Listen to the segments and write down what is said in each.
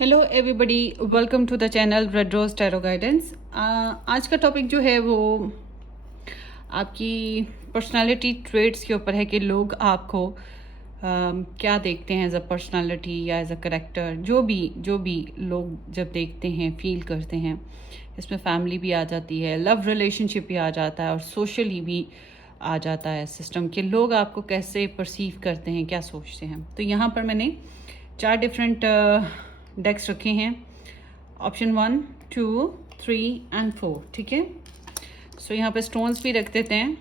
Hello everybody, welcome to the channel red rose tarot guidance. आज का topic जो है वो आपकी पर्सनालिटी ट्रेड्स के ऊपर है कि लोग आपको क्या देखते हैं एज अ पर्सनालिटी या एज अ करेक्टर। जो भी लोग जब देखते हैं, फील करते हैं, इसमें फैमिली भी आ जाती है, लव रिलेशनशिप भी आ जाता है और सोशली भी आ जाता है सिस्टम के लोग आपको कैसे परसीव करते हैं, क्या सोचते हैं। तो यहाँ पर मैंने 4 डिफरेंट डेक्स रखे हैं, ऑप्शन 1, 2, 3 एंड 4। ठीक है, सो यहाँ पे स्टोन्स भी रख देते हैं।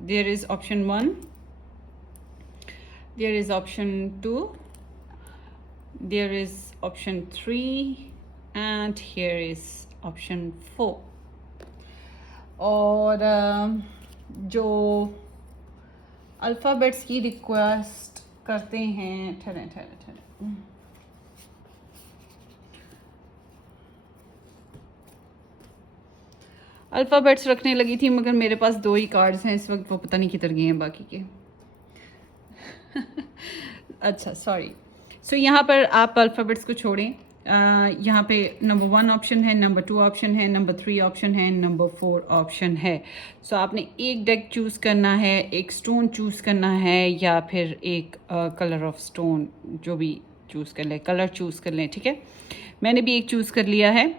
There is option 1, there is option 2, there is option 3 and here is option 4। और जो अल्फ़ाबेट्स की रिक्वेस्ट करते हैं, ठहरे अल्फ़ाबेट्स रखने लगी थी मगर मेरे पास 2 ही कार्ड्स हैं इस वक्त, वो पता नहीं किधर गए हैं बाकी के। अच्छा, सॉरी। सो यहाँ पर आप अल्फ़ाबेट्स को छोड़ें। यहाँ पे नंबर 1 ऑप्शन है, नंबर 2 ऑप्शन है, नंबर 3 ऑप्शन है, नंबर 4 ऑप्शन है। सो आपने एक डेक चूज़ करना है, एक स्टोन चूज़ करना है या फिर एक कलर ऑफ स्टोन, जो भी चूज़ कर लें, कलर चूज़ कर लें। ठीक है, मैंने भी एक चूज़ कर लिया है।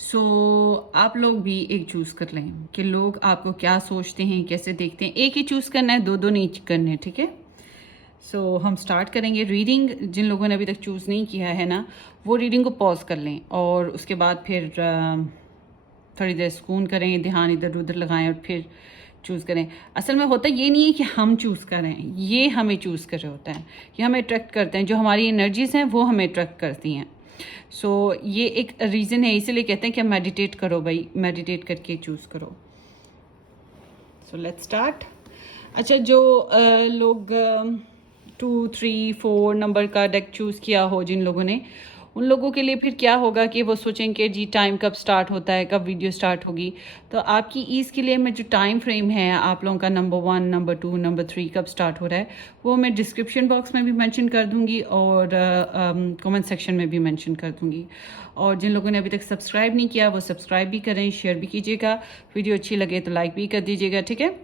सो आप लोग भी एक चूज़ कर लें कि लोग आपको क्या सोचते हैं, कैसे देखते हैं। एक ही चूज़ करना है, दो नहीं करने। ठीक है, सो हम स्टार्ट करेंगे रीडिंग। जिन लोगों ने अभी तक चूज़ नहीं किया है ना, वो रीडिंग को पॉज कर लें और उसके बाद फिर थोड़ी देर सुकून करें, ध्यान इधर उधर लगाएं और फिर चूज़ करें। असल में होता ये नहीं है कि हम चूज़ करें, ये हमें चूज़ कर रहे होते हैं, ये हमें अट्रैक्ट करते हैं। जो हमारी एनर्जीज़ हैं वो हमें अट्रैक्ट करती हैं। सो ये एक रीज़न है, इसीलिए कहते हैं कि मेडिटेट करो भाई, मेडिटेट करके चूज़ करो। सो लेट्स स्टार्ट। अच्छा, जो लोग 2, 3, 4 नंबर का डेक चूज़ किया हो जिन लोगों ने, उन लोगों के लिए फिर क्या होगा कि वो सोचेंगे जी टाइम कब स्टार्ट होता है, कब वीडियो स्टार्ट होगी। तो आपकी ईज़ के लिए मैं जो टाइम फ्रेम है आप लोगों का, नंबर 1, नंबर 2, नंबर 3 कब स्टार्ट हो रहा है, वो मैं डिस्क्रिप्शन बॉक्स में भी मेंशन कर दूंगी और कमेंट सेक्शन में भी मेंशन कर दूंगी। और जिन लोगों ने अभी तक सब्सक्राइब नहीं किया वो सब्सक्राइब भी करें, शेयर भी कीजिएगा, वीडियो अच्छी लगे तो लाइक भी कर दीजिएगा। ठीक है,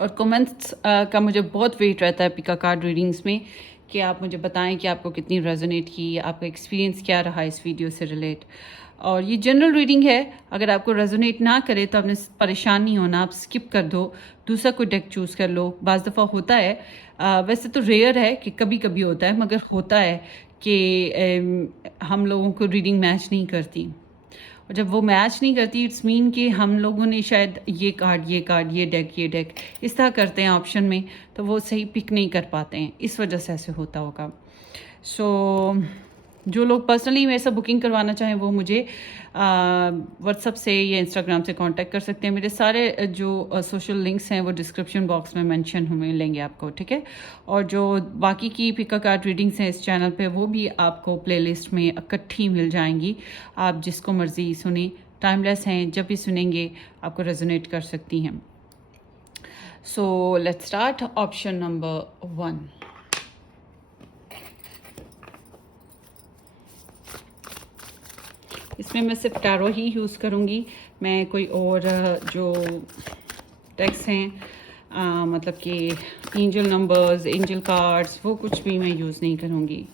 और कमेंट्स का मुझे बहुत वेट रहता है पिका कार्ड रीडिंग्स में कि आप मुझे बताएं कि आपको कितनी रेजोनेट की, आपका एक्सपीरियंस क्या रहा इस वीडियो से रिलेट। और ये जनरल रीडिंग है, अगर आपको रेजोनेट ना करे तो आपने परेशान नहीं होना, आप स्किप कर दो, दूसरा कोई डेक चूज़ कर लो। बाज़ दफ़ा होता है, वैसे तो रेयर है कि कभी कभी होता है, मगर होता है कि हम लोगों को रीडिंग मैच नहीं करती। और जब वो मैच नहीं करती, इट्स मीन कि हम लोगों ने शायद ये कार्ड, ये डेक इस तरह करते हैं ऑप्शन में, तो वो सही पिक नहीं कर पाते हैं, इस वजह से ऐसे होता होगा। सो जो लोग पर्सनली मेरे से बुकिंग करवाना चाहें वो मुझे व्हाट्सअप से या इंस्टाग्राम से कांटेक्ट कर सकते हैं। मेरे सारे जो सोशल लिंक्स हैं वो डिस्क्रिप्शन बॉक्स में मेंशन मिलेंगे आपको। ठीक है, और जो बाकी की पिका कार्ड रीडिंग्स हैं इस चैनल पे, वो भी आपको प्लेलिस्ट में इकट्ठी मिल जाएंगी। आप जिसको मर्ज़ी सुने, टाइमलेस हैं, जब भी सुनेंगे आपको रेजोनेट कर सकती हैं। सो लेट्स स्टार्ट। ऑप्शन नंबर 1, इसमें मैं सिर्फ टैरो ही यूज़ करूँगी। मैं कोई और जो टेक्स्ट हैं, मतलब कि एंजल नंबर्स, एंजल कार्ड्स, वो कुछ भी मैं यूज़ नहीं करूँगी।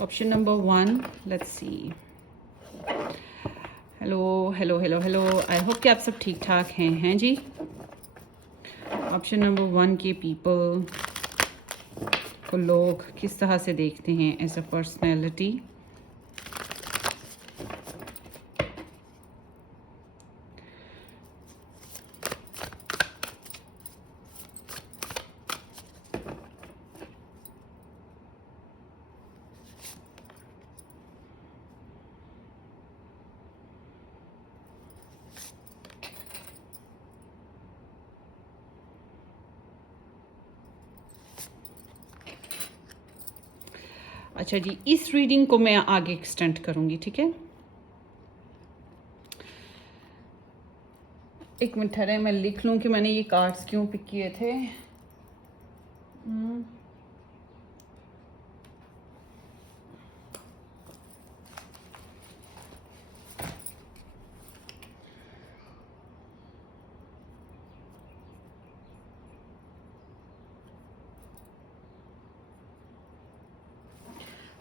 Option number 1, let's see. Hello hello hello hello, I hope कि आप सब ठीक ठाक हैं जी। ऑप्शन नंबर 1 के पीपल को लोग किस तरह से देखते हैं एज अ पर्सनैलिटी। अच्छा जी, इस रीडिंग को मैं आगे एक्सटेंड करूँगी। ठीक है, एक मिनट ठहरे, मैं लिख लूँ कि मैंने ये कार्ड्स क्यों पिक किए थे।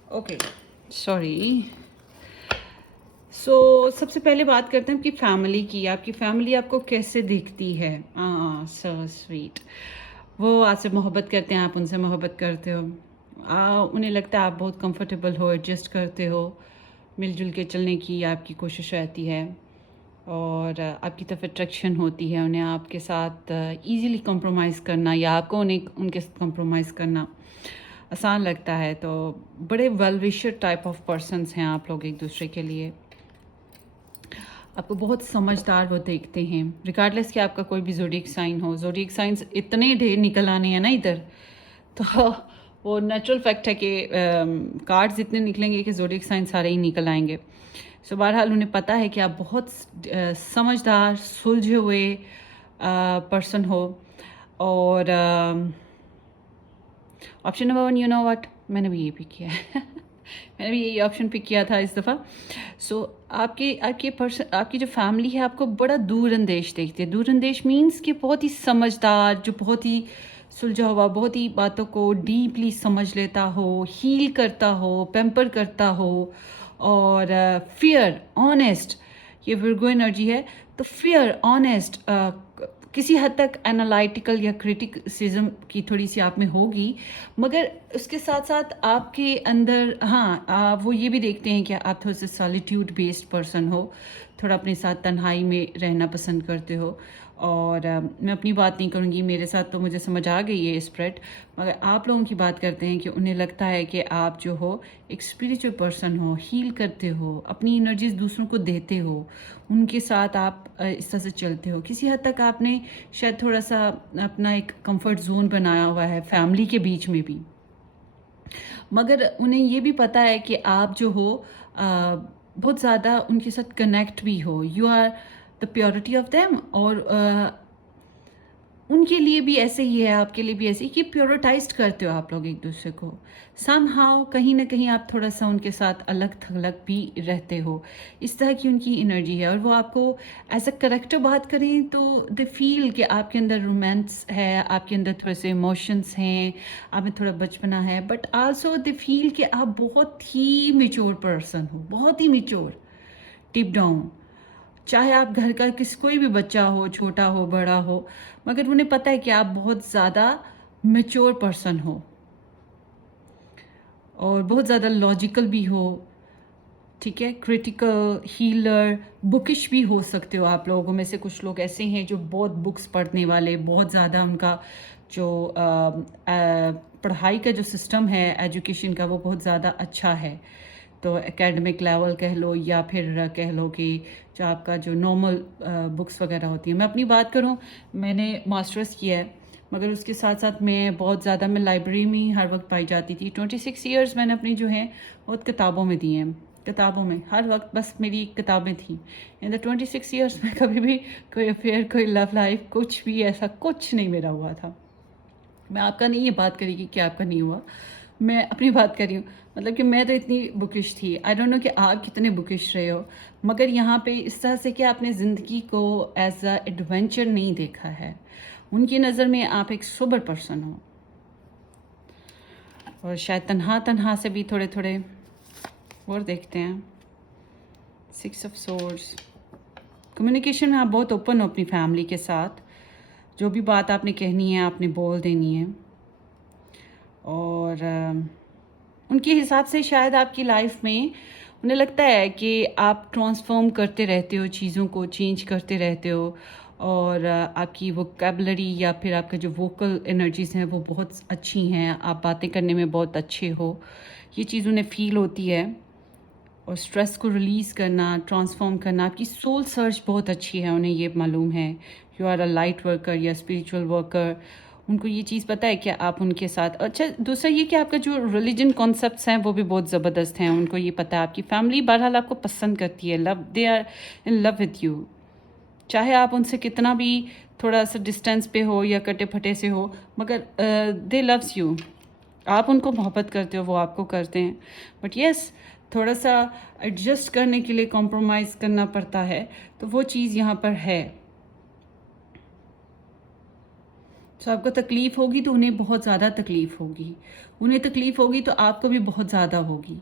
Okay, sorry. सबसे पहले बात करते हैं आपकी फैमिली की। आपकी फैमिली आपको कैसे दिखती है? So sweet. वो आपसे मोहब्बत करते हैं, आप उनसे मोहब्बत करते हो। उन्हें लगता है आप बहुत कंफर्टेबल हो, एडजस्ट करते हो, मिलजुल के चलने की आपकी कोशिश रहती है, और आपकी तरफ अट्रैक्शन होती है उन्हें आपके साथ इजीली कॉम्प्रोमाइज़ करना, या आपको उन्हें उनके साथ कॉम्प्रोमाइज़ करना आसान लगता है। तो बड़े well wisher type of persons हैं आप लोग एक दूसरे के लिए। आपको बहुत समझदार वो देखते हैं, रिगार्डलेस कि आपका कोई भी ज़ोडिएक साइन हो। ज़ोडिएक साइंस इतने ढेर निकल आने हैं ना इधर, तो वो नेचुरल फैक्ट है कि कार्ड्स इतने निकलेंगे कि ज़ोडिएक साइन सारे ही निकल आएंगे। सो बहरहाल उन्हें पता है कि आप बहुत समझदार, सुलझे हुए पर्सन हो। और option number 1, you know what, मैंने भी ये पिक किया है। मैंने भी यही ऑप्शन पिक किया था इस दफ़ा। सो आपके आपके पर्सन आपकी जो फैमिली है आपको बड़ा दूरअंदेश देखती है। दूरअंदेश मीन्स कि बहुत ही समझदार, जो बहुत ही सुलझा हुआ, बहुत ही बातों को डीपली समझ लेता हो, हील करता हो, पैम्पर करता हो। और फियर, ऑनेस्ट, ये विर्गो एनर्जी है। तो फियर, ऑनेस्ट, किसी हद तक एनालिटिकल या क्रिटिसिज्म की थोड़ी सी आप में होगी, मगर उसके साथ साथ आपके अंदर, हाँ, वो ये भी देखते हैं कि आप थोड़ा सा सॉलिट्यूड बेस्ड पर्सन हो, थोड़ा अपने साथ तन्हाई में रहना पसंद करते हो। और मैं अपनी बात नहीं करूँगी, मेरे साथ तो मुझे समझ आ गई है स्प्रेड। मगर आप लोगों की बात करते हैं कि उन्हें लगता है कि आप जो हो एक स्पिरिचुअल पर्सन हो, हील करते हो, अपनी एनर्जीज दूसरों को देते हो, उनके साथ आप इस तरह से चलते हो। किसी हद तक आपने शायद थोड़ा सा अपना एक कंफर्ट जोन बनाया हुआ है फैमिली के बीच में भी, मगर उन्हें ये भी पता है कि आप जो हो बहुत ज़्यादा उनके साथ कनेक्ट भी हो। You are the purity of them. और उनके लिए भी ऐसे ही है, आपके लिए भी ऐसे ही, कि प्योरिटाइज करते हो आप लोग एक दूसरे को। सम हाउ कहीं ना कहीं आप थोड़ा सा उनके साथ अलग थलग भी रहते हो। इस तरह की उनकी एनर्जी है। और वो आपको एज अ करेक्टर बात करें तो दे फील कि आपके अंदर रोमांस है, आपके अंदर थोड़े से इमोशंस हैं, आप में थोड़ा बचपना है। बट आल्सो दे फील कि आप बहुत ही मेच्योर पर्सन हो, बहुत ही मेच्योर डीप डाउन। चाहे आप घर का कोई भी बच्चा हो, छोटा हो, बड़ा हो, मगर उन्हें पता है कि आप बहुत ज़्यादा मेच्योर पर्सन हो और बहुत ज़्यादा लॉजिकल भी हो। ठीक है, क्रिटिकल, हीलर, बुकिश भी हो सकते हो। आप लोगों में से कुछ लोग ऐसे हैं जो बहुत बुक्स पढ़ने वाले, बहुत ज़्यादा उनका जो पढ़ाई का जो सिस्टम है एजुकेशन का, वो बहुत ज़्यादा अच्छा है। तो एकेडमिक लेवल कह लो, या फिर कह लो कि जो आपका जो नॉर्मल बुक्स वगैरह होती हैं। मैं अपनी बात करूं, मैंने मास्टर्स किया है, मगर उसके साथ साथ मैं बहुत ज़्यादा, मैं लाइब्रेरी में ही हर वक्त पाई जाती थी। 26 ईयर्स मैंने अपनी जो हैं बहुत किताबों में दी हैं। किताबों में हर वक्त बस मेरी किताबें थी। इन द 26 ईयर्स में कभी भी कोई अफेयर, कोई लव लाइफ, कुछ भी ऐसा कुछ नहीं मेरा हुआ था। मैं आपका नहीं ये बात करी कि आपका नहीं हुआ, मैं अपनी बात कर रही हूँ। मतलब कि मैं तो इतनी बुकिश थी। आई डोंट नो कि आप कितने बुकिश रहे हो, मगर यहाँ पे इस तरह से कि आपने ज़िंदगी को एज अ एडवेंचर नहीं देखा है। उनकी नज़र में आप एक सोबर पर्सन हो, और शायद तन्हा तन्हा से भी थोड़े थोड़े और देखते हैं। 6 ऑफ सोर्ड्स, कम्युनिकेशन में आप बहुत ओपन हो अपनी फैमिली के साथ। जो भी बात आपने कहनी है आपने बोल देनी है। और उनके हिसाब से शायद आपकी लाइफ में उन्हें लगता है कि आप ट्रांसफॉर्म करते रहते हो, चीज़ों को चेंज करते रहते हो। और आपकी वोकैबुलरी या फिर आपका जो वोकल एनर्जीज़ हैं वो बहुत अच्छी हैं, आप बातें करने में बहुत अच्छे हो, ये चीज़ उन्हें फील होती है। और स्ट्रेस को रिलीज़ करना, ट्रांसफॉर्म करना, आपकी सोल सर्च बहुत अच्छी है, उन्हें ये मालूम है। You are a light worker या स्पिरिचुअल वर्कर। उनको ये चीज़ पता है कि आप उनके साथ, अच्छा दूसरा ये कि आपका जो रिलीजन कॉन्सेप्ट्स हैं वो भी बहुत ज़बरदस्त हैं। उनको ये पता है आपकी फैमिली बहरहाल आपको पसंद करती है, love, they are in love with you. चाहे आप उनसे कितना भी थोड़ा सा डिस्टेंस पे हो या कटे फटे से हो, मगर दे लव्स यू। आप उनको मोहब्बत करते हो, वो आपको करते हैं। बट येस, थोड़ा सा एडजस्ट करने के लिए कॉम्प्रोमाइज़ करना पड़ता है, तो वो चीज़ यहाँ पर है। सो आपको तकलीफ़ होगी तो उन्हें बहुत ज़्यादा तकलीफ़ होगी, उन्हें तकलीफ़ होगी तो आपको भी बहुत ज़्यादा होगी।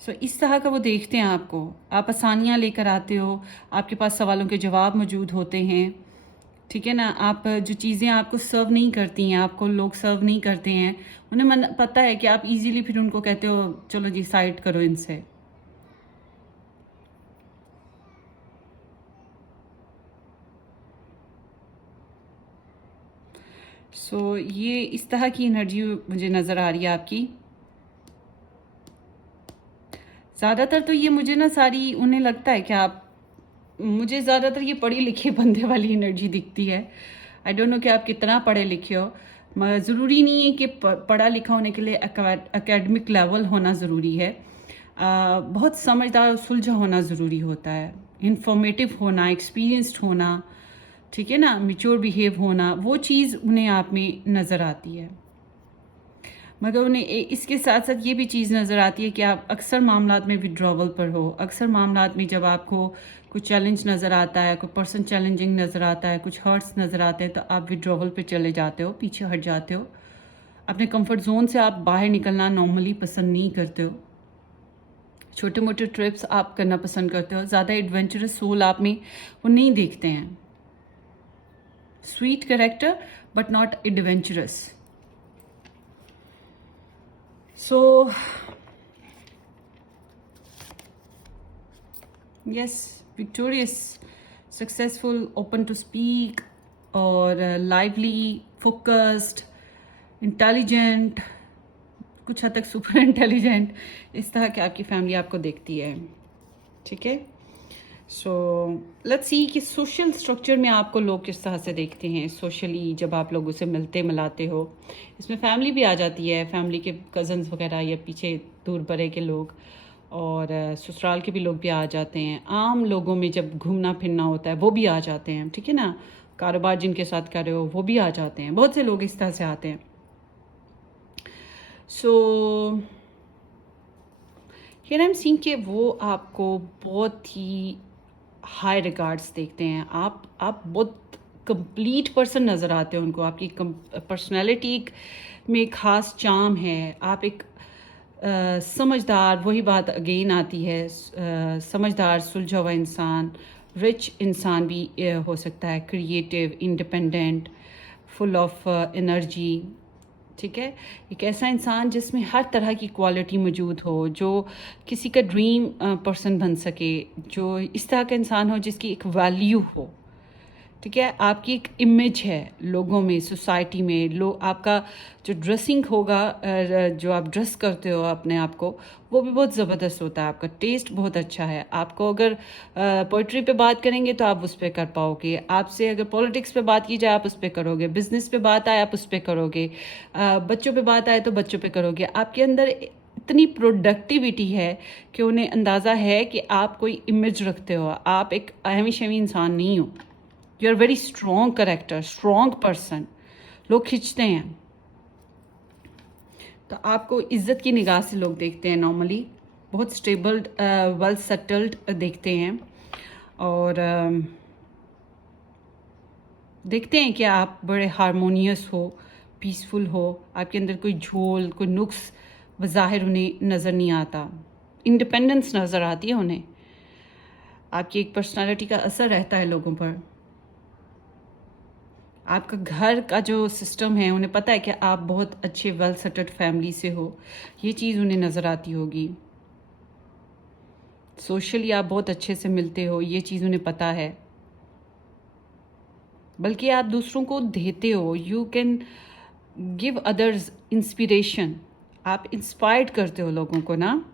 सो इस तरह का वो देखते हैं आपको। आप आसानियाँ लेकर आते हो, आपके पास सवालों के जवाब मौजूद होते हैं, ठीक है ना। आप जो चीज़ें आपको सर्व नहीं करती हैं, आपको लोग सर्व नहीं करते हैं, उन्हें मन पता है कि आप इजीली फिर उनको कहते हो चलो जी साइड करो इनसे। सो ये इस तरह की एनर्जी मुझे नज़र आ रही है आपकी। ज़्यादातर तो ये मुझे ना सारी उन्हें लगता है कि आप, मुझे ज़्यादातर ये पढ़ी लिखी बंदे वाली एनर्जी दिखती है। आई डोंट नो कि आप कितना पढ़े लिखे हो, मगर ज़रूरी नहीं है कि पढ़ा लिखा होने के लिए एकेडमिक लेवल होना ज़रूरी है। बहुत समझदार और सुलझा होना ज़रूरी होता है, इंफॉर्मेटिव होना, एक्सपीरियंस्ड होना, ठीक है ना, मैच्योर बिहेव होना, वो चीज़ उन्हें आप में नज़र आती है। मगर उन्हें इसके साथ साथ ये भी चीज़ नज़र आती है कि आप अक्सर मामलात में विड्रॉवल पर हो। अक्सर मामलात में जब आपको कुछ चैलेंज नज़र आता है, कोई पर्सन चैलेंजिंग नज़र आता है, कुछ हर्ट्स नज़र आते हैं, तो आप विड्रॉवल पे चले जाते हो, पीछे हट जाते हो। अपने कंफर्ट जोन से आप बाहर निकलना नॉर्मली पसंद नहीं करते हो। छोटे मोटे ट्रिप्स आप करना पसंद करते हो। ज़्यादा एडवेंचरस सोल आप में वो नहीं देखते हैं। Sweet character but not adventurous. So yes, victorious, successful, open to speak, और lively, focused, intelligent, कुछ हद तक सुपर इंटेलिजेंट, इस तरह की आपकी फैमिली आपको देखती है, ठीक है। सो लेट्स सी कि सोशल स्ट्रक्चर में आपको लोग किस तरह से देखते हैं। सोशली जब आप लोगों से मिलते मिलाते हो, इसमें फैमिली भी आ जाती है, फैमिली के कज़न्स वगैरह या पीछे दूर बड़े के लोग, और ससुराल के भी लोग भी आ जाते हैं। आम लोगों में जब घूमना फिरना होता है वो भी आ जाते हैं, ठीक है ना। कारोबार जिनके साथ कर रहे हो वो भी आ जाते हैं, बहुत से लोग इस तरह से आते हैं। So here I am seeing कि वो आपको बहुत ही हाई रिगार्ड्स देखते हैं। आप बहुत कंप्लीट पर्सन नज़र आते हो उनको। आपकी पर्सनैलिटी में ख़ास चार्म है। आप एक समझदार, वही बात अगेन आती है, समझदार सुलझा हुआ इंसान, रिच इंसान भी हो सकता है, creative, independent, full of energy, ठीक है। एक ऐसा इंसान जिसमें हर तरह की क्वालिटी मौजूद हो, जो किसी का ड्रीम पर्सन बन सके, जो इस तरह का इंसान हो जिसकी एक वैल्यू हो, ठीक है। आपकी एक इमेज है लोगों में, सोसाइटी में। लोग आपका जो ड्रेसिंग होगा, जो आप ड्रेस करते हो अपने आप को, वो भी बहुत ज़बरदस्त होता है। आपका टेस्ट बहुत अच्छा है। आपको अगर पोइट्री पे बात करेंगे तो आप उस पर कर पाओगे। आपसे अगर पॉलिटिक्स पे बात की जाए आप उस पर करोगे। बिजनेस पे बात आए आप उस पर करोगे। बच्चों पे बात आए तो बच्चों पे करोगे। आपके अंदर इतनी प्रोडक्टिविटी है कि उन्हें अंदाज़ा है कि आप कोई इमेज रखते हो। आप एक अहमी शहमी इंसान नहीं हो। You are very strong character, strong person, लोग खींचते हैं। तो आपको इज्जत की निगाह से लोग देखते हैं नॉर्मली। बहुत स्टेबल, वेल सेटल्ड देखते हैं, और देखते हैं कि आप बड़े हारमोनियस हो, पीसफुल हो। आपके अंदर कोई झोल, कोई नुक्स बज़ाहिर उन्हें नज़र नहीं आता। इंडिपेंडेंस नज़र आती है उन्हें। आपकी एक पर्सनालिटी का असर रहता है लोगों पर। आपका घर का जो सिस्टम है, उन्हें पता है कि आप बहुत अच्छे वेल सेटल्ड फैमिली से हो। ये चीज़ उन्हें नज़र आती होगी। सोशली आप बहुत अच्छे से मिलते हो, ये चीज़ उन्हें पता है। बल्कि आप दूसरों को देते हो। You can give others inspiration. आप इंस्पायर्ड करते हो लोगों को ना।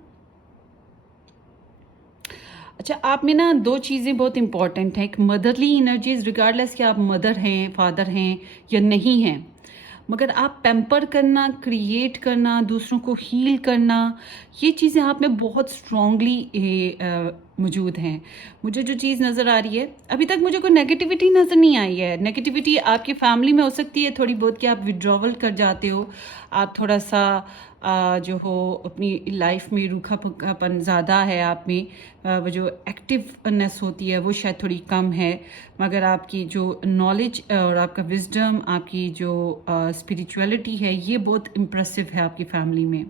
अच्छा, आप में ना दो चीज़ें बहुत इंपॉर्टेंट हैं। एक मदरली एनर्जीज, रिगार्डलेस कि आप मदर हैं, फादर हैं या नहीं हैं, मगर आप पैम्पर करना, क्रिएट करना, दूसरों को हील करना, ये चीज़ें आप में बहुत स्ट्रॉन्गली मौजूद हैं। मुझे जो चीज़ नज़र आ रही है, अभी तक मुझे कोई नेगेटिविटी नज़र नहीं आई है। नेगेटिविटी आपकी फैमिली में हो सकती है थोड़ी बहुत, कि आप विड्रॉवल कर जाते हो, आप थोड़ा सा जो हो अपनी लाइफ में रूखा फूखापन ज़्यादा है आप में, वो जो एक्टिवनेस होती है वो शायद थोड़ी कम है। मगर आपकी जो नॉलेज और आपका विजडम, आपकी जो स्पिरिचुअलिटी है, ये बहुत इम्प्रेसिव है आपकी फैमिली में।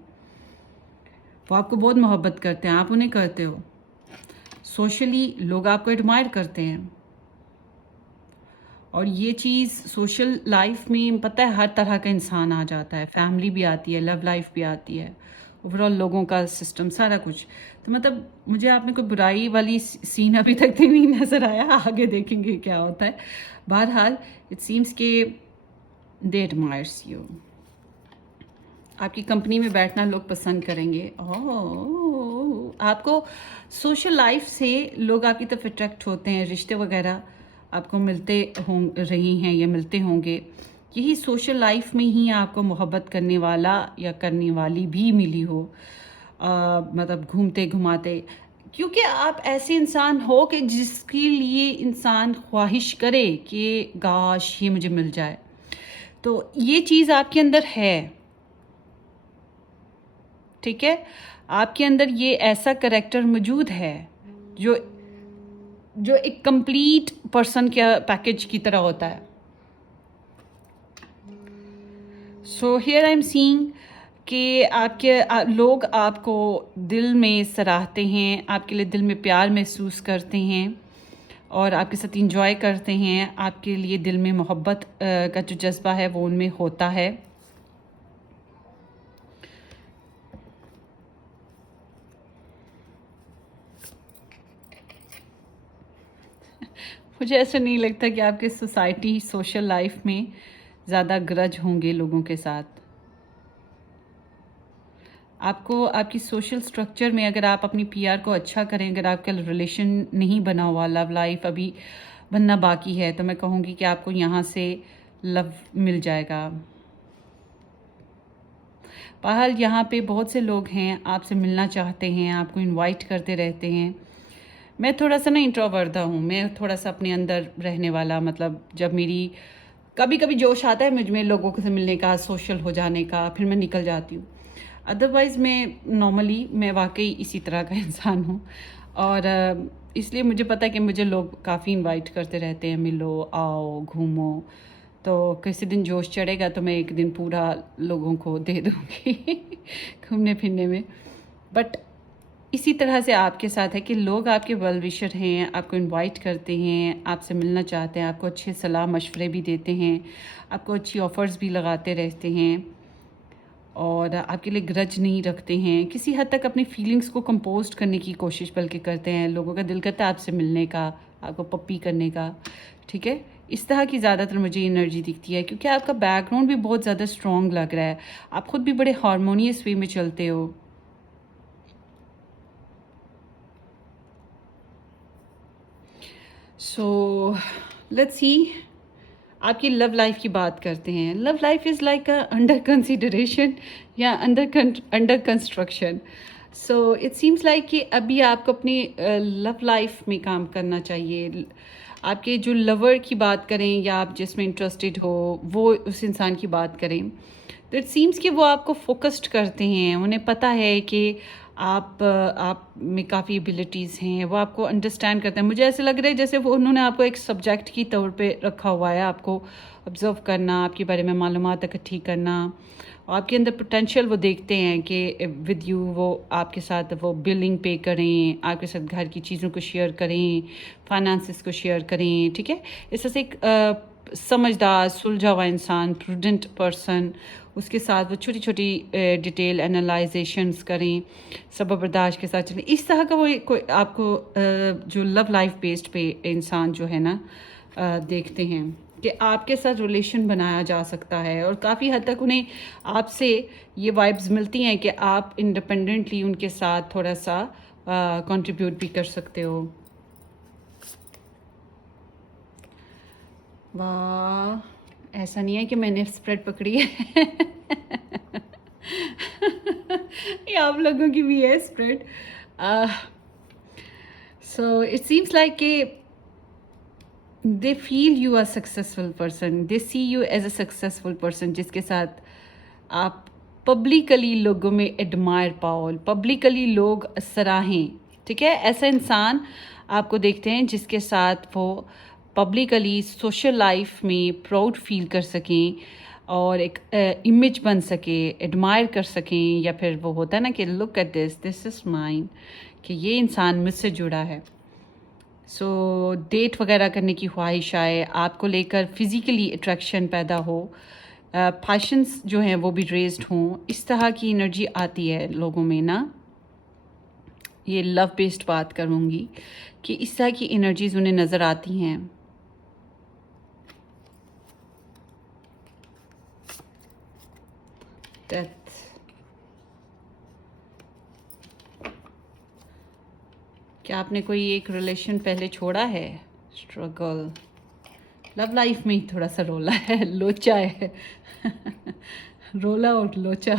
वो आपको बहुत मोहब्बत करते हैं, आप उन्हें करते हो। सोशली लोग आपको एडमायर करते हैं, और ये चीज़ सोशल लाइफ में पता है हर तरह का इंसान आ जाता है, फैमिली भी आती है, लव लाइफ भी आती है, ओवरऑल लोगों का सिस्टम सारा कुछ। तो मतलब मुझे आप में कोई बुराई वाली सीन अभी तक तो नहीं नज़र आया, आगे देखेंगे क्या होता है। बहरहाल इट सीम्स के दे एडमायर्स यू, आपकी कंपनी में बैठना लोग पसंद करेंगे। ओह, आपको सोशल लाइफ से लोग आपकी तरफ अट्रैक्ट होते हैं, रिश्ते वगैरह आपको मिलते रही हैं या मिलते होंगे। यही सोशल लाइफ में ही आपको मोहब्बत करने वाला या करने वाली भी मिली हो, मतलब घूमते घुमाते, क्योंकि आप ऐसे इंसान हो कि जिसके लिए इंसान ख्वाहिश करे कि काश ये मुझे मिल जाए। तो ये चीज़ आपके अंदर है, ठीक है, आपके अंदर ये ऐसा करेक्टर मौजूद है जो जो एक कंप्लीट पर्सन के पैकेज की तरह होता है। So here I am seeing कि लोग आपको दिल में सराहते हैं, आपके लिए दिल में प्यार महसूस करते हैं और आपके साथ इंजॉय करते हैं। आपके लिए दिल में मोहब्बत का जो जज्बा है वो उनमें होता है। मुझे ऐसा नहीं लगता कि आपके सोसाइटी सोशल लाइफ में ज़्यादा ग्रज होंगे लोगों के साथ। आपको आपकी सोशल स्ट्रक्चर में अगर आप अपनी पीआर को अच्छा करें, अगर आपका रिलेशन नहीं बना हुआ, लव लाइफ अभी बनना बाकी है, तो मैं कहूँगी कि आपको यहाँ से लव मिल जाएगा। बहरहाल यहाँ पे बहुत से लोग हैं आपसे मिलना चाहते हैं, आपको इनवाइट करते रहते हैं। मैं थोड़ा सा ना इंट्रोवर्ट हूँ, मैं थोड़ा सा अपने अंदर रहने वाला, मतलब जब मेरी कभी कभी जोश आता है मुझ में लोगों से मिलने का, सोशल हो जाने का, फिर मैं निकल जाती हूँ। अदरवाइज़ मैं नॉर्मली मैं वाकई इसी तरह का इंसान हूँ, और इसलिए मुझे पता है कि मुझे लोग काफ़ी इनवाइट करते रहते हैं, मिलो, आओ, घूमो। तो किसी दिन जोश चढ़ेगा तो मैं एक दिन पूरा लोगों को दे दूँगी घूमने फिरने में। बट इसी तरह से आपके साथ है कि लोग आपके वेल विशर हैं, आपको इनवाइट करते हैं, आपसे मिलना चाहते हैं, आपको अच्छे सलाह मशवरे भी देते हैं, आपको अच्छी ऑफ़र्स भी लगाते रहते हैं, और आपके लिए ग्रज नहीं रखते हैं। किसी हद तक अपनी फीलिंग्स को कंपोस्ट करने की कोशिश बल्कि करते हैं। लोगों का दिल करता है आपसे मिलने का, आपको पप्पी करने का, ठीक है। इस तरह की ज़्यादातर मुझे एनर्जी दिखती है, क्योंकि आपका बैकग्राउंड भी बहुत ज़्यादा स्ट्रॉन्ग लग रहा है। आप खुद भी बड़े हारमोनियस वे में चलते हो। सो लेट्स सी, आपकी लव लाइफ की बात करते हैं। Love life is like under consideration या under construction. So it seems like कि अभी आपको अपनी लव लाइफ में काम करना चाहिए। आपके जो लवर की बात करें या आप जिसमें इंटरेस्टेड हो, वो उस इंसान की बात करें, तो इट सीम्स कि वो आपको फोकस्ड करते हैं। उन्हें पता है कि आप में काफ़ी एबिलिटीज़ हैं, वो आपको अंडरस्टैंड करते हैं। मुझे ऐसे लग रहा है जैसे वो उन्होंने आपको एक सब्जेक्ट की तौर पे रखा हुआ है, आपको ऑब्ज़र्व करना, आपके बारे में मालूमात इकट्ठी करना, और आपके अंदर पोटेंशियल वो देखते हैं कि विद यू वो आपके साथ वो बिलिंग पे करें, आपके साथ घर की चीज़ों को शेयर करें, फाइनेंसिस को शेयर करें, ठीक है। इस तरह से एक समझदार, सुलझा हुआ इंसान, प्रूडेंट पर्सन, उसके साथ वो छोटी छोटी डिटेल एनालाइजेशंस करें, सब्र बर्दाश्त के साथ चलें। इस तरह का वो कोई आपको जो लव लाइफ बेस्ड पे इंसान जो है ना देखते हैं कि आपके साथ रिलेशन बनाया जा सकता है, और काफ़ी हद तक उन्हें आपसे ये वाइब्स मिलती हैं कि आप इंडिपेंडेंटली उनके साथ थोड़ा सा कंट्रीब्यूट भी कर सकते हो। वाह, ऐसा नहीं है कि मैंने स्प्रेड पकड़ी है ये आप लोगों की भी है spread. So it seems like कि they feel you are successful person, they see you as a successful person जिसके साथ आप पब्लिकली लोगों में एडमायर पाओ, पब्लिकली लोग सराहें। ठीक है, ऐसा इंसान आपको देखते हैं जिसके साथ वो पब्लिकली सोशल लाइफ में प्राउड फील कर सकें और एक इमेज बन सके, एडमायर कर सकें, या फिर वो होता है ना कि look at this is mine, कि ये इंसान मुझसे जुड़ा है। सो डेट वगैरह करने की ख्वाहिश आए, आपको लेकर फिज़िकली अट्रैक्शन पैदा हो, पैशंस जो हैं वो भी रेज्ड हों, इस तरह की एनर्जी आती है लोगों में ना। ये लव बेस्ड बात करूँगी कि इस तरह की एनर्जीज उन्हें नज़र आती हैं। डेथ, क्या आपने कोई एक रिलेशन पहले छोड़ा है? स्ट्रगल, लव लाइफ में ही थोड़ा सा रोला है, लोचा है। रोला और लोचा।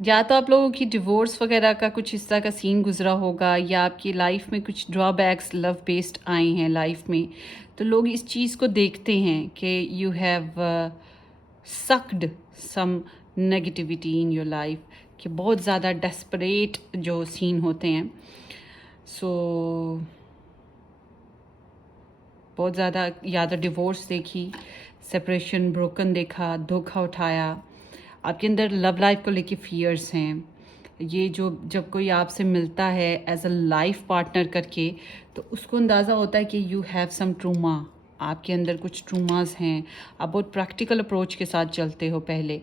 या तो आप लोगों की डिवोर्स वगैरह का कुछ इस तरह का सीन गुजरा होगा, या आपकी लाइफ में कुछ ड्रॉबैक्स लव बेस्ड आए हैं लाइफ में, तो लोग इस चीज़ को देखते हैं कि you have sucked some negativity in your life, कि बहुत ज़्यादा डेस्परेट जो सीन होते हैं। सो बहुत ज़्यादा या तो डिवोर्स देखी, सेपरेशन, ब्रोकन देखा, धोखा उठाया, आपके अंदर लव लाइफ को लेके फियर्स हैं। ये जो जब कोई आपसे मिलता है एज अ लाइफ पार्टनर करके, तो उसको अंदाज़ा होता है कि यू हैव सम ट्रूमा, आपके अंदर कुछ ट्रूमास हैं, आप बहुत प्रैक्टिकल अप्रोच के साथ चलते हो पहले,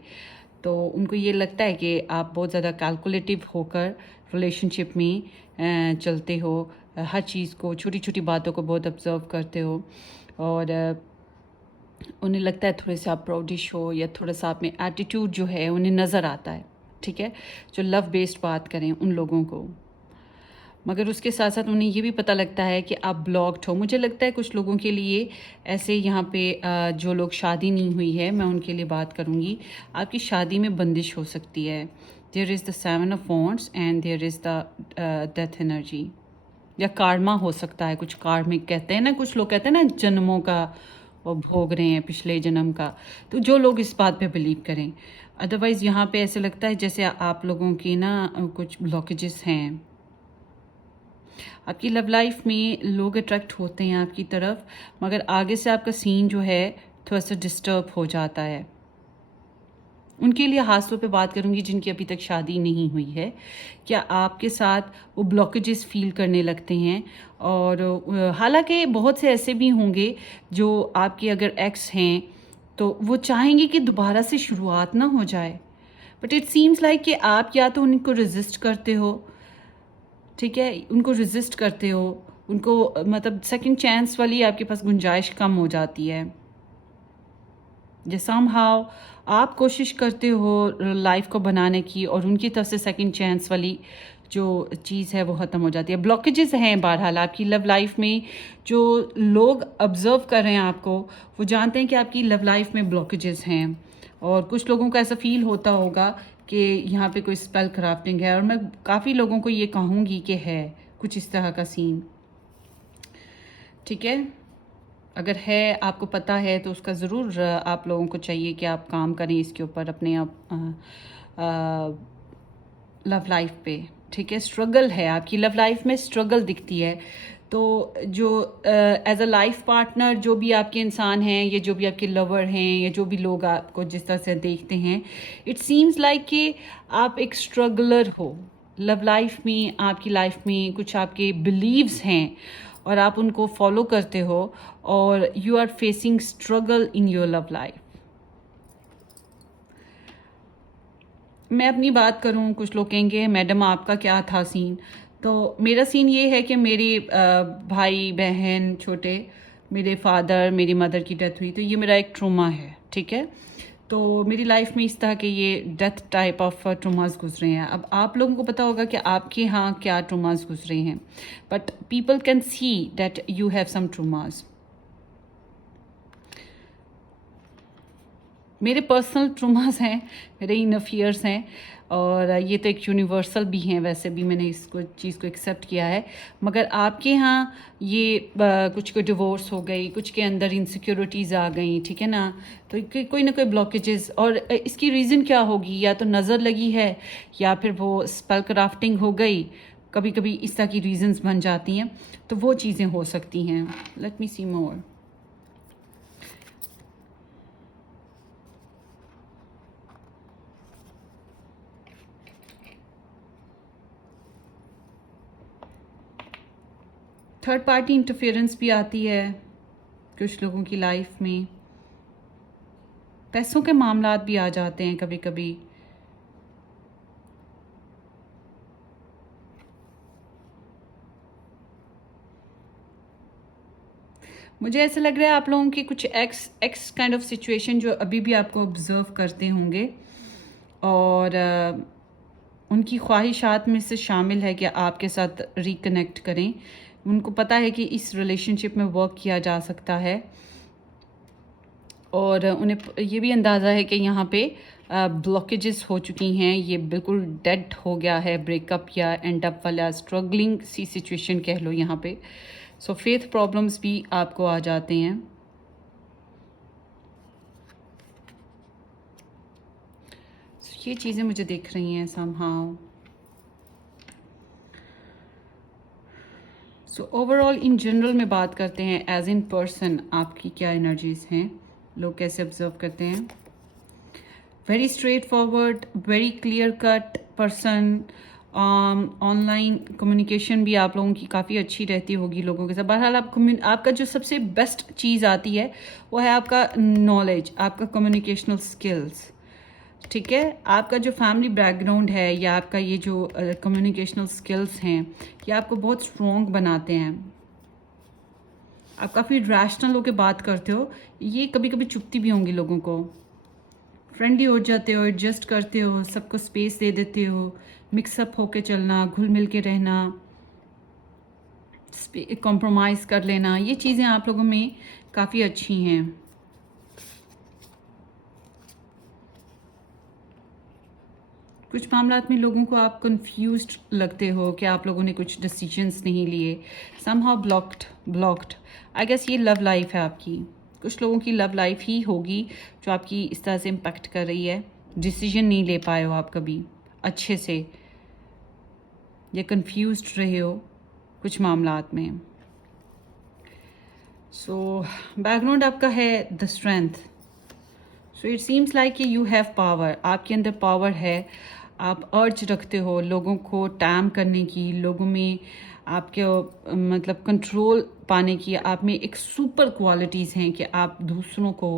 तो उनको ये लगता है कि आप बहुत ज़्यादा कैलकुलेटिव होकर रिलेशनशिप में चलते हो, हर चीज़ को, छोटी छोटी बातों को बहुत ऑब्जर्व करते हो, और उन्हें लगता है थोड़े से आप प्राउडिश हो, या थोड़ा सा आप में एटीट्यूड जो है उन्हें नज़र आता है। ठीक है, जो लव बेस्ड बात करें उन लोगों को, मगर उसके साथ साथ उन्हें ये भी पता लगता है कि आप ब्लॉक्ड हो। मुझे लगता है कुछ लोगों के लिए ऐसे, यहाँ पे जो लोग शादी नहीं हुई है, मैं उनके लिए बात करूँगी, आपकी शादी में बंदिश हो सकती है। There is the 7 of wands and there is the death energy, या कार्मा हो सकता है, कुछ कार्मिक कहते हैं ना, कुछ लोग कहते हैं ना जन्मों का वो भोग रहे हैं, पिछले जन्म का, तो जो लोग इस बात पे बिलीव करें। अदरवाइज़ यहाँ पे ऐसे लगता है जैसे आप लोगों की ना कुछ ब्लॉकेजेस हैं। आपकी लव लाइफ में लोग अट्रैक्ट होते हैं आपकी तरफ, मगर आगे से आपका सीन जो है थोड़ा सा डिस्टर्ब हो जाता है। उनके लिए खास तौर पे बात करूंगी जिनकी अभी तक शादी नहीं हुई है। क्या आपके साथ वो ब्लॉकेजेस फील करने लगते हैं? और हालांकि बहुत से ऐसे भी होंगे जो आपके अगर एक्स हैं तो वो चाहेंगे कि दोबारा से शुरुआत ना हो जाए, बट इट सीम्स लाइक कि आप या तो उनको रेजिस्ट करते हो, ठीक है, उनको रेजिस्ट करते हो, उनको मतलब सेकंड चांस वाली आपके पास गुंजाइश कम हो जाती है। या समहाउ आप कोशिश करते हो लाइफ को बनाने की, और उनकी तरफ से सेकंड चांस वाली जो चीज़ है वो ख़त्म हो जाती है। ब्लॉकेजेस हैं बहरहाल आपकी लव लाइफ में, जो लोग ऑब्ज़र्व कर रहे हैं आपको, वो जानते हैं कि आपकी लव लाइफ में ब्लॉकेजेस हैं, और कुछ लोगों को ऐसा फील होता होगा कि यहाँ पे कोई स्पेल क्राफ्टिंग है, और मैं काफ़ी लोगों को ये कहूँगी कि है कुछ इस तरह का सीन। ठीक है, अगर है, आपको पता है, तो उसका ज़रूर आप लोगों को चाहिए कि आप काम करें इसके ऊपर, अपने आप लव लाइफ पे। ठीक है, स्ट्रगल है आपकी लव लाइफ में, स्ट्रगल दिखती है। तो जो एज अ लाइफ पार्टनर जो भी आपके इंसान हैं, या जो भी आपके लवर हैं, या जो भी लोग आपको जिस तरह से देखते हैं, इट सीम्स लाइक कि आप एक स्ट्रगलर हो लव लाइफ में। आपकी लाइफ में कुछ आपके बिलीव्स हैं और आप उनको फॉलो करते हो, और you are facing struggle in your love life. मैं अपनी बात करूं, कुछ लोग कहेंगे मैडम आपका क्या था सीन, तो मेरा सीन ये है कि मेरे भाई बहन छोटे, मेरे फादर मेरी मदर की डेथ हुई, तो ये मेरा एक ट्रूमा है। ठीक है, तो मेरी लाइफ में इस तरह के ये डेथ टाइप ऑफ ट्रूमास गुजरे हैं। अब आप लोगों को पता होगा कि आपके यहाँ क्या ट्रूमास गुजरे हैं, but people can see that you have some traumas. मेरे पर्सनल ट्रूमास हैं, मेरे इनर फियर्स हैं, और ये तो एक यूनिवर्सल भी हैं, वैसे भी मैंने इसको चीज़ को एक्सेप्ट किया है। मगर आपके यहाँ ये कुछ को डिवोर्स हो गई, कुछ के अंदर इनसिक्योरिटीज़ आ गई, ठीक है ना, तो कोई ना कोई ब्लॉकेजेस, और इसकी रीज़न क्या होगी, या तो नज़र लगी है या फिर वो स्पेल क्राफ्टिंग हो गई, कभी कभी इस तरह की रीजंस बन जाती हैं, तो वो चीज़ें हो सकती हैं। लेट मी सी मोर। थर्ड पार्टी इंटरफेरेंस भी आती है कुछ लोगों की लाइफ में, पैसों के मामलात भी आ जाते हैं कभी कभी। मुझे ऐसा लग रहा है आप लोगों की कुछ एक्स काइंड ऑफ सिचुएशन जो अभी भी आपको ऑब्जर्व करते होंगे, और उनकी ख्वाहिशात में से शामिल है कि आपके साथ रिकनेक्ट करें। उनको पता है कि इस रिलेशनशिप में वर्क किया जा सकता है, और उन्हें ये भी अंदाज़ा है कि यहाँ पे ब्लॉकेजेस हो चुकी हैं, ये बिल्कुल डेड हो गया है, ब्रेकअप या एंड अप वाला स्ट्रगलिंग सी सिचुएशन कह लो यहाँ पे। सो फेथ प्रॉब्लम्स भी आपको आ जाते हैं। ये चीज़ें मुझे दिख रही हैं somehow. So overall in general में बात करते हैं, एज इन पर्सन आपकी क्या एनर्जीज हैं, लोग कैसे ऑब्जर्व करते हैं। Very straight forward, very clear cut person. Online communication भी आप लोगों की काफ़ी अच्छी रहती होगी लोगों के साथ। बहरहाल आपका जो सबसे बेस्ट चीज़ आती है वो है आपका नॉलेज, आपका कम्युनिकेशनल स्किल्स, ठीक है। आपका जो फैमिली बैकग्राउंड है या आपका ये जो कम्युनिकेशनल स्किल्स हैं, ये आपको बहुत स्ट्रॉन्ग बनाते हैं। आप काफ़ी रैशनल होकर बात करते हो, ये कभी कभी चुभती भी होंगी लोगों को। फ्रेंडली हो जाते हो, एडजस्ट करते हो, सबको स्पेस दे देते हो, मिक्सअप होके चलना, घुल मिल के रहना, कॉम्प्रोमाइज़ कर लेना, ये चीज़ें आप लोगों में काफ़ी अच्छी हैं। कुछ मामलात में लोगों को आप कंफ्यूज्ड लगते हो कि आप लोगों ने कुछ डिसीजंस नहीं लिए, समहाउ ब्लॉक्ड। आई गेस ये लव लाइफ है आपकी, कुछ लोगों की लव लाइफ ही होगी जो आपकी इस तरह से इम्पेक्ट कर रही है। डिसीजन नहीं ले पाए हो आप कभी अच्छे से, या कंफ्यूज्ड रहे हो कुछ मामलात में। सो बैकग्राउंड आपका है the strength. So it seems like you have power, आपके अंदर पावर है, आप अर्ज रखते हो लोगों को टैम करने की, लोगों में आपके मतलब कंट्रोल पाने की। आप में एक सुपर क्वालिटीज़ हैं कि आप दूसरों को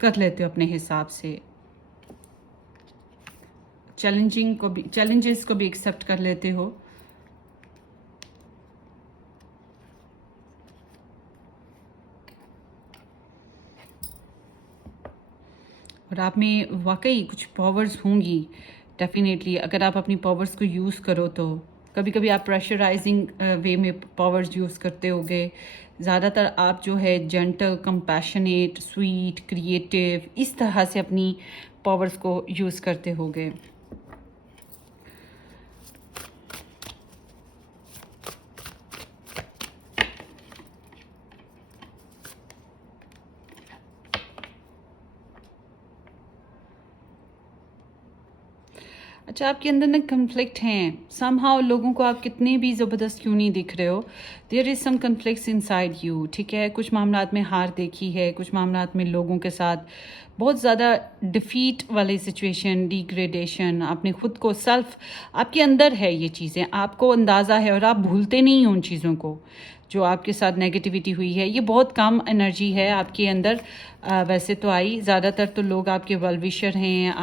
कर लेते हो अपने हिसाब से, चैलेंजेस को भी एक्सेप्ट कर लेते हो। और आप में वाकई कुछ पावर्स होंगी डेफिनेटली, अगर आप अपनी पावर्स को यूज़ करो तो। कभी कभी आप प्रेशराइजिंग वे में पावर्स यूज़ करते होगे, ज़्यादातर आप जो है जेंटल, कंपैशनेट, स्वीट, क्रिएटिव, इस तरह से अपनी पावर्स को यूज़ करते होगे। अच्छा, आपके अंदर ना कन्फ्लिक्ट हैं समहाउ, लोगों को आप कितने भी ज़बरदस्त क्यों नहीं दिख रहे हो, there is some conflicts inside you, ठीक है। कुछ मामलात में हार देखी है, कुछ मामलात में लोगों के साथ बहुत ज़्यादा डिफीट वाली सिचुएशन, डिग्रेडेशन, आपने खुद को सेल्फ, आपके अंदर है ये चीज़ें, आपको अंदाज़ा है और आप भूलते नहीं हो उन चीज़ों को जो आपके साथ नेगेटिविटी हुई है। ये बहुत कम एनर्जी है आपके अंदर, वैसे तो आई, ज़्यादातर तो लोग आपके वेल विशर हैं,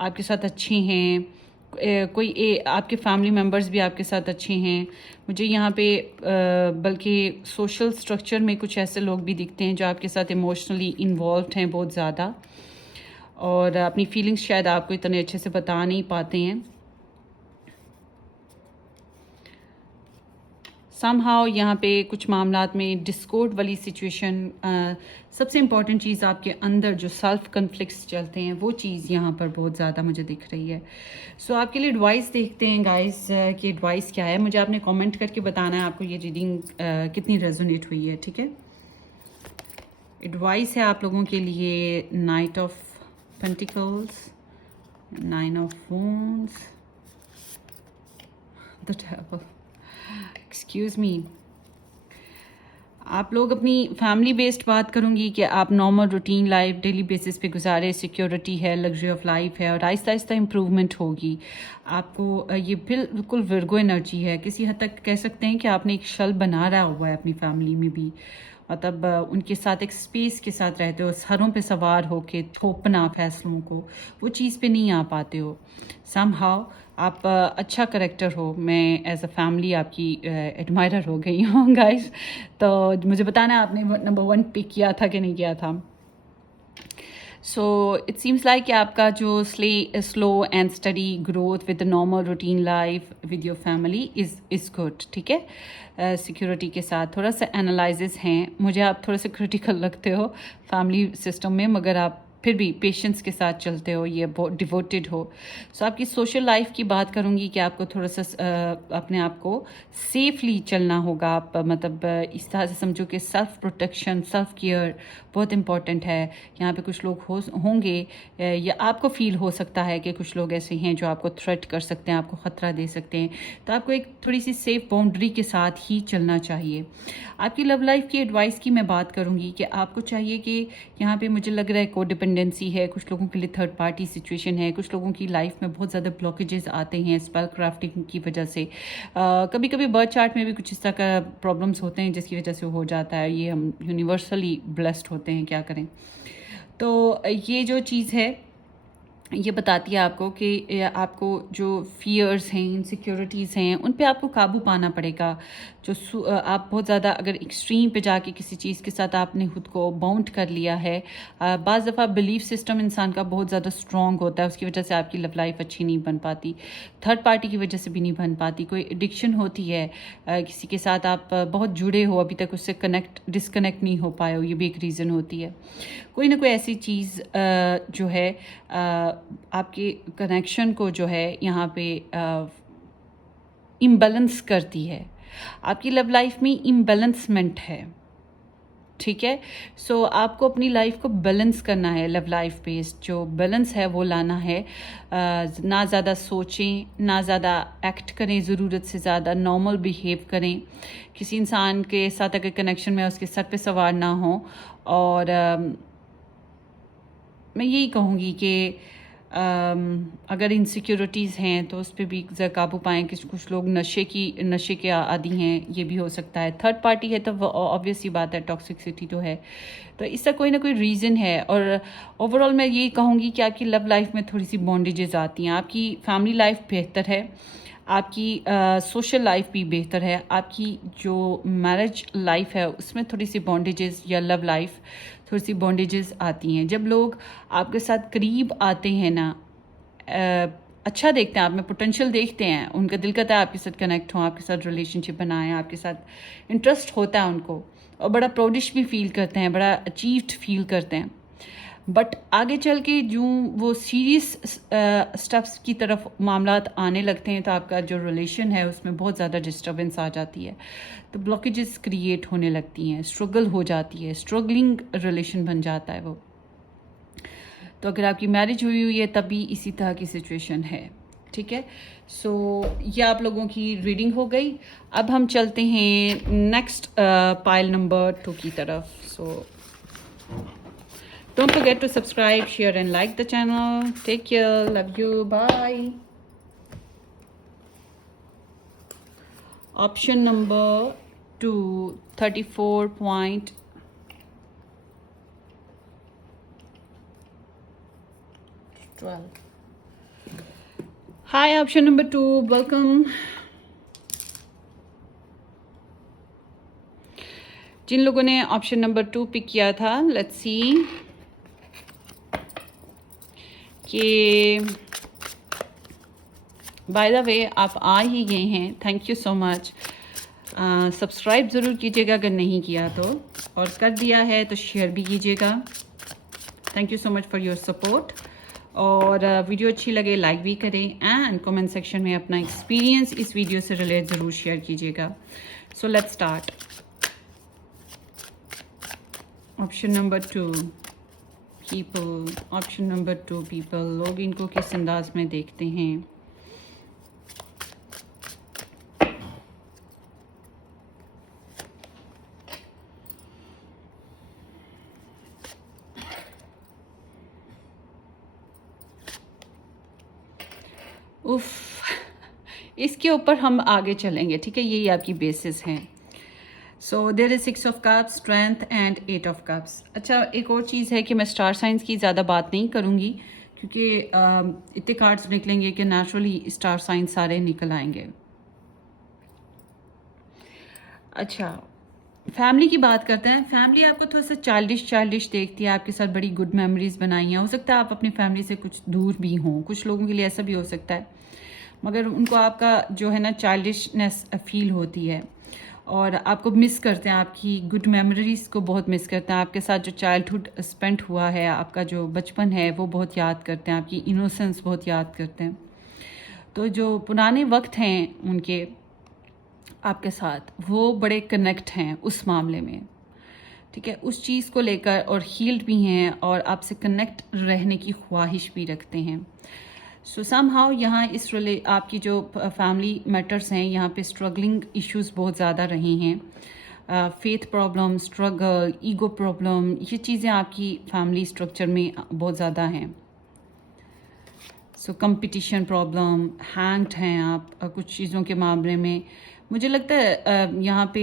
आपके साथ अच्छे हैं, आपके फैमिली मेम्बर्स भी आपके साथ अच्छे हैं। मुझे यहाँ पे बल्कि सोशल स्ट्रक्चर में कुछ ऐसे लोग भी दिखते हैं जो आपके साथ इमोशनली इन्वॉल्व हैं बहुत ज़्यादा, और अपनी फीलिंग्स शायद आपको इतने अच्छे से बता नहीं पाते हैं। समहाउ यहाँ पे कुछ मामलात में डिस्कॉर्ड वाली सिचुएशन, सबसे इम्पॉर्टेंट चीज़ आपके अंदर जो सेल्फ कन्फ्लिक्ट्स चलते हैं वो चीज़ यहाँ पर बहुत ज़्यादा मुझे दिख रही है। सो आपके लिए एडवाइस देखते हैं गाइस कि एडवाइस क्या है। मुझे आपने कमेंट करके बताना है आपको ये रीडिंग कितनी रेजोनेट हुई है, ठीक है। एडवाइस है आप लोगों के लिए night of pentacles, 9 of wands, the devil, excuse me. आप लोग अपनी फैमिली बेस्ड बात करूंगी कि आप normal routine life daily basis पे गुजारे, सिक्योरिटी है, लग्जरी ऑफ लाइफ है और आहिस्ता आहिस्ता इम्प्रूवमेंट होगी आपको। ये बिल्कुल वर्गो एनर्जी है। किसी हद तक कह सकते हैं कि आपने एक शल बना रहा हुआ है अपनी फैमिली में भी, मतलब उनके साथ एक स्पेस के साथ रहते हो, सरों पे सवार होके थोपना फैसलों को, वो चीज़ पे नहीं आ पाते हो। समहाउ आप अच्छा करेक्टर हो। मैं एज अ फैमिली आपकी एडमायरर हो गई हूँ गाइस। तो मुझे बताना आपने नंबर 1 पिक किया था कि नहीं किया था। सो इट सीम्स लाइक कि आपका जो slow and study growth with normal routine life with your family is good, ठीक है। सिक्योरिटी के साथ थोड़ा सा एनालिसिस हैं, मुझे आप थोड़ा सा क्रिटिकल लगते हो फैमिली सिस्टम में, मगर आप फिर भी पेशेंस के साथ चलते हो, ये बहुत डिवोटेड हो। सो आपकी सोशल लाइफ की बात करूँगी कि आपको थोड़ा सा अपने आप को सेफली चलना होगा। आप मतलब इस तरह से समझो कि सेल्फ प्रोटेक्शन, सेल्फ केयर बहुत इंपॉर्टेंट है। यहाँ पे कुछ लोग होंगे या आपको फील हो सकता है कि कुछ लोग ऐसे हैं जो आपको थ्रेट कर सकते हैं, आपको ख़तरा दे सकते हैं, तो आपको एक थोड़ी सी सेफ बाउंड्री के साथ ही चलना चाहिए। आपकी लव लाइफ की एडवाइस की मैं बात करूँगी कि आपको चाहिए कि यहाँ पे मुझे लग रहा है कोडिपेंडेंसी है, कुछ लोगों के लिए थर्ड पार्टी सिचुएशन है, कुछ लोगों की लाइफ में बहुत ज़्यादा ब्लॉकेजेस आते हैं स्पेल क्राफ्टिंग की वजह से। कभी कभी बर्थ चार्ट में भी कुछ इस तरह का प्रॉब्लम्स होते हैं जिसकी वजह से हो जाता है। ये हम यूनिवर्सली ब्लेस्ड होते हैं, क्या करें। तो ये जो चीज़ है ये बताती है आपको कि आपको जो फियर्स हैं, इनसिक्योरिटीज़ हैं, उन पे आपको काबू पाना पड़ेगा। जो आप बहुत ज़्यादा अगर एक्सट्रीम पे जाके किसी चीज़ के साथ आपने खुद को बाउंड कर लिया है, बाज़ दफ़ा बिलीफ सिस्टम इंसान का बहुत ज़्यादा स्ट्रॉन्ग होता है, उसकी वजह से आपकी लव लाइफ अच्छी नहीं बन पाती, थर्ड पार्टी की वजह से भी नहीं बन पाती। कोई एडिक्शन होती है, किसी के साथ आप बहुत जुड़े हो, अभी तक उससे डिस्कनेक्ट नहीं हो पाए हो, ये भी एक रीज़न होती है। कोई ना कोई ऐसी चीज़ जो है आपके कनेक्शन को जो है यहाँ पे इम्बैलेंस करती है। आपकी लव लाइफ में इम्बैलेंसमेंट है, ठीक है। सो आपको अपनी लाइफ को बैलेंस करना है। लव लाइफ बेस्ड जो बैलेंस है वो लाना है। ना ज़्यादा सोचें, ना ज़्यादा एक्ट करें ज़रूरत से ज़्यादा, नॉर्मल बिहेव करें। किसी इंसान के साथ अगर कनेक्शन में उसके सर पे सवार ना हो। और मैं यही कहूँगी कि अगर इनसिक्योरिटीज़ हैं तो उस पर भी ज़रा काबू पाएँ। कि कुछ लोग नशे के आदी हैं, ये भी हो सकता है। थर्ड पार्टी है तो ऑब्वियस ही बात है, टॉक्सिसिटी तो है, तो इसका कोई ना कोई रीज़न है। और ओवरऑल मैं यही कहूँगी कि आपकी लव लाइफ में थोड़ी सी बॉन्डेजेस आती हैं। आपकी फैमिली लाइफ बेहतर है, आपकी सोशल लाइफ भी बेहतर है, आपकी जो मैरिज लाइफ है उसमें थोड़ी सी बॉन्डेजेस या लव लाइफ थोड़ी सी बॉन्डेजेस आती हैं। जब लोग आपके साथ करीब आते हैं ना, अच्छा देखते हैं, आप में पोटेंशियल देखते हैं, उनका दिल करता है आपके साथ कनेक्ट हों, आपके साथ रिलेशनशिप बनाएं, आपके साथ इंटरेस्ट होता है उनको, और बड़ा प्राउडिश भी फील करते हैं, बड़ा अचीव्ड फील करते हैं। बट आगे चल के जो वो सीरियस स्टेप्स की तरफ मामलात आने लगते हैं तो आपका जो रिलेशन है उसमें बहुत ज़्यादा डिस्टर्बेंस आ जाती है, तो ब्लॉकेजेस क्रिएट होने लगती हैं, स्ट्रगल हो जाती है, स्ट्रगलिंग रिलेशन बन जाता है वो। तो अगर आपकी मैरिज हुई है तभी इसी तरह की सिचुएशन है, ठीक है। सो ये आप लोगों की रीडिंग हो गई। अब हम चलते हैं नेक्स्ट पाइल नंबर 2 की तरफ। सो don't forget to subscribe, share and like the channel. Take care, love you, bye. Option number 2, 34.12. Hi, option number 2, welcome. जिन लोगों ने ऑप्शन नंबर 2 पिक किया था, लेट्स सी कि बाय द वे आप आ ही गए हैं, thank you so much. Subscribe ज़रूर कीजिएगा अगर नहीं किया तो, और कर दिया है तो शेयर भी कीजिएगा। Thank you so much for your support. और वीडियो अच्छी लगे लाइक भी करें एंड कमेंट सेक्शन में अपना एक्सपीरियंस इस वीडियो से रिलेटेड ज़रूर शेयर कीजिएगा। सो let's start. Option number 2 people. Option number 2 people. लोग इनको किस अंदाज में देखते हैं। उफ, इसके ऊपर हम आगे चलेंगे, ठीक है, यही आपकी बेसिस हैं। So there is 6 of cups, strength and 8 of cups. अच्छा, एक और चीज़ है कि मैं स्टार साइंस की ज़्यादा बात नहीं करूँगी क्योंकि इतने कार्ड्स निकलेंगे कि नेचुरली स्टार साइंस सारे निकल आएंगे। अच्छा, फैमिली की बात करते हैं। फैमिली आपको थोड़ा सा चाइल्डिश देखती है, आपके साथ बड़ी गुड मेमोरीज बनाई हैं। हो सकता है आप अपनी फैमिली से कुछ दूर भी हों, कुछ लोगों के लिए ऐसा भी हो सकता है, मगर उनको आपका जो है ना चाइल्डिशनेस फील होती है और आपको मिस करते हैं, आपकी गुड मेमोरीज़ को बहुत मिस करते हैं। आपके साथ जो चाइल्डहुड स्पेंड हुआ है, आपका जो बचपन है वो बहुत याद करते हैं, आपकी इनोसेंस बहुत याद करते हैं। तो जो पुराने वक्त हैं उनके आपके साथ, वो बड़े कनेक्ट हैं उस मामले में, ठीक है, उस चीज़ को लेकर, और हील्ड भी हैं और आपसे कनेक्ट रहने की ख्वाहिश भी रखते हैं। सो समहाउ यहाँ इस आपकी जो फैमिली मैटर्स हैं, यहाँ पे स्ट्रगलिंग इश्यूज बहुत ज़्यादा रहे हैं। Faith problem, struggle, ego problem, ये चीज़ें आपकी फैमिली स्ट्रक्चर में बहुत ज़्यादा हैं। सो कंपटीशन प्रॉब्लम, हैंग्ड हैं आप कुछ चीज़ों के मामले में। मुझे लगता है यहाँ पे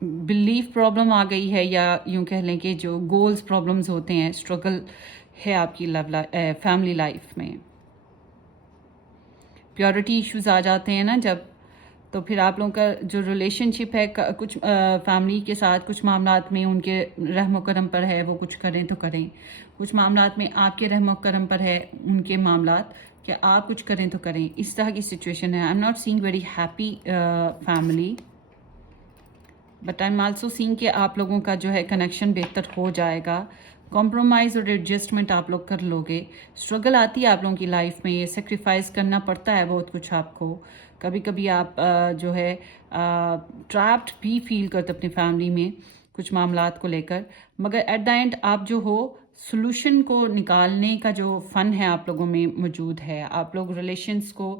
बिलीफ प्रॉब्लम आ गई है, या यूँ कह लें कि जो गोल्स प्रॉब्लम्स होते हैं, स्ट्रगल है आपकी फैमिली लाइफ में। प्योरिटी इश्यूज आ जाते हैं ना जब, तो फिर आप लोगों का जो रिलेशनशिप है कुछ फैमिली के साथ कुछ मामलात में उनके रहमो करम पर है, वो कुछ करें तो करें, कुछ मामलात में आपके रहमो करम पर है उनके मामलात कि आप कुछ करें तो करें। इस तरह की सिचुएशन है। I am not seeing very happy family, but I am also seeing कि आप लोगों का जो है कनेक्शन बेहतर हो जाएगा। कॉम्प्रोमाइज़ और एडजस्टमेंट आप लोग कर लोगे। स्ट्रगल आती है आप लोगों की लाइफ में, ये सेक्रीफाइस करना पड़ता है बहुत कुछ आपको। कभी कभी आप जो है ट्रैप्ड भी फील करते अपनी फैमिली में कुछ मामलात को लेकर, मगर एट द एंड आप जो हो सोल्यूशन को निकालने का जो फ़न है आप लोगों में मौजूद है। आप लोग रिलेशंस को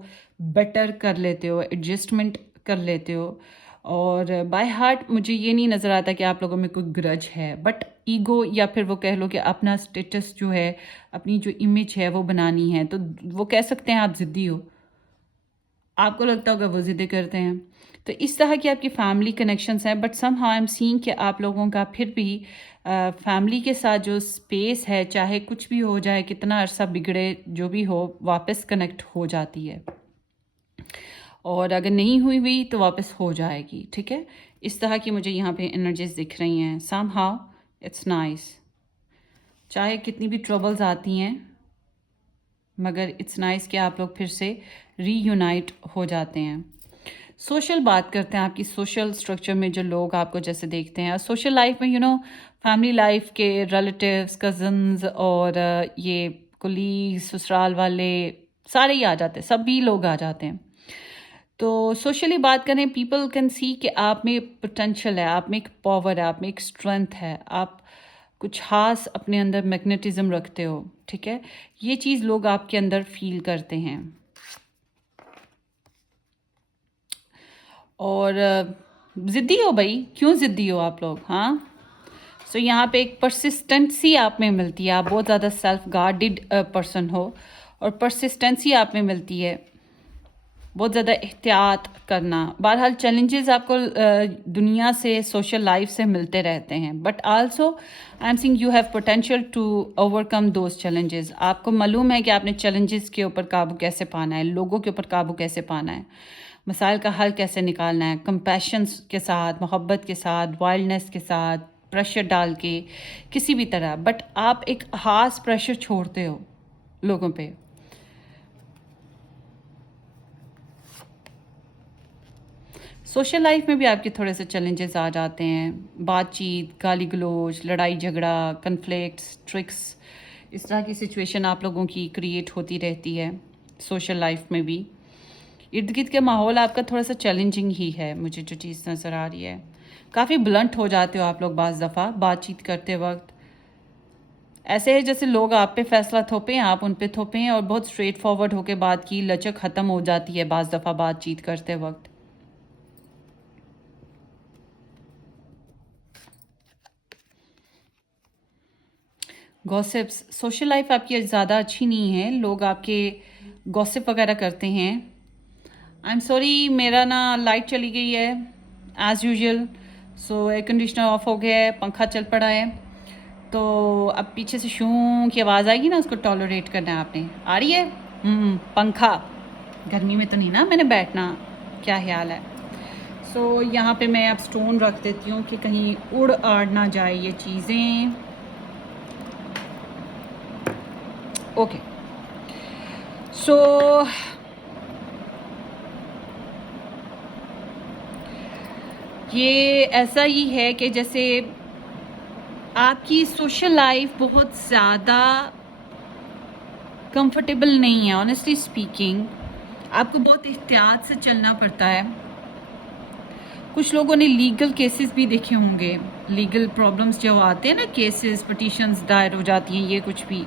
बेटर कर लेते हो, एडजस्टमेंट कर लेते हो, और बाय हार्ट मुझे ये नहीं नज़र आता कि आप लोगों में कोई ग्रज है, बट ईगो या फिर वो कह लो कि अपना स्टेटस जो है, अपनी जो इमेज है वो बनानी है, तो वो कह सकते हैं आप ज़िद्दी हो। आपको लगता होगा वो ज़िद्दी करते हैं। तो इस तरह की आपकी फैमिली कनेक्शंस हैं, but somehow I am seeing कि आप लोगों का फिर भी फैमिली के साथ जो स्पेस है, चाहे कुछ भी हो जाए, कितना अरसा बिगड़े, जो भी हो, वापस कनेक्ट हो जाती है, और अगर नहीं हुई भी तो वापस हो जाएगी, ठीक है। इस तरह की मुझे यहाँ पे एनर्जीज दिख रही हैं। सम हाउ इट्स नाइस, चाहे कितनी भी ट्रबल्स आती हैं, मगर इट्स नाइस कि आप लोग फिर से रीयूनाइट हो जाते हैं। सोशल बात करते हैं, आपकी सोशल स्ट्रक्चर में जो लोग आपको जैसे देखते हैं, सोशल लाइफ में यू नो फैमिली लाइफ के रिलेटिव्स, कज़न्स और ये कुलीग्स, ससुराल वाले, सारे ही आ जाते हैं, सभी लोग आ जाते हैं। तो सोशली बात करें, पीपल कैन सी कि आप में पोटेंशियल है, आप में एक पावर है, आप में एक स्ट्रेंथ है, आप कुछ खास अपने अंदर मैग्नेटिज्म रखते हो, ठीक है। ये चीज़ लोग आपके अंदर फील करते हैं। और ज़िद्दी हो भाई, क्यों ज़िद्दी हो आप लोग, हाँ। सो यहाँ पे एक परसिस्टेंसी आप में मिलती है, आप बहुत ज़्यादा सेल्फ गार्डेड पर्सन हो, और परसिस्टेंसी आप में मिलती है, बहुत ज़्यादा एहतियात करना। बहरहाल चैलेंजेस आपको दुनिया से, सोशल लाइफ से मिलते रहते हैं, but also I am seeing you have potential to overcome those challenges. आपको मालूम है कि आपने चैलेंजेस के ऊपर काबू कैसे पाना है, लोगों के ऊपर काबू कैसे पाना है, मसाइल का हल कैसे निकालना है, कंपैशन के साथ, मोहब्बत के साथ, वाइल्डनेस के साथ, प्रेशर डाल के, किसी भी तरह। बट आप एक खास प्रेशर छोड़ते हो लोगों पे। सोशल लाइफ में भी आपके थोड़े से चैलेंजेस आ जाते हैं, बातचीत, गाली गलौज, लड़ाई झगड़ा, कन्फ्लिक्ट्स, ट्रिक्स, इस तरह की सिचुएशन आप लोगों की क्रिएट होती रहती है सोशल लाइफ में भी। इर्द गिर्द का माहौल आपका थोड़ा सा चैलेंजिंग ही है, मुझे जो चीज़ नज़र आ रही है। काफ़ी ब्लंट हो जाते हो आप लोग बाज़ दफ़ा बातचीत करते वक्त। ऐसे है जैसे लोग आप पे फैसला थोपें, आप उन पे थोपें, और बहुत स्ट्रेट फॉरवर्ड होके बात की लचक ख़त्म हो जाती है बाज़ दफ़ा बातचीत करते वक्त। गॉसिप्स, सोशल लाइफ आपकी ज़्यादा अच्छी नहीं है, लोग आपके गॉसिप वगैरह करते हैं। आई एम सॉरी, मेरा ना लाइट चली गई है as usual, so air conditioner of हो गया है, पंखा चल पड़ा है, तो अब पीछे से शूं की आवाज़ आएगी ना, उसको टॉलरेट करना है आपने। आ रही है पंखा, गर्मी में तो नहीं ना मैंने बैठना, क्या ख्याल है। सो यहाँ पे मैं अब स्टोन रख देती हूँ कि कहीं उड़ आड़ ना जाए ये चीज़ें। ओके, सो ये ऐसा ही है कि जैसे आपकी सोशल लाइफ बहुत ज़्यादा कंफर्टेबल नहीं है। ऑनेस्टली स्पीकिंग, आपको बहुत एहतियात से चलना पड़ता है। कुछ लोगों ने लीगल केसेस भी देखे होंगे, लीगल प्रॉब्लम्स जो आते हैं ना, केसेस पिटिशंस दायर हो जाती हैं, ये कुछ भी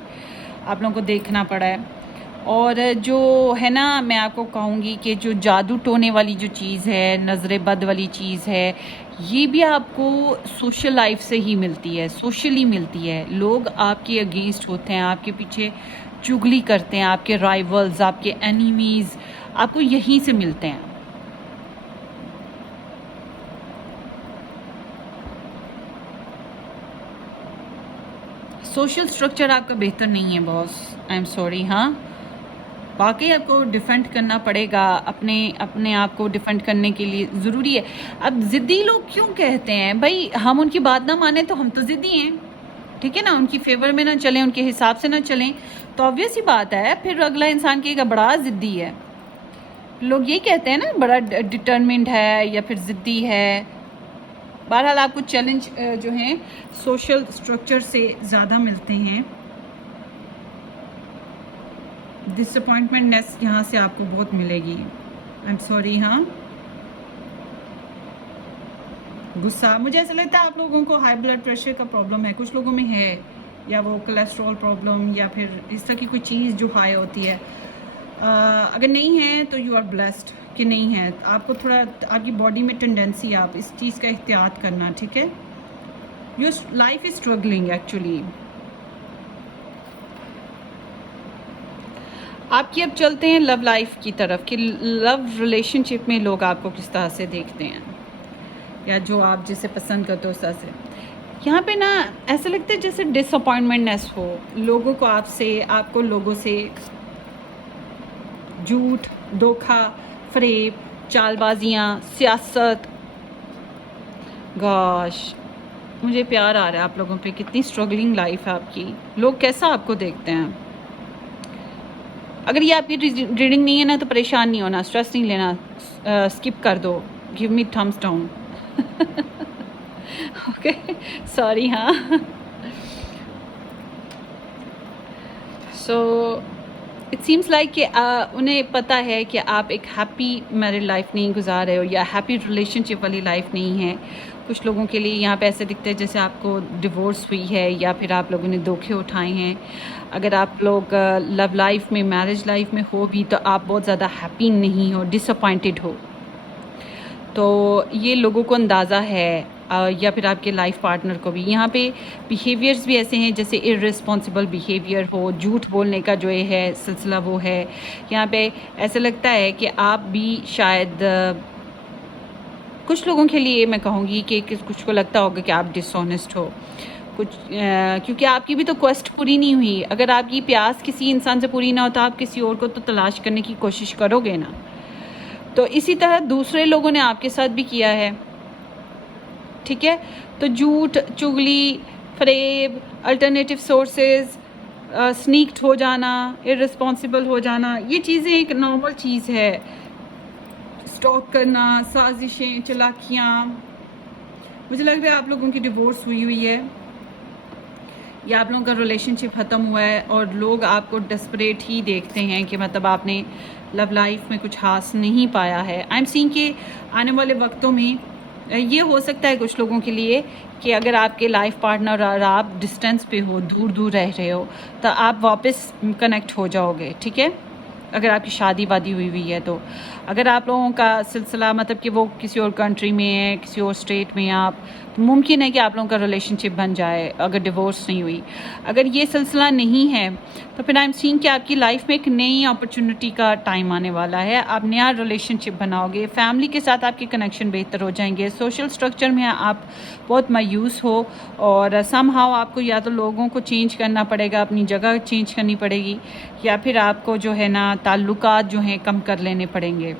आप लोगों को देखना पड़ा है। और जो है ना, मैं आपको कहूँगी कि जो जादू टोने वाली जो चीज़ है, नज़र बद वाली चीज़ है, ये भी आपको सोशल लाइफ से ही मिलती है, सोशली मिलती है। लोग आपके अगेंस्ट होते हैं, आपके पीछे चुगली करते हैं, आपके राइवल्स, आपके एनिमीज़ आपको यहीं से मिलते हैं। सोशल स्ट्रक्चर आपका बेहतर नहीं है बॉस, आई एम सॉरी। हाँ, वाकई आपको डिफेंड करना पड़ेगा, अपने आप को डिफेंड करने के लिए ज़रूरी है। अब ज़िद्दी लोग क्यों कहते हैं भाई, हम उनकी बात ना माने तो हम तो ज़िद्दी हैं, ठीक है ना, उनकी फेवर में ना चलें, उनके हिसाब से ना चलें, तो ऑब्वियस ही बात है फिर अगला इंसान कहेगा बड़ा ज़िद्दी है। लोग यही कहते हैं ना, बड़ा डिटर्मिन्ड है या फिर ज़िद्दी है। बहरहाल आपको चैलेंज जो हैं सोशल स्ट्रक्चर से ज़्यादा मिलते हैं। डिसअपॉइंटमेंटनेस यहाँ से आपको बहुत मिलेगी, आई एम सॉरी। हाँ, गुस्सा, मुझे ऐसा लगता है आप लोगों को हाई ब्लड प्रेशर का प्रॉब्लम है, कुछ लोगों में है, या वो कोलेस्ट्रॉल प्रॉब्लम, या फिर इस तरह की कोई चीज़ जो हाई होती है। अगर नहीं है तो यू आर ब्लेस्ड कि नहीं है। आपको थोड़ा आपकी बॉडी में टेंडेंसी, आप इस चीज़ का एहतियात करना, ठीक है। Your life is struggling actually. आपकी अब चलते हैं लव लाइफ की तरफ कि लव रिलेशनशिप में लोग आपको किस तरह से देखते हैं, या जो आप जिसे पसंद करते हो उस तरह से। यहाँ पे ना ऐसा लगता है जैसे डिसअपॉइंटमेंटनेस हो, लोगों को आपसे, आपको लोगों से झूठ, धोखा, फरेब, चालबाजियाँ, सियासत। गॉश, मुझे प्यार आ रहा है आप लोगों पे, कितनी स्ट्रगलिंग लाइफ है आपकी, लोग कैसा आपको देखते हैं। अगर ये आपकी रीडिंग नहीं है ना तो परेशान नहीं होना, स्ट्रेस नहीं लेना, स्किप कर दो, give me thumbs down. Okay, sorry. हाँ, सो इट सीम्स लाइक कि उन्हें पता है कि आप एक हैप्पी मैरिड लाइफ नहीं गुजार रहे हो, या हैप्पी रिलेशनशिप वाली लाइफ नहीं है। कुछ लोगों के लिए यहाँ पे ऐसे दिखता है जैसे आपको डिवोर्स हुई है, या फिर आप लोगों ने धोखे उठाए हैं। अगर आप लोग लव लाइफ में, मैरिज लाइफ में हो भी, तो आप बहुत ज़्यादा हैप्पी नहीं हो, डिसअपॉइंटेड हो, तो ये लोगों को अंदाज़ा है, या फिर आपके लाइफ पार्टनर को भी। यहाँ पे बिहेवियर्स भी ऐसे हैं जैसे इररिस्पॉन्सिबल बिहेवियर हो, झूठ बोलने का जो है सिलसिला वो है। यहाँ पे ऐसा लगता है कि आप भी शायद कुछ लोगों के लिए मैं कहूँगी कि कुछ को लगता होगा कि आप डिसऑनेस्ट हो कुछ, क्योंकि आपकी भी तो क्वेस्ट पूरी नहीं हुई। अगर आपकी प्यास किसी इंसान से पूरी ना हो तो आप किसी और को तो तलाश करने की कोशिश करोगे ना। तो इसी तरह दूसरे लोगों ने आपके साथ भी किया है, ठीक है। तो झूठ, चुगली, फरेब, अल्टरनेटिव सोर्सेज, स्नीक्ड हो जाना, इररिस्पॉन्सिबल हो जाना, ये चीज़ें एक नॉर्मल चीज़ है। स्टॉक करना, साजिशें, चालाकियाँ। मुझे लग रहा है आप लोगों की डिवोर्स हुई है या आप लोगों का रिलेशनशिप ख़त्म हुआ है और लोग आपको डेस्परेट ही देखते हैं कि मतलब आपने लव लाइफ में कुछ हासिल नहीं पाया है। आई एम सीइंग कि आने वाले वक्तों में ये हो सकता है कुछ लोगों के लिए कि अगर आपके लाइफ पार्टनर और आप डिस्टेंस पे हो, दूर दूर रह रहे हो, तो आप वापस कनेक्ट हो जाओगे, ठीक है, अगर आपकी शादी वादी हुई है तो। अगर आप लोगों का सिलसिला मतलब कि वो किसी और कंट्री में है, किसी और स्टेट में आप, तो मुमकिन है कि आप लोगों का रिलेशनशिप बन जाए अगर डिवोर्स नहीं हुई। अगर ये सिलसिला नहीं है तो फिर आई एम सीइंग कि आपकी लाइफ में एक नई अपॉर्चुनिटी का टाइम आने वाला है। आप नया रिलेशनशिप बनाओगे, फैमिली के साथ आपके कनेक्शन बेहतर हो जाएंगे, सोशल स्ट्रक्चर में आप बहुत मायूस हो और समहाउ आपको या तो लोगों को चेंज करना पड़ेगा, अपनी जगह चेंज करनी पड़ेगी, या फिर आपको जो है ना ताल्लुकात जो हैं कम कर लेने पड़ेंगे।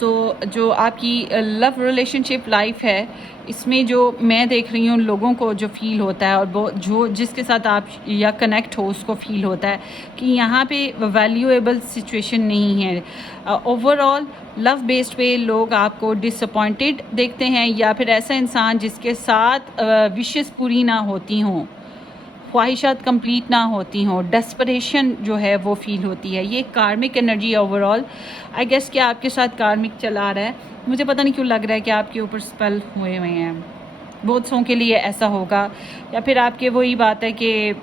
जो आपकी लव रिलेशनशिप लाइफ है, इसमें जो मैं देख रही हूँ लोगों को जो फ़ील होता है और वो जो जिसके साथ आप या कनेक्ट हो उसको फ़ील होता है कि यहाँ पे वैल्यूएबल सिचुएशन नहीं है। ओवरऑल लव बेस्ड पे लोग आपको डिसअपॉइंटेड देखते हैं, या फिर ऐसा इंसान जिसके साथ विशेस पूरी ना होती हों, ख्वाहिशात कंप्लीट ना होती हों, डेस्परेशन जो है वो फील होती है। ये कार्मिक एनर्जी ओवरऑल आई गेस कि आपके साथ कार्मिक चला रहा है। मुझे पता नहीं क्यों लग रहा है कि आपके ऊपर स्पेल हुए हैं, बहुत सौ के लिए ऐसा होगा, या फिर आपके वही बात है कि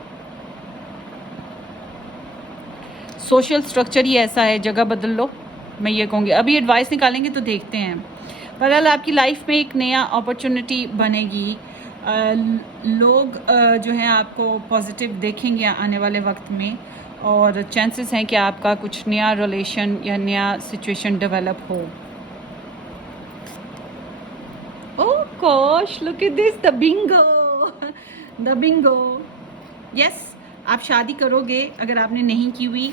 सोशल स्ट्रक्चर ही ऐसा है, जगह बदल लो, मैं ये कहूँगी। अभी एडवाइस निकालेंगे तो देखते हैं। बहरहाल आपकी लाइफ में एक नया अपॉर्चुनिटी बनेगी, लोग जो हैं आपको पॉजिटिव देखेंगे आने वाले वक्त में, और चांसेस हैं कि आपका कुछ नया रिलेशन या नया सिचुएशन डेवलप हो। Oh gosh, look at this, the bingo, the bingo. Yes, आप शादी करोगे अगर आपने नहीं की हुई,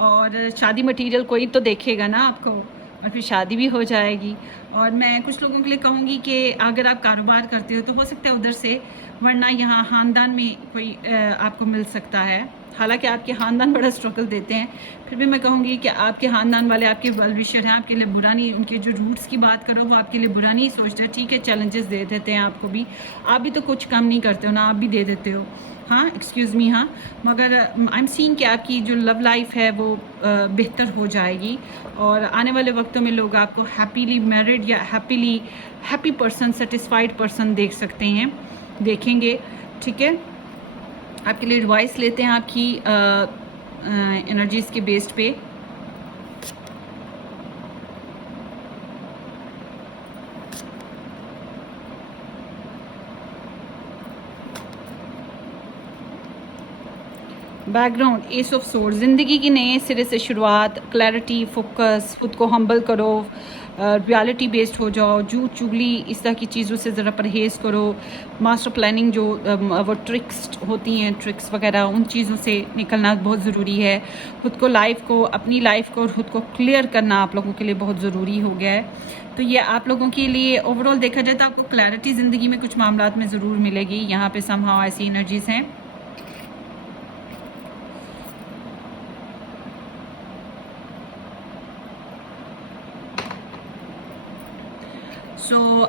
और शादी मटेरियल कोई तो देखेगा ना आपको, और फिर शादी भी हो जाएगी। और मैं कुछ लोगों के लिए कहूँगी कि अगर आप कारोबार करते हो तो हो सकता है उधर से, वरना यहाँ ख़ानदान में कोई आपको मिल सकता है। हालांकि आपके ख़ानदान बड़ा स्ट्रगल देते हैं, फिर भी मैं कहूँगी कि आपके ख़ानदान वाले आपके वेल विशर हैं, आपके लिए बुरा नहीं, उनके जो रूट्स की बात करो वो आपके लिए बुरा नहीं सोचते। ठीक है, चैलेंजेस दे देते हैं आपको भी, आप भी तो कुछ कम नहीं करते हो ना, आप भी दे देते हो। हाँ, एक्सक्यूज़ मी, हाँ, मगर आई एम सीइंग कि आपकी जो लव लाइफ है वो बेहतर हो जाएगी, और आने वाले वक्तों में लोग आपको हैप्पीली मैरिड या हैप्पी पर्सन, सेटिस्फाइड पर्सन देख सकते हैं, देखेंगे। ठीक है, आपके लिए एडवाइस लेते हैं आपकी एनर्जीज़ के बेस्ड पे। बैकग्राउंड, एस ऑफ सोर्ड, ज़िंदगी की नए सिरे से शुरुआत, क्लैरिटी, फोकस, खुद को हम्बल करो, रियलिटी बेस्ड हो जाओ, झूठ चुगली इस तरह की चीज़ों से ज़रा परहेज़ करो, मास्टर प्लानिंग जो वो ट्रिक्स होती हैं, ट्रिक्स वगैरह, उन चीज़ों से निकलना बहुत ज़रूरी है। खुद को अपनी लाइफ को और ख़ुद को क्लियर करना आप लोगों के लिए बहुत ज़रूरी हो गया है। तो ये आप लोगों के लिए ओवरऑल देखा जाए तो आपको क्लैरिटी ज़िंदगी में कुछ मामलात में ज़रूर मिलेगी। यहाँ पे समहाउ ऐसी एनर्जीज़ हैं।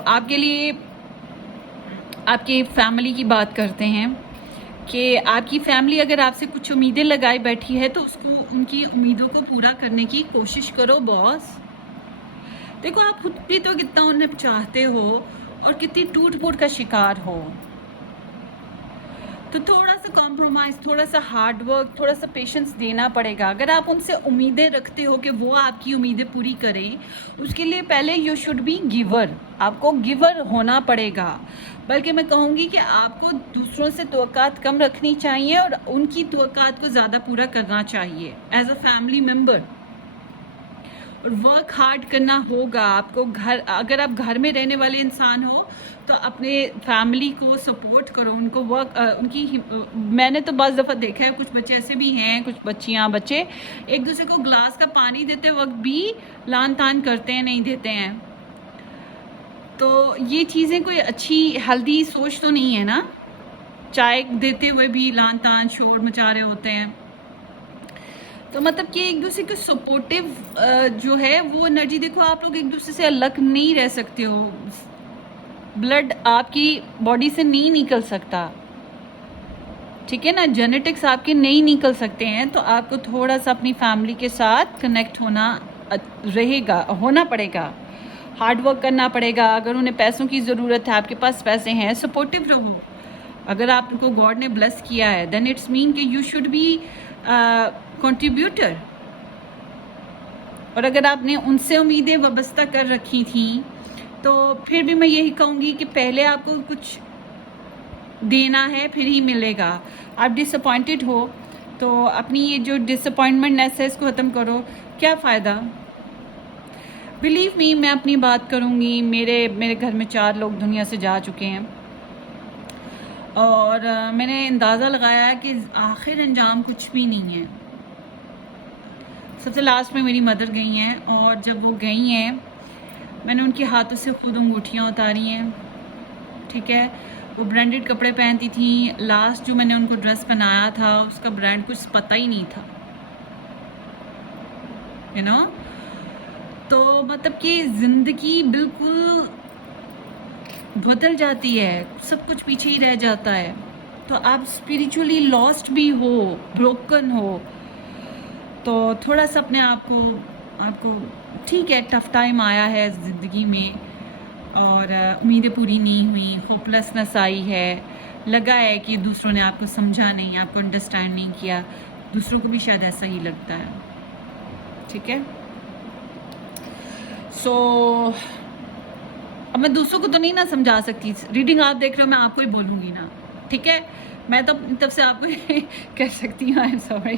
आपके लिए आपकी फैमिली की बात करते हैं कि आपकी फैमिली अगर आपसे कुछ उम्मीदें लगाए बैठी है तो उसको, उनकी उम्मीदों को पूरा करने की कोशिश करो बॉस। देखो, आप खुद भी तो कितना उन्हें चाहते हो और कितनी टूट फूट का शिकार हो, तो थोड़ा सा कॉम्प्रोमाइज़, थोड़ा सा हार्ड वर्क, थोड़ा सा पेशेंस देना पड़ेगा। अगर आप उनसे उम्मीदें रखते हो कि वो आपकी उम्मीदें पूरी करें, उसके लिए पहले यू शुड बी गिवर, आपको गिवर होना पड़ेगा। बल्कि मैं कहूँगी कि आपको दूसरों से तवक्कात कम रखनी चाहिए और उनकी तवक्कात को ज़्यादा पूरा करना चाहिए एज अ फैमिली मेम्बर। और वर्क हार्ड करना होगा आपको। अगर आप घर में रहने वाले इंसान हो तो अपने फैमिली को सपोर्ट करो, उनको मैंने तो बस दफ़ा देखा है, कुछ बच्चे ऐसे भी हैं, कुछ बच्चे एक दूसरे को ग्लास का पानी देते वक्त भी लान तान करते हैं, नहीं देते हैं। तो ये चीज़ें कोई अच्छी हेल्दी सोच तो नहीं है ना, चाय देते हुए भी लान तान शोर मचा रहे होते हैं। तो मतलब कि एक दूसरे को सपोर्टिव जो है वो एनर्जी, देखो आप लोग एक दूसरे से अलग नहीं रह सकते हो, ब्लड आपकी बॉडी से नहीं निकल सकता, ठीक है ना, जेनेटिक्स आपके नहीं निकल सकते हैं, तो आपको थोड़ा सा अपनी फैमिली के साथ कनेक्ट होना पड़ेगा, हार्ड वर्क करना पड़ेगा। अगर उन्हें पैसों की ज़रूरत है, आपके पास पैसे हैं, सपोर्टिव रहो। अगर आपको गॉड ने ब्लेस किया है देन इट्स मीन कि यू शुड बी कंट्रीब्यूटर। और अगर आपने उनसे उम्मीदें वाबस्ता कर रखी थी तो फिर भी मैं यही कहूँगी कि पहले आपको कुछ देना है फिर ही मिलेगा। आप डिसअपॉइंटेड हो तो अपनी ये जो डिसअपॉइंटमेंटनेस है इसको ख़त्म करो, क्या फ़ायदा। बिलीव मी, मैं अपनी बात करूँगी, मेरे घर में 4 लोग दुनिया से जा चुके हैं और मैंने अंदाज़ा लगाया है कि आखिर अंजाम कुछ भी नहीं है। सबसे लास्ट में मेरी मदर गई हैं और जब वो गई हैं मैंने उनके हाथों से खुद अंगूठियाँ उतारी हैं, ठीक है। वो ब्रांडेड कपड़े पहनती थी, लास्ट जो मैंने उनको ड्रेस पहनाया था उसका ब्रांड कुछ पता ही नहीं था, यू नो। तो मतलब कि ज़िंदगी बिल्कुल बदल जाती है, सब कुछ पीछे ही रह जाता है। तो आप स्पिरिचुअली लॉस्ट भी हो, ब्रोकन हो, तो थोड़ा सा अपने आपको ठीक है, टफ टाइम आया है ज़िंदगी में और उम्मीदें पूरी नहीं हुई, होपलेसनेस आई है, लगा है कि दूसरों ने आपको समझा नहीं, आपको अंडरस्टैंड नहीं किया, दूसरों को भी शायद ऐसा ही लगता है, ठीक है। सो अब मैं दूसरों को तो नहीं ना समझा सकती, रीडिंग आप देख रहे हो, मैं आपको ही बोलूँगी ना, ठीक है। मैं तो अपनी तरफ से आपको कह सकती हूँ, आई एम सॉरी।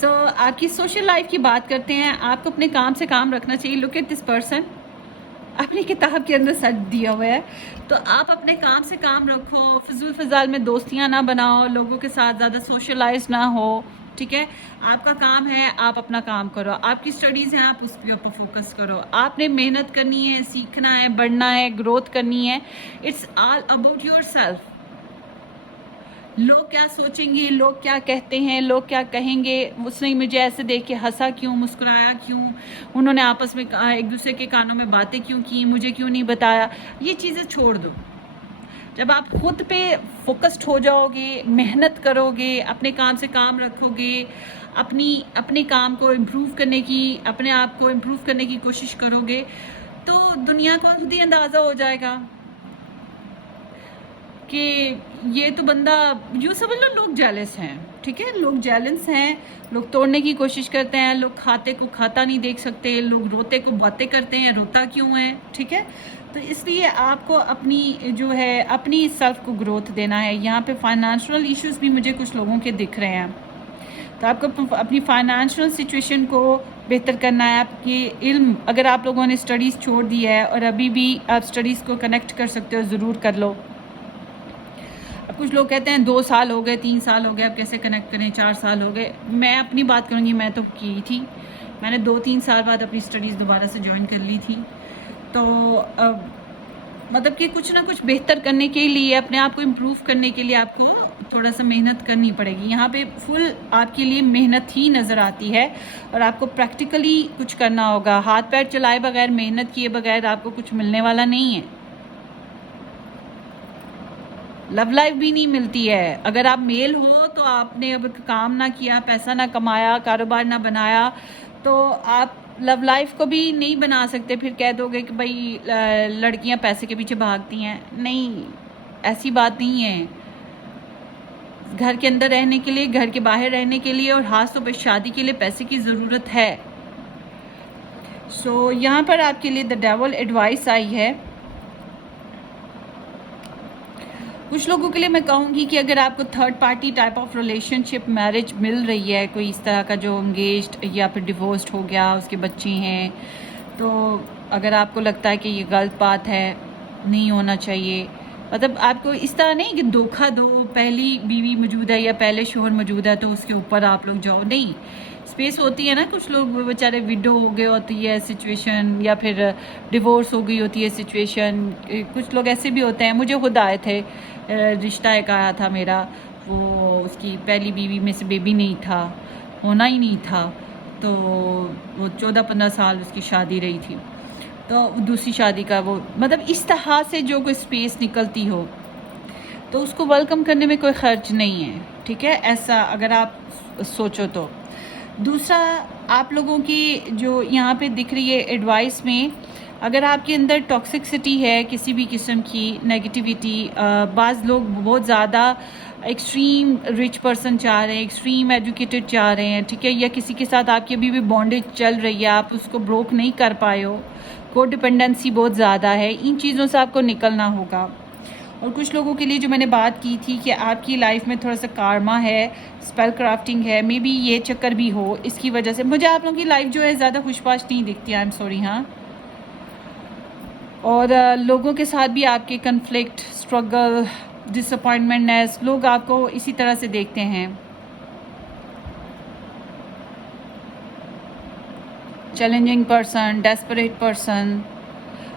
सो आपकी सोशल लाइफ की बात करते हैं। आपको अपने काम से काम रखना चाहिए। लुक एट दिस पर्सन, अपनी किताब के अंदर सच दिया हुआ है, तो आप अपने काम से काम रखो, फिजूल फिजाल में दोस्तियाँ ना बनाओ, लोगों के साथ ज़्यादा सोशलाइज ना हो, ठीक है। आपका काम है, आप अपना काम करो, आपकी स्टडीज़ हैं, आप उसके ऊपर फोकस करो, आपने मेहनत करनी है, सीखना है, बढ़ना है, ग्रोथ करनी है। It's all about your self. लोग क्या सोचेंगे, लोग क्या कहते हैं, लोग क्या कहेंगे, उसने मुझे ऐसे देख के हंसा क्यों, मुस्कुराया क्यों, उन्होंने आपस में एक दूसरे के कानों में बातें क्यों की, मुझे क्यों नहीं बताया, ये चीज़ें छोड़ दो। जब आप खुद पे फोकस्ड हो जाओगे, मेहनत करोगे, अपने काम से काम रखोगे, अपने काम को इम्प्रूव करने की, अपने आप को इम्प्रूव करने की कोशिश करोगे, तो दुनिया को खुद ही अंदाज़ा हो जाएगा कि ये तो बंदा, यूँ समझ लो लोग जेलस हैं, ठीक है। लोग जेलस हैं, लोग तोड़ने की कोशिश करते हैं, लोग खाते को खाता नहीं देख सकते, लोग रोते को बातें करते हैं, रोता क्यों है, ठीक है। तो इसलिए आपको अपनी जो है अपनी सेल्फ को ग्रोथ देना है। यहाँ पे फाइनेंशियल इश्यूज भी मुझे कुछ लोगों के दिख रहे हैं, तो आपको अपनी फाइनेंशियल सिचुएशन को बेहतर करना है। आपकी इल्म, अगर आप लोगों ने स्टडीज़ छोड़ दी है और अभी भी आप स्टडीज़ को कनेक्ट कर सकते हो, ज़रूर कर लो। अब कुछ लोग कहते हैं 2 साल हो गए, 3 साल हो गए, अब कैसे कनेक्ट करें, 4 साल हो गए। मैं अपनी बात करूँगी, मैं तो की थी, मैंने 2-3 साल बाद अपनी स्टडीज़ दोबारा से ज्वाइन कर ली थी। तो अब मतलब कि कुछ ना कुछ बेहतर करने के लिए, अपने आप को इम्प्रूव करने के लिए आपको थोड़ा सा मेहनत करनी पड़ेगी। यहाँ पे फुल आपके लिए मेहनत ही नज़र आती है और आपको प्रैक्टिकली कुछ करना होगा। हाथ पैर चलाए बगैर, मेहनत किए बगैर आपको कुछ मिलने वाला नहीं है। लव लाइफ भी नहीं मिलती है। अगर आप मेल हो तो आपने अब काम ना किया, पैसा ना कमाया, कारोबार ना बनाया, तो आप लव लाइफ को भी नहीं बना सकते। फिर कह दोगे कि भाई लड़कियां पैसे के पीछे भागती हैं। नहीं, ऐसी बात नहीं है। घर के अंदर रहने के लिए, घर के बाहर रहने के लिए और खासतौर पर शादी के लिए पैसे की ज़रूरत है। सो यहाँ पर आपके लिए द डेविल एडवाइस आई है। कुछ लोगों के लिए मैं कहूँगी कि अगर आपको third party type of relationship, marriage मिल रही है, कोई इस तरह का जो एंगेज्ड या फिर डिवोर्स्ड हो गया, उसके बच्चे हैं, तो अगर आपको लगता है कि ये गलत बात है, नहीं होना चाहिए, मतलब आपको इस तरह नहीं कि धोखा दो, पहली बीवी मौजूद है या पहले शोहर मौजूद है तो उसके ऊपर आप लोग जाओ, नहीं। स्पेस होती है ना, कुछ लोग बेचारे विडो हो गए होती है सिचुएशन, या फिर डिवोर्स हो गई होती है सिचुएशन। कुछ लोग ऐसे भी होते हैं, मुझे खुद आए थे, रिश्ता एक आया था मेरा, वो उसकी पहली बीवी में से बेबी नहीं था, होना ही नहीं था। तो वो 14-15 साल उसकी शादी रही थी, तो दूसरी शादी का वो मतलब इस तरह से जो कोई स्पेस निकलती हो तो उसको वेलकम करने में कोई ख़र्च नहीं है, ठीक है, ऐसा अगर आप सोचो तो। दूसरा, आप लोगों की जो यहाँ पे दिख रही है एडवाइस में, अगर आपके अंदर टॉक्सिसिटी है किसी भी किस्म की नेगेटिविटी, बाज़ लोग बहुत ज़्यादा एक्सट्रीम रिच पर्सन चाह रहे हैं, एक्सट्रीम एजुकेटेड चाह रहे हैं, ठीक है, या किसी के साथ आपकी अभी भी बॉन्डेज चल रही है, आप उसको ब्रोक नहीं कर पाए हो, को डिपेंडेंसी बहुत ज़्यादा है, इन चीज़ों से आपको निकलना होगा। और कुछ लोगों के लिए जो मैंने बात की थी कि आपकी लाइफ में थोड़ा सा कारमा है, स्पेल क्राफ्टिंग है, मे बी ये चक्कर भी हो, इसकी वजह से मुझे आप लोगों की लाइफ जो है ज़्यादा खुशबाश नहीं दिखती, आई एम सॉरी। हाँ, और लोगों के साथ भी आपके कन्फ्लिक्ट, स्ट्रगल, डिसअपॉइंटमेंटनेस, लोग आपको इसी तरह से देखते हैं। Challenging person, desperate person.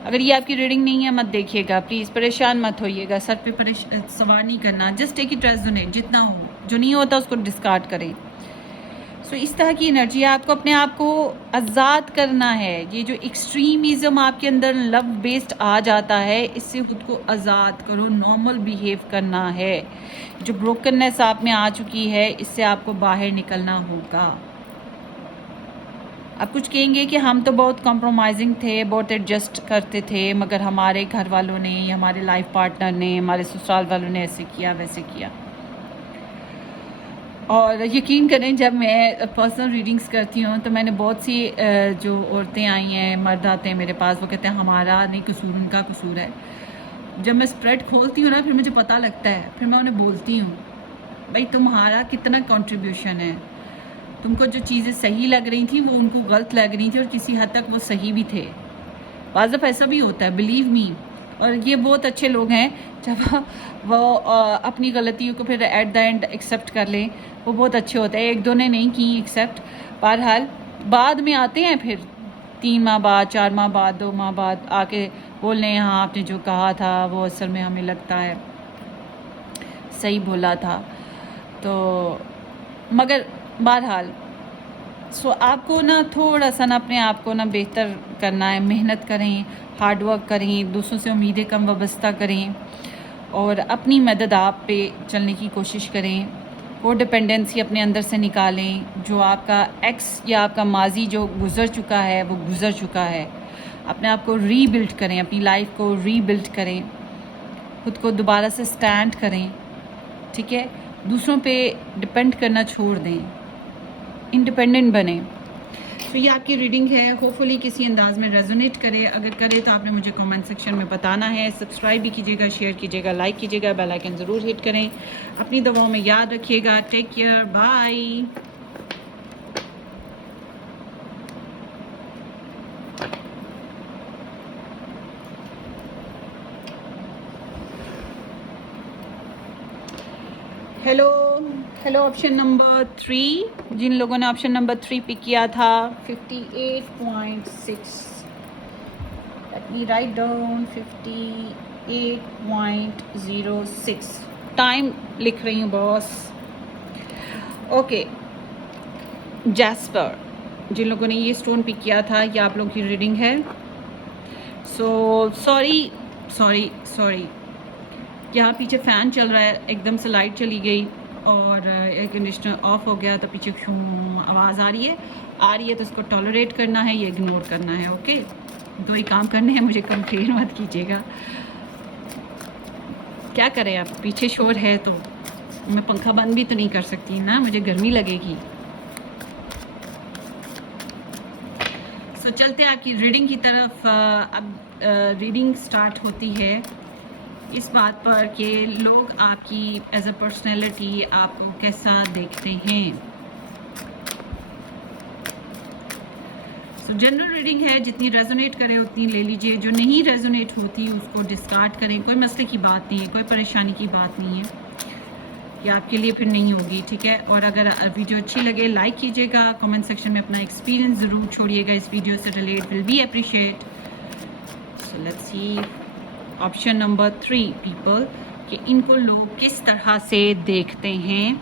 अगर ये आपकी रीडिंग नहीं है मत देखिएगा प्लीज़, परेशान मत होइएगा, सर पे सवार नहीं करना, जस्ट टेक इट रेजोनेट, जितना हो, जो नहीं होता उसको डिस्कार्ड करें। सो इस तरह की एनर्जी है, आपको अपने आप को आज़ाद करना है। ये जो एक्सट्रीमिज़म आपके अंदर लव बेस्ड आ जाता है, इससे खुद को आज़ाद करो, नॉर्मल बिहेव करना है। जो ब्रोकननेस आप में आ चुकी है, इससे आपको बाहर निकलना होगा। अब कुछ कहेंगे कि हम तो बहुत कॉम्प्रोमाइजिंग थे, बहुत एडजस्ट करते थे, मगर हमारे घर वालों ने या हमारे लाइफ पार्टनर ने, हमारे ससुराल वालों ने ऐसे किया वैसे किया। और यकीन करें, जब मैं पर्सनल रीडिंग्स करती हूँ तो मैंने बहुत सी जो औरतें आई हैं, मर्द आते हैं मेरे पास, वो कहते हैं हमारा नहीं कसूर, उनका कसूर है। जब मैं स्प्रेड खोलती हूँ ना, फिर मुझे पता लगता है, फिर मैं उन्हें बोलती हूँ, भाई तुम्हारा कितना कंट्रीब्यूशन है, तुमको जो चीज़ें सही लग रही थी वो उनको गलत लग रही थी, और किसी हद तक वो सही भी थे। बाज़ दफ़ा ऐसा भी होता है, बिलीव मी। और ये बहुत अच्छे लोग हैं, जब वो अपनी गलतियों को फिर एट द एंड एक्सेप्ट कर लें, वो बहुत अच्छे होते हैं। एक दो ने नहीं की एक्सेप्ट, बहरहाल बाद में आते हैं, फिर 3 माह बाद, 4 माह बाद, 2 माह बाद आके बोलने हैं हाँ आपने जो कहा था वो असल में हमें लगता है सही बोला था। तो मगर बहरहाल आपको ना थोड़ा सा ना अपने आप को ना बेहतर करना है, मेहनत करें, हार्ड वर्क करें, दूसरों से उम्मीदें कम वाबस्ता करें, और अपनी मदद आप पे चलने की कोशिश करें। वो डिपेंडेंसी अपने अंदर से निकालें। जो आपका एक्स या आपका माजी जो गुज़र चुका है वो गुज़र चुका है। अपने आप को रीबिल्ड करें, अपनी लाइफ को रीबिल्ड करें, खुद को दोबारा से स्टैंड करें, ठीक है, दूसरों पे डिपेंड करना छोड़ दें, इंडिपेंडेंट बने। तो ये आपकी रीडिंग है, होपफुली किसी अंदाज में रेजोनेट करे। अगर करे तो आपने मुझे कमेंट सेक्शन में बताना है। सब्सक्राइब भी कीजिएगा, शेयर कीजिएगा, लाइक कीजिएगा, बेल आइकन ज़रूर हिट करें। अपनी दवाओं में याद रखिएगा। Take care, bye. Hello hello, option number 3, जिन लोगों ने ऑप्शन नंबर 3 पिक किया था, 58.6, let me write down, 58.06 time लिख रही हूँ बॉस। ओके, जैस्पर, जिन लोगों ने ये स्टोन पिक किया था, ये आप लोगों की रीडिंग है। सो सॉरी, यहाँ पीछे फ़ैन चल रहा है, एकदम से लाइट चली गई और एयर कंडीशनर ऑफ हो गया, तो पीछे आवाज़ आ रही है, तो इसको टॉलरेट करना है, ये इग्नोर करना है। ओके, 2 ही काम करने हैं, मुझे कंप्लेन मत कीजिएगा। क्या करें, आप पीछे शोर है तो मैं पंखा बंद भी तो नहीं कर सकती ना, मुझे गर्मी लगेगी। सो चलते हैं आपकी रीडिंग की तरफ। अब रीडिंग स्टार्ट होती है इस बात पर कि लोग आपकी एज अ पर्सनैलिटी आपको कैसा देखते हैं। सो जनरल रीडिंग है, जितनी रेजोनेट करे उतनी ले लीजिए, जो नहीं रेजोनेट होती उसको डिस्कार्ड करें। कोई मसले की बात नहीं है, कोई परेशानी की बात नहीं है, ये आपके लिए फिर नहीं होगी, ठीक है। और अगर वीडियो अच्छी लगे लाइक कीजिएगा, कमेंट सेक्शन में अपना एक्सपीरियंस ज़रूर छोड़िएगा इस वीडियो से relate, will be appreciate. So let's see option number 3 people, कि इनको लोग किस तरह से देखते हैं।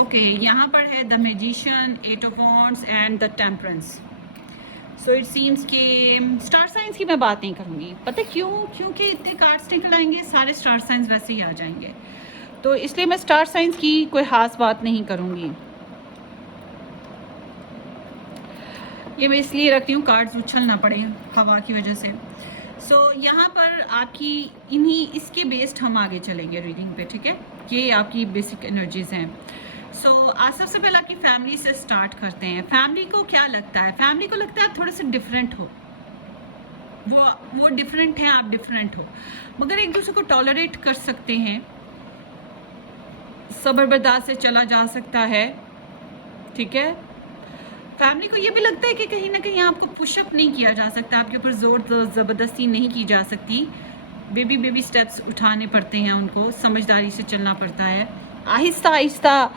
ओके, यहाँ पर है the magician, 8 of wands and the temperance. So it seems कि स्टार साइंस की मैं बात नहीं करूँगी। पता क्यों? क्योंकि इतने कार्ड्स निकल आएंगे, सारे स्टार साइंस वैसे ही आ जाएंगे, तो इसलिए मैं स्टार साइंस की कोई ख़ास बात नहीं करूँगी। ये मैं इसलिए रखती हूँ कार्ड्स उछल ना पड़े हवा की वजह से। सो यहाँ पर आपकी इसके बेस्ड हम आगे चलेंगे रीडिंग पे, ठीक है? ये आपकी बेसिक एनर्जीज हैं। सो आज सबसे पहले आपकी फैमिली से स्टार्ट करते हैं। फैमिली को क्या लगता है? फैमिली को लगता है आप थोड़े से डिफरेंट हो, वो डिफरेंट हैं, आप डिफरेंट हो, मगर एक दूसरे को टॉलरेट कर सकते हैं, सब्र बर्दाश्त से चला जा सकता है, ठीक है? फैमिली को ये भी लगता है कि कहीं ना कहीं आपको पुशअप नहीं किया जा सकता, आपके ऊपर ज़ोर ज़बरदस्ती नहीं की जा सकती, बेबी स्टेप्स उठाने पड़ते हैं, उनको समझदारी से चलना पड़ता है, आहिस्ता आहिस्ता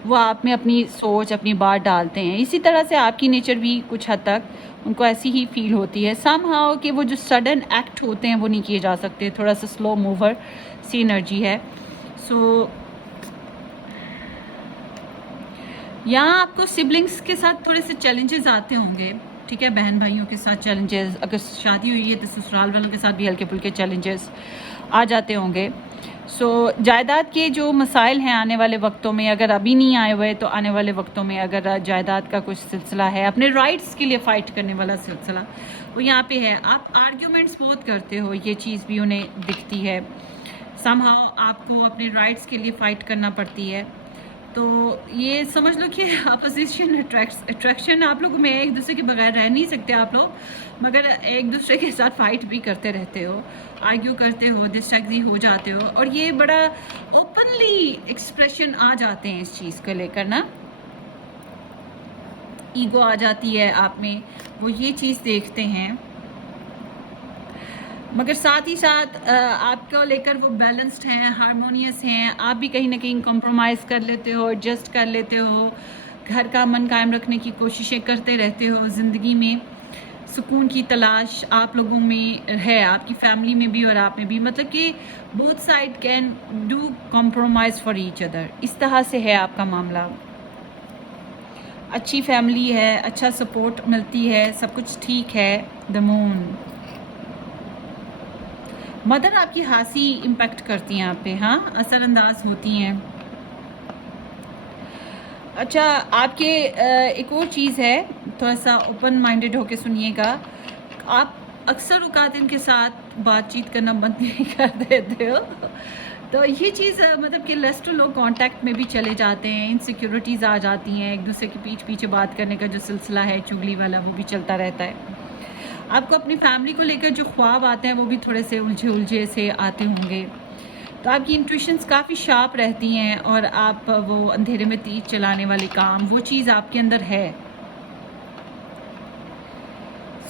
वो आप में अपनी सोच, अपनी बात डालते हैं। इसी तरह से आपकी नेचर भी कुछ हद तक उनको ऐसी ही फील होती है समहाउ कि वो जो सडन एक्ट होते हैं वो नहीं किए जा सकते, थोड़ा सा स्लो मूवर सी एनर्जी है। सो यहाँ आपको सिबलिंग्स के साथ थोड़े से चैलेंजेस आते होंगे, ठीक है? बहन भाइयों के साथ चैलेंजेस, अगर शादी हुई है तो ससुराल वालों के साथ भी हल्के फुल्के चैलेंजेस आ जाते होंगे। सो जायदाद के जो मसाइल हैं आने वाले वक्तों में, अगर अभी नहीं आए हुए तो आने वाले वक्तों में अगर जायदाद का कुछ सिलसिला है, अपने राइट्स के लिए फ़ाइट करने वाला सिलसिला, वो यहाँ पे है। आप आर्ग्यूमेंट्स बहुत करते हो, ये चीज़ भी उन्हें दिखती है। समहाउ आपको अपने राइट्स के लिए फ़ाइट करना पड़ती है, तो ये समझ लो कि अपोजिशन अट्रैक्शन आप लोग में, एक दूसरे के बगैर रह नहीं सकते आप लोग, मगर एक दूसरे के साथ फाइट भी करते रहते हो, आर्ग्यू करते हो, डिस्ट्रैक्ट हो जाते हो, और ये बड़ा ओपनली एक्सप्रेशन आ जाते हैं इस चीज़ को लेकर ना, ईगो आ जाती है आप में, वो ये चीज़ देखते हैं, मगर साथ ही साथ आपको लेकर वो बैलेंस्ड हैं, हारमोनियस हैं। आप भी कहीं ना कहीं कॉम्प्रोमाइज़ कर लेते हो, एडजस्ट कर लेते हो, घर का मन कायम रखने की कोशिशें करते रहते हो। ज़िंदगी में सुकून की तलाश आप लोगों में है, आपकी फैमिली में भी और आप में भी, मतलब कि both side can do compromise for each other, इस तरह से है आपका मामला। अच्छी फैमिली है, अच्छा सपोर्ट मिलती है, सब कुछ ठीक है। द मून, मदर आपकी हासी इम्पैक्ट करती हैं आप पे, हाँ, असरअंदाज होती हैं। अच्छा, आपके एक और चीज़ है, थोड़ा सा ओपन माइंडेड होके सुनिएगा। आप अक्सर औकात इनके साथ बातचीत करना बंद नहीं कर देते हो, तो ये चीज़ मतलब कि लेस टू लो कांटेक्ट में भी चले जाते हैं, इनसिक्योरिटीज़ आ जाती हैं, एक दूसरे के पीछे बात करने का जो सिलसिला है चुगली वाला, वो भी चलता रहता है। आपको अपनी फैमिली को लेकर जो ख्वाब आते हैं वो भी थोड़े से उलझे से आते होंगे, तो आपकी इंट्यूशंस काफ़ी शार्प रहती हैं, और आप वो अंधेरे में तीर चलाने वाले काम, वो चीज़ आपके अंदर है।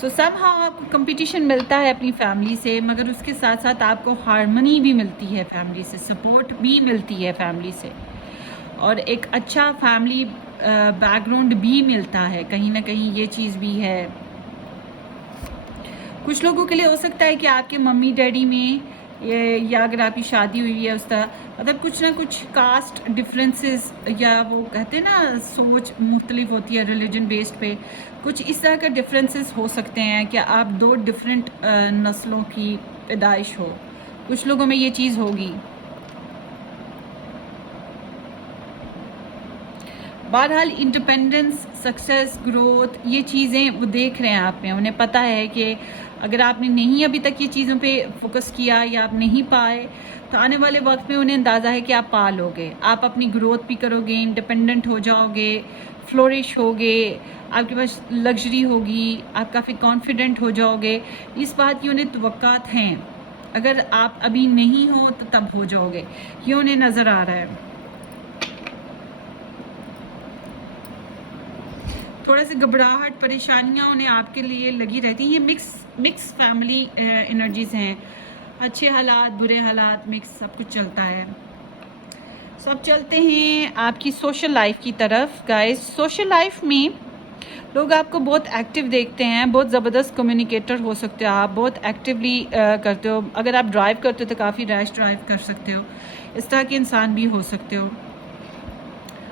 सो समहाउ आपको कंपटीशन मिलता है अपनी फैमिली से, मगर उसके साथ साथ आपको हार्मनी भी मिलती है फैमिली से, सपोर्ट भी मिलती है फैमिली से, और एक अच्छा फैमिली बैकग्राउंड भी मिलता है, कहीं ना कहीं ये चीज़ भी है। कुछ लोगों के लिए हो सकता है कि आपके मम्मी डैडी में या अगर आपकी शादी हुई है उस तरह, मतलब कुछ ना कुछ कास्ट डिफरेंसेस, या वो कहते हैं ना सोच मुख्तलिफ होती है रिलीजन बेस्ड पे, कुछ इस तरह का डिफरेंसेस हो सकते हैं कि आप दो डिफरेंट नस्लों की पैदाइश हो, कुछ लोगों में ये चीज़ होगी। बहरहाल इंडिपेंडेंस, सक्सेस, ग्रोथ, ये चीज़ें वो देख रहे हैं आप में, उन्हें पता है कि अगर आपने नहीं अभी तक ये चीज़ों पे फोकस किया या आप नहीं पाए, तो आने वाले वक्त में उन्हें अंदाज़ा है कि आप पा लोगे, आप अपनी ग्रोथ भी करोगे, इंडिपेंडेंट हो जाओगे, फ्लोरिश होगे, आपके पास लग्जरी होगी, आप काफ़ी कॉन्फिडेंट हो जाओगे, इस बात की उन्हें तवक्कात हैं। अगर आप अभी नहीं हो तो तब हो जाओगे, ये उन्हें नज़र आ रहा है। थोड़ा सा घबराहट, परेशानियाँ उन्हें आपके लिए लगी रहती हैं। ये मिक्स फैमिली एनर्जीज़ हैं, अच्छे हालात, बुरे हालात, मिक्स सब कुछ चलता है। सब चलते हैं आपकी सोशल लाइफ की तरफ। गाइस, सोशल लाइफ में लोग आपको बहुत एक्टिव देखते हैं, बहुत ज़बरदस्त कम्युनिकेटर हो सकते हो आप, बहुत एक्टिवली करते हो। अगर आप ड्राइव करते हो तो काफ़ी रैश ड्राइव कर सकते हो, इस तरह के इंसान भी हो सकते हो।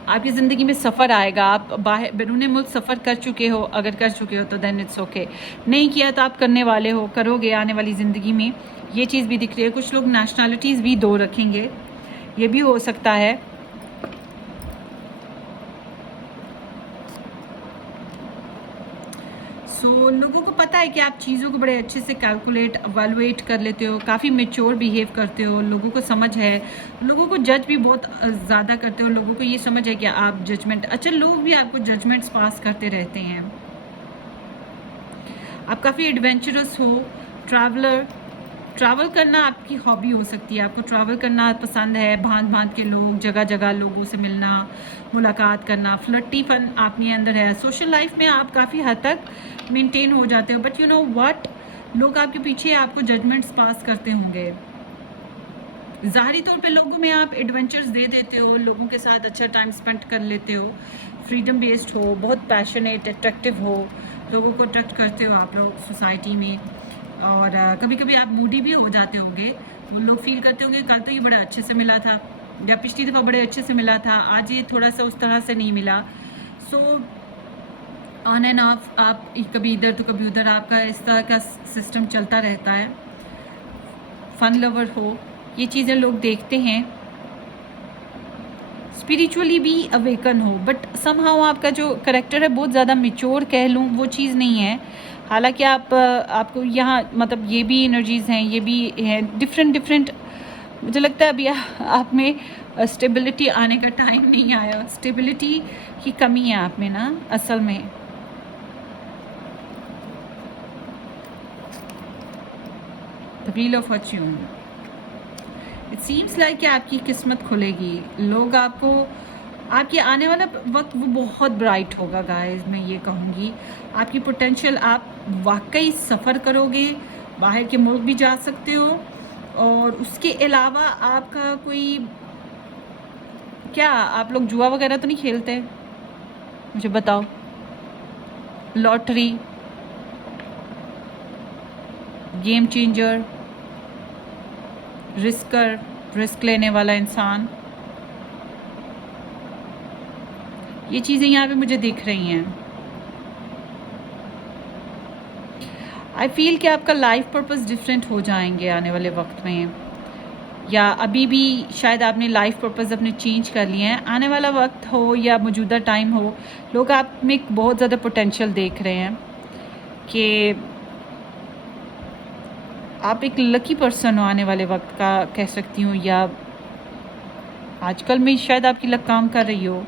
आपकी ज़िंदगी में सफ़र आएगा, आप बाहर बैरून मुल्क सफ़र कर चुके हो, अगर कर चुके हो तो देन इट्स ओके, नहीं किया तो आप करने वाले हो, करोगे आने वाली ज़िंदगी में, ये चीज़ भी दिख रही है। कुछ लोग नेशनलिटीज़ भी 2 रखेंगे, ये भी हो सकता है। लोगों को पता है कि आप चीज़ों को बड़े अच्छे से कैलकुलेट एवेलुएट कर लेते हो, काफ़ी मेच्योर बिहेव करते हो, लोगों को समझ है, लोगों को जज भी बहुत ज़्यादा करते हो, लोगों को ये समझ है कि आप जजमेंट, अच्छा लोग भी आपको जजमेंट्स पास करते रहते हैं। आप काफ़ी एडवेंचरस हो, ट्रैवल करना आपकी हॉबी हो सकती है, आपको ट्रैवल करना पसंद है, भांत भांत के लोग, जगह जगह लोगों से मिलना, मुलाकात करना, फ्लर्टी फन आपके अंदर है। सोशल लाइफ में आप काफ़ी हद तक मेंटेन हो जाते हो, बट यू नो व्हाट, लोग आपके पीछे आपको जजमेंट्स पास करते होंगे। ज़ाहरी तौर पे लोगों में आप एडवेंचर्स दे देते हो, लोगों के साथ अच्छा टाइम स्पेंड कर लेते हो, फ्रीडम बेस्ड हो, बहुत पैशनेट अट्रैक्टिव हो, लोगों को अट्रैक्ट करते हो आप लोग सोसाइटी में। और कभी कभी आप मूडी भी हो जाते होंगे, वो लोग फील करते होंगे कल तो ये बड़ा अच्छे से मिला था, या पिछली दफ़ा बड़े अच्छे से मिला था, आज ये थोड़ा सा उस तरह से नहीं मिला। सो ऑन एंड ऑफ आप कभी इधर तो कभी उधर, आपका इस तरह का सिस्टम चलता रहता है। फन लवर हो, ये चीज़ें लोग देखते हैं। स्पिरिचुअली भी अवेकन हो, बट समहाउ आपका जो करेक्टर है बहुत ज़्यादा मेच्योर कह लूँ, वो चीज़ नहीं है। हालांकि आपको यहाँ मतलब ये भी एनर्जीज़ हैं, ये भी हैं डिफरेंट। मुझे लगता है अभी आप में स्टेबिलिटी आने का टाइम नहीं आया, स्टेबिलिटी की कमी है आप में ना असल में। The wheel of Fortune, it seems like कि आपकी किस्मत खुलेगी, लोग आपको, आपके आने वाला वक्त वो बहुत ब्राइट होगा गाइस। मैं ये कहूँगी आपकी पोटेंशियल, आप वाकई सफ़र करोगे, बाहर के मुल्क भी जा सकते हो, और उसके अलावा आपका कोई, क्या आप लोग जुआ वगैरह तो नहीं खेलते? मुझे बताओ। लॉटरी, गेम चेंजर, रिस्क लेने वाला इंसान, ये चीज़ें यहाँ पे मुझे दिख रही हैं। आई फील कि आपका लाइफ पर्पस डिफरेंट हो जाएंगे आने वाले वक्त में, या अभी भी शायद आपने लाइफ पर्पस अपने चेंज कर लिए हैं। आने वाला वक्त हो या मौजूदा टाइम हो, लोग आप में बहुत ज़्यादा पोटेंशियल देख रहे हैं कि आप एक लकी पर्सन हो आने वाले वक्त का, कह सकती हूँ, या आजकल में शायद आपकी लक काम कर रही हो।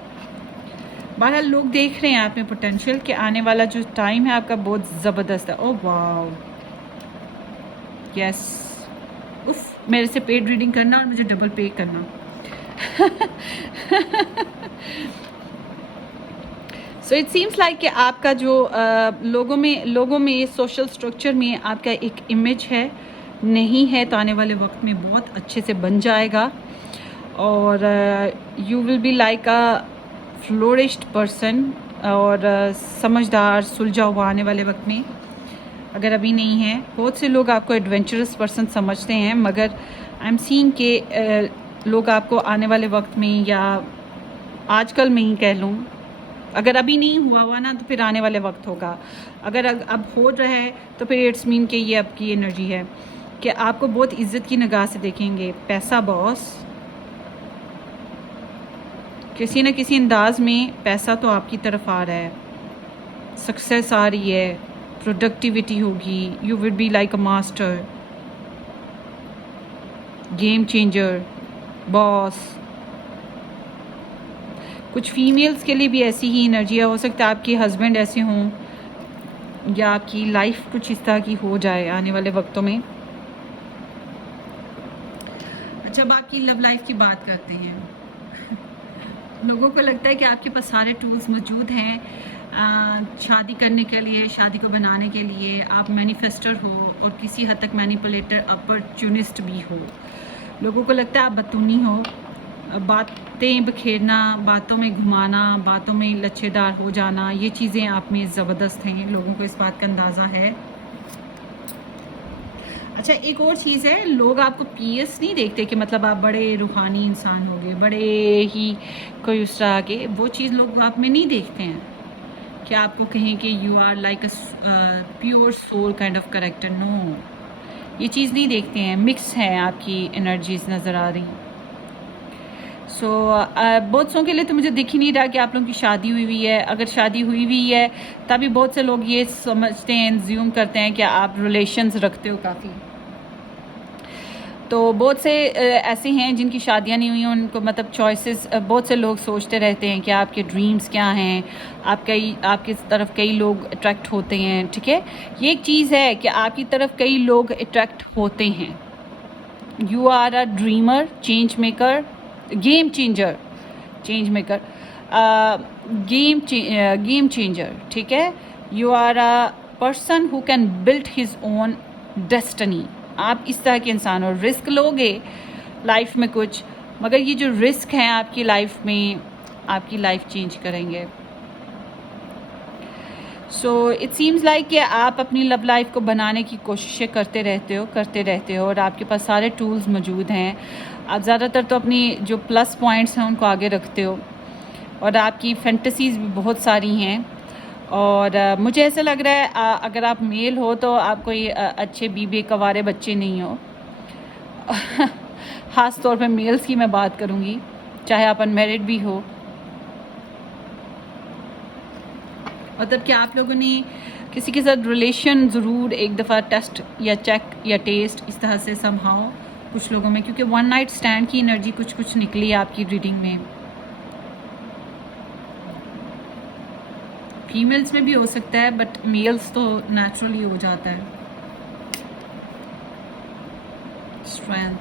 बहरहाल लोग देख रहे हैं आप में पोटेंशियल कि आने वाला जो टाइम है आपका बहुत ज़बरदस्त है। ओह वाओ, यस, उफ, मेरे से पेड रीडिंग करना और मुझे डबल पे करना। सो इट सीम्स लाइक कि आपका जो लोगों में सोशल स्ट्रक्चर में आपका एक इमेज है, नहीं है तो आने वाले वक्त में बहुत अच्छे से बन जाएगा, और you will be like a flourished person, और समझदार, सुलझा हुआ आने वाले वक्त में। अगर अभी नहीं है, बहुत से लोग आपको एडवेंचरस पर्सन समझते हैं, मगर आई एम सीइंग के लोग आपको आने वाले वक्त में, या आजकल में ही कह लूँ, अगर अभी नहीं हुआ ना तो फिर आने वाले वक्त होगा। अगर अब हो रहा है तो फिर इट्स मीन कि ये आपकी एनर्जी है कि आपको बहुत इज्जत की निगाह से देखेंगे। पैसा बॉस, किसी न किसी अंदाज में पैसा तो आपकी तरफ आ रहा है, सक्सेस आ रही है, प्रोडक्टिविटी होगी, you will be like a master, game changer, boss. कुछ फीमेल्स के लिए भी ऐसी ही एनर्जी है, हो सकता है आपके हस्बैंड ऐसे हों, या आपकी लाइफ कुछ इस तरह की हो जाए आने वाले वक्तों में। अच्छा, बाकी लव लाइफ की बात करते हैं। लोगों को लगता है कि आपके पास सारे टूल्स मौजूद हैं शादी करने के लिए, शादी को बनाने के लिए। आप मैनिफेस्टर हो और किसी हद तक मैनिपुलेटर, अपॉर्चुनिस्ट भी हो। लोगों को लगता है आप बतूनी हो, बातें बखेरना, बातों में घुमाना, बातों में लच्छेदार हो जाना, ये चीज़ें आप में ज़बरदस्त हैं, लोगों को इस बात का अंदाज़ा है। अच्छा, अच्छा, एक और चीज़ है, लोग आपको पीएस नहीं देखते कि मतलब आप बड़े रूहानी इंसान हो गए, बड़े ही कोई उस तरह के, वो चीज़ लोग आप में नहीं देखते हैं कि आपको कहें कि you are like a pure soul kind of character. No, ये चीज़ नहीं देखते हैं, मिक्स है आपकी एनर्जीज नज़र आ रही। सो बहुत सौ के लिए तो मुझे दिख ही नहीं रहा कि आप लोगों की शादी हुई हुई है। अगर शादी हुई हुई है तभी बहुत से लोग ये समझते हैं, एज्यूम करते हैं कि आप रिलेशंस रखते हो काफ़ी। तो बहुत से ऐसे हैं जिनकी शादियां नहीं हुई हैं, उनको मतलब चॉइसेस, बहुत से लोग सोचते रहते हैं कि आपके ड्रीम्स क्या हैं, आपकी तरफ कई लोग अट्रैक्ट होते हैं। ठीक है, ये एक चीज़ है कि आपकी तरफ कई लोग अट्रैक्ट होते हैं। You are a dreamer, change maker, game changer, change maker, game changer. ठीक है, you are a person who can build his own destiny. आप इस तरह के इंसान हो, रिस्क लोगे लाइफ में कुछ, मगर ये जो रिस्क हैं आपकी लाइफ में आपकी लाइफ चेंज करेंगे। सो इट सीम्स लाइक कि आप अपनी लव लाइफ को बनाने की कोशिशें करते रहते हो और आपके पास सारे टूल्स मौजूद हैं। आप ज़्यादातर तो अपनी जो प्लस पॉइंट्स हैं उनको आगे रखते हो और आपकी फैंटेसीज़ भी बहुत सारी हैं। और मुझे ऐसा लग रहा है अगर आप मेल हो तो आप कोई अच्छे बीबी कवारे बच्चे नहीं हो। ख़ास तौर पे मेल्स की मैं बात करूँगी, चाहे आप अनमेरिड भी हो। मतलब कि आप लोगों ने किसी के साथ रिलेशन ज़रूर एक दफ़ा टेस्ट या चेक या टेस्ट इस तरह से समहाउ कुछ लोगों में, क्योंकि वन नाइट स्टैंड की एनर्जी कुछ निकली है आपकी रीडिंग में। फीमेल्स में भी हो सकता है बट मेल्स तो नेचुरली हो जाता है। स्ट्रेंथ,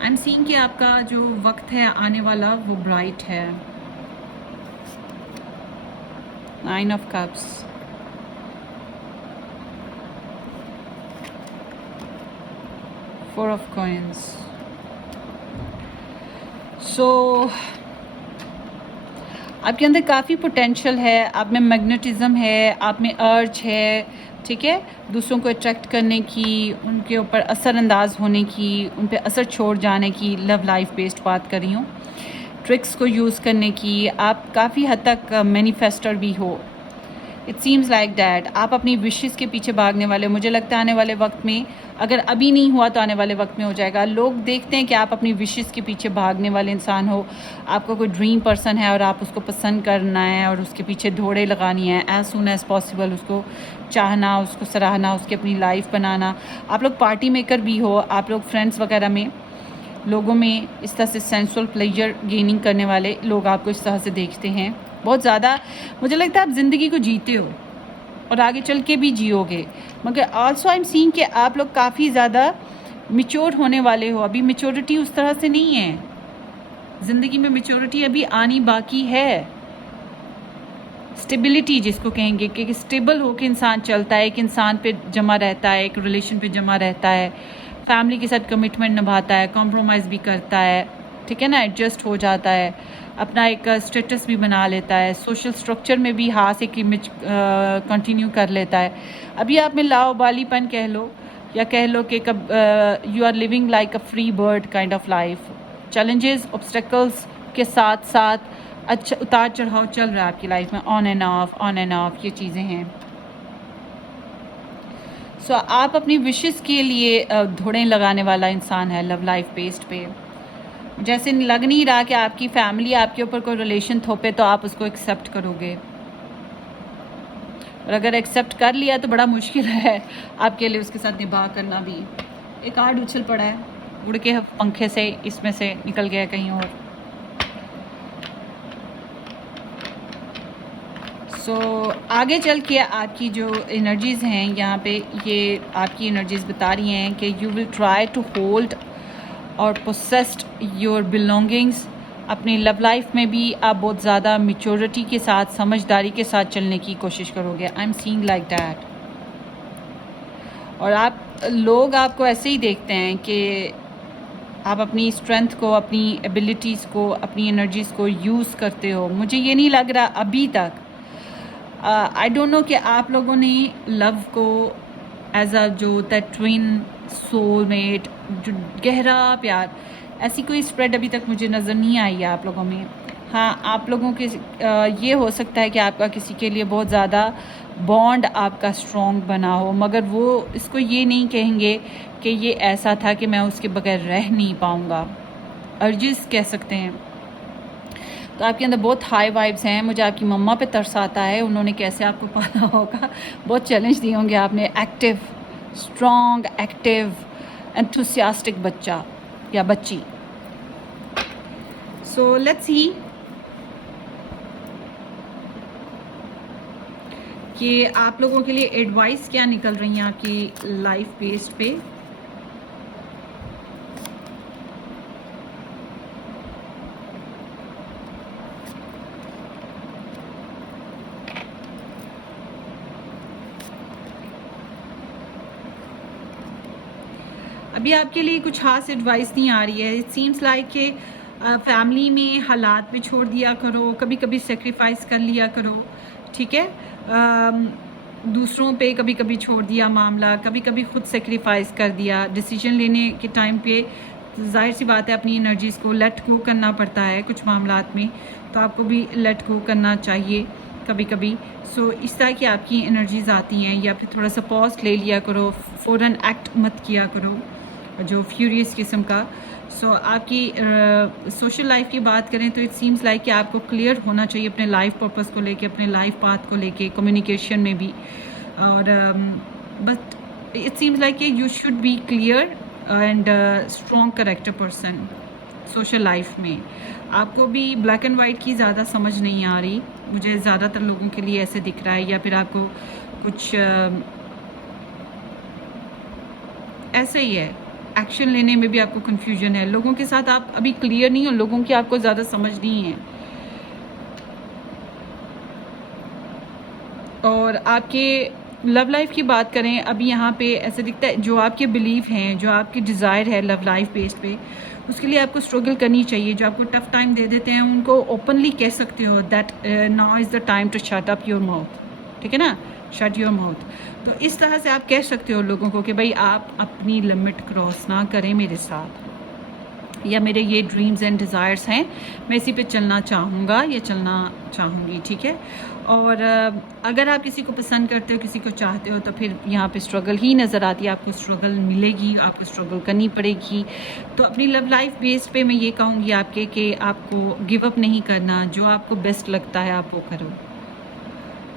आई एम सीइंग कि आपका जो वक्त है आने वाला वो ब्राइट है। Nine of cups, four of coins. So आपके अंदर काफ़ी पोटेंशियल है, आप में मैग्नेटिज्म है, आप में अर्ज है। ठीक है, दूसरों को अट्रैक्ट करने की, उनके ऊपर असरअंदाज होने की, उन पे असर छोड़ जाने की, लव लाइफ बेस्ड बात कर रही हूँ। ट्रिक्स को यूज़ करने की, आप काफ़ी हद तक मैनिफेस्टर भी हो। इट सीम्स लाइक डैट आप अपनी विशेस के पीछे भागने वाले। मुझे लगता है आने वाले वक्त में, अगर अभी नहीं हुआ तो आने वाले वक्त में हो जाएगा। लोग देखते हैं कि आप अपनी विशेस के पीछे भागने वाले इंसान हो। आपको कोई ड्रीम पर्सन है और आप उसको पसंद करना है और उसके पीछे दौड़े लगानी है, एज सुन एज पॉसिबल उसको चाहना, उसको सराहना, उसकी अपनी लाइफ बनाना। आप लोग पार्टी मेकर भी हो, आप लोग फ्रेंड्स वगैरह में लोगों में इस तरह से सेंसुअल प्लेजर गेनिंग करने वाले लोग आपको इस तरह से देखते हैं बहुत ज़्यादा। मुझे लगता है आप ज़िंदगी को जीते हो और आगे चल के भी जियोगे, मगर आल्सो आई एम सीइंग कि आप लोग काफ़ी ज़्यादा मिच्योर होने वाले हो। अभी मिच्योरिटी उस तरह से नहीं है, ज़िंदगी में मिच्योरिटी अभी आनी बाकी है। स्टेबिलिटी जिसको कहेंगे कि स्टेबल होकर इंसान चलता है, एक इंसान पे जमा रहता है, एक रिलेशन पे जमा रहता है, फैमिली के साथ कमिटमेंट निभाता है, कॉम्प्रोमाइज़ भी करता है। ठीक है ना, एडजस्ट हो जाता है, अपना एक स्टेटस भी बना लेता है, सोशल स्ट्रक्चर में भी हाथ एक इमेज कंटिन्यू कर लेता है। अभी आप में लाओबालीपन कह लो या कह लो कि कब you are living like a free bird kind of life. Challenges obstacles के साथ साथ अच्छा उतार चढ़ाव चल रहा है आपकी लाइफ में, ऑन एंड ऑफ ये चीज़ें हैं। सो आप अपनी विशेस के लिए धोड़ें लगाने वाला इंसान है लव लाइफ बेस्ड पे। जैसे लग नहीं रहा कि आपकी फैमिली आपके ऊपर कोई रिलेशन थोपे तो आप उसको एक्सेप्ट करोगे, और अगर एक्सेप्ट कर लिया तो बड़ा मुश्किल है आपके लिए उसके साथ निभा करना भी। एक कार्ड उछल पड़ा है, उड़ के पंखे से इसमें से निकल गया कहीं और। सो आगे चल के आपकी जो एनर्जीज़ हैं यहाँ पे, ये आपकी एनर्जीज़ बता रही हैं कि you will try to hold और पोसेस्ड योर बिलोंगिंग्स। अपनी लव लाइफ में भी आप बहुत ज़्यादा मैच्योरिटी के साथ, समझदारी के साथ चलने की कोशिश करोगे। आई एम सीइंग लाइक दैट। और आप लोग आपको ऐसे ही देखते हैं कि आप अपनी स्ट्रेंथ को, अपनी एबिलिटीज़ को, अपनी एनर्जीज़ को यूज़ करते हो। मुझे ये नहीं लग रहा अभी तक, आई डोंट नो कि आप लोगों ने लव को एज अ जो दैट ट्विन सोलमेट, जो गहरा प्यार, ऐसी कोई स्प्रेड अभी तक मुझे नज़र नहीं आई है आप लोगों में। हाँ, आप लोगों के ये हो सकता है कि आपका किसी के लिए बहुत ज़्यादा बॉन्ड आपका स्ट्रॉन्ग बना हो, मगर वो इसको ये नहीं कहेंगे कि ये ऐसा था कि मैं उसके बगैर रह नहीं पाऊँगा। अर्जिस कह सकते हैं। तो आपके अंदर बहुत हाई वाइब्स हैं। मुझे आपकी मम्मा पे तरस आता है, उन्होंने कैसे आपको पाला होगा, बहुत चैलेंज दिए होंगे आपने। एक्टिव, स्ट्रॉन्ग, एक्टिव, एंथुसियास्टिक बच्चा या बच्ची। सो लेट्स सी कि आप लोगों के लिए एडवाइस क्या निकल रही हैं आपकी लाइफ बेस्ड पे। अभी आपके लिए कुछ खास एडवाइस नहीं आ रही है। इट सीम्स लाइक कि फैमिली में हालात भी छोड़ दिया करो, कभी कभी सेक्रीफाइस कर लिया करो, ठीक है। दूसरों पे कभी कभी छोड़ दिया मामला, कभी कभी खुद सेक्रीफाइस कर दिया। डिसीजन लेने के टाइम पे जाहिर सी बात है अपनी एनर्जीज़ को लेट गो करना पड़ता है कुछ मामलात में, तो आपको भी लेट गो करना चाहिए कभी कभी। सो इस तरह की आपकी एनर्जीज़ आती हैं, या फिर थोड़ा सा पॉज ले लिया करो, फ़ौरन एक्ट मत किया करो जो फ्यूरियस किस्म का। सो आपकी सोशल लाइफ की बात करें तो इट सीम्स लाइक कि आपको क्लियर होना चाहिए अपने लाइफ पर्पस को लेके, अपने लाइफ पाथ को लेके, कम्युनिकेशन में भी। और बट इट सीम्स लाइक कि you should be clear and strong character person social life में। आपको भी ब्लैक एंड वाइट की ज़्यादा समझ नहीं आ रही, मुझे ज़्यादातर लोगों के लिए ऐसे दिख रहा है। या फिर आपको कुछ ऐसे ही है, एक्शन लेने में भी आपको कन्फ्यूजन है। लोगों के साथ आप अभी क्लियर नहीं हो, लोगों की आपको ज़्यादा समझ नहीं है। और आपके लव लाइफ की बात करें, अभी यहाँ पे ऐसे दिखता है जो आपके बिलीव हैं, जो आपकी डिज़ायर है लव लाइफ बेस्ड पे, उसके लिए आपको स्ट्रगल करनी चाहिए। जो आपको टफ टाइम दे देते हैं उनको ओपनली कह सकते हो that now is the time to shut up your mouth, ठीक है ना, शट योर माउथ। तो इस तरह से आप कह सकते हो लोगों को कि भाई आप अपनी लिमिट क्रॉस ना करें मेरे साथ, या मेरे ये ड्रीम्स एंड डिज़ायर्स हैं, मैं इसी पे चलना चाहूँगा या चलना चाहूँगी, ठीक है। और अगर आप किसी को पसंद करते हो, किसी को चाहते हो, तो फिर यहाँ पे स्ट्रगल ही नज़र आती है। आपको स्ट्रगल मिलेगी, आपको स्ट्रगल करनी पड़ेगी। तो अपनी लव लाइफ बेस पे मैं ये कहूँगी आपके कि आपको गिव अप नहीं करना, जो आपको बेस्ट लगता है आप वो करो।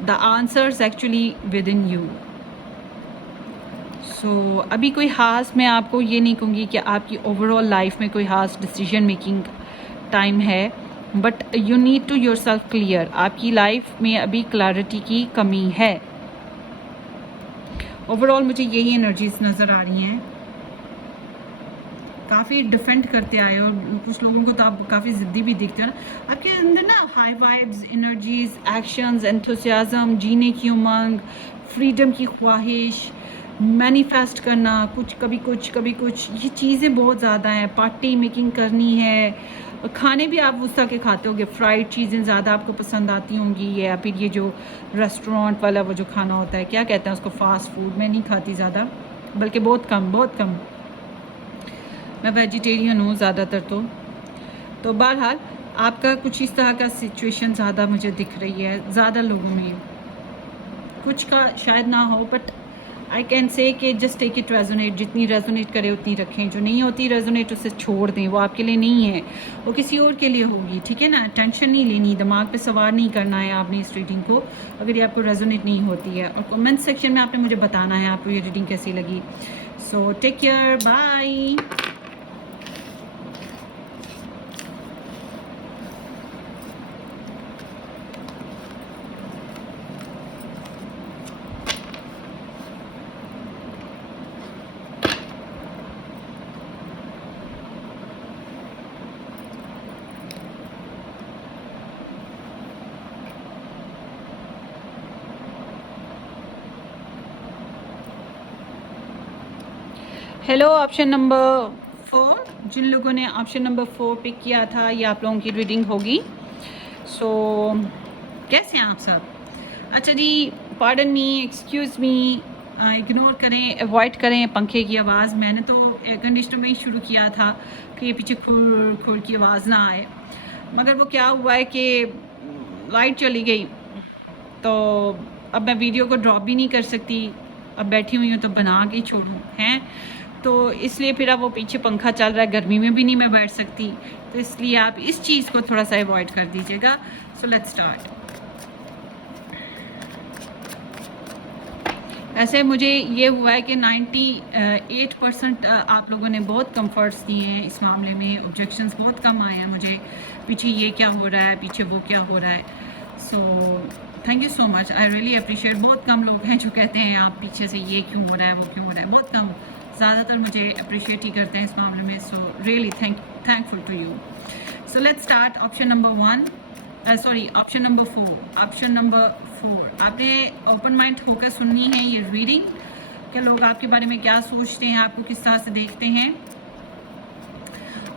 The answers actually within you. So अभी कोई ख़ास मैं आपको ये नहीं कहूँगी कि आपकी ओवरऑल लाइफ में कोई ख़ास डिसीजन मेकिंग टाइम है, but you need to yourself clear. आपकी लाइफ में अभी क्लैरिटी की कमी है। ओवरऑल मुझे यही एनर्जीज नज़र आ रही हैं। काफ़ी डिफेंड करते आए, और कुछ लोगों को तो आप काफ़ी ज़िद्दी भी दिखते हो ना। आपके अंदर ना high vibes, energies, actions, enthusiasm, जीने की उमंग, फ्रीडम की ख्वाहिश, मैनिफेस्ट करना, कभी कुछ ये चीज़ें बहुत ज़्यादा हैं। पार्टी मेकिंग करनी है, खाने भी आप उस तरह के खाते होगे, फ्राइड चीज़ें ज़्यादा आपको पसंद आती होंगी, या फिर ये जो रेस्टोरेंट वाला वो जो खाना होता है, क्या कहते हैं उसको, फास्ट फूड। मैं नहीं खाती ज़्यादा, बल्कि बहुत कम। मैं वेजिटेरियन हूँ ज़्यादातर। तो बहरहाल आपका कुछ इस तरह का सिचुएशन ज़्यादा मुझे दिख रही है ज़्यादा लोगों में। कुछ का शायद ना हो, बट आई कैन से कि जस्ट टेक इट रेजोनेट, जितनी रेजोनेट करे उतनी रखें। जो नहीं होती रेजोनेट उसे छोड़ दें, वो आपके लिए नहीं है, वो किसी और के लिए होगी, ठीक है ना। टेंशन नहीं लेनी, दिमाग पे सवार नहीं करना है आपने इस रीडिंग को, अगर ये आपको रेजोनेट नहीं होती है। और कमेंट सेक्शन में आपने मुझे बताना है आपको ये रीडिंग कैसी लगी। So take care, bye. Hello option number 4, जिन लोगों ने ऑप्शन नंबर 4 पिक किया था, ये आप लोगों की रीडिंग होगी। सो कैसे हैं आप सब? अच्छा जी, pardon me, excuse me, ignore करें, अवॉइड करें पंखे की आवाज़। मैंने तो एयर कंडीशनर में ही शुरू किया था कि ये पीछे खुर खुर की आवाज़ ना आए, मगर वो क्या हुआ है कि लाइट चली गई, तो अब मैं वीडियो को ड्रॉप भी नहीं कर सकती। अब बैठी हुई हूँ तो बना के छोड़ूँ हैं, तो इसलिए फिर अब वो पीछे पंखा चल रहा है, गर्मी में भी नहीं मैं बैठ सकती, तो इसलिए आप इस चीज़ को थोड़ा सा अवॉइड कर दीजिएगा। सो लेट्स स्टार्ट। ऐसे मुझे ये हुआ है कि 98% आप लोगों ने बहुत कंफर्ट्स दिए हैं इस मामले में, ऑब्जेक्शंस बहुत कम आए हैं मुझे, पीछे ये क्या हो रहा है, पीछे वो क्या हो रहा है। So thank you so much, I really appreciate. बहुत कम लोग हैं जो कहते हैं आप पीछे से ये क्यों हो रहा है, वो क्यों हो रहा है, बहुत कम। ज़्यादातर मुझे अप्रिशिएट ही करते हैं इस मामले में। So really thankful to you. So let's start. Option number 1, sorry option number 4। Option number 4 आपने ओपन माइंड होकर सुननी है ये रीडिंग, क्या लोग आपके बारे में क्या सोचते हैं, आपको किस तरह से देखते हैं,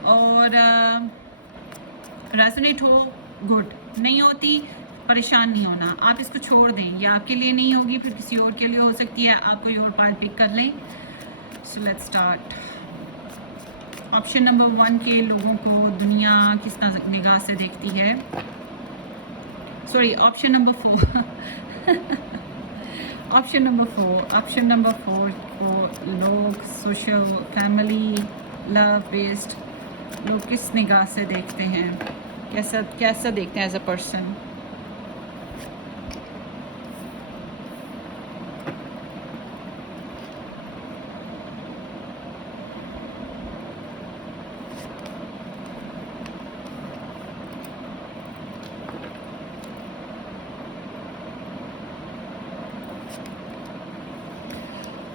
और रेजोनेट हो गुड, नहीं होती परेशान नहीं होना, आप इसको छोड़ दें, ये आपके लिए नहीं होगी, फिर किसी और के लिए हो सकती है, आप कोई और पार्ट पिक कर लें। सो लेट्स स्टार्ट। ऑप्शन नंबर 1 के लोगों को दुनिया किस तरह निगाह से देखती है, sorry option number 4 option number 4 को लोग सोशल, फैमिली, लव बेस्ड लोग किस निगाह से देखते हैं, कैसा देखते हैं एज अ पर्सन।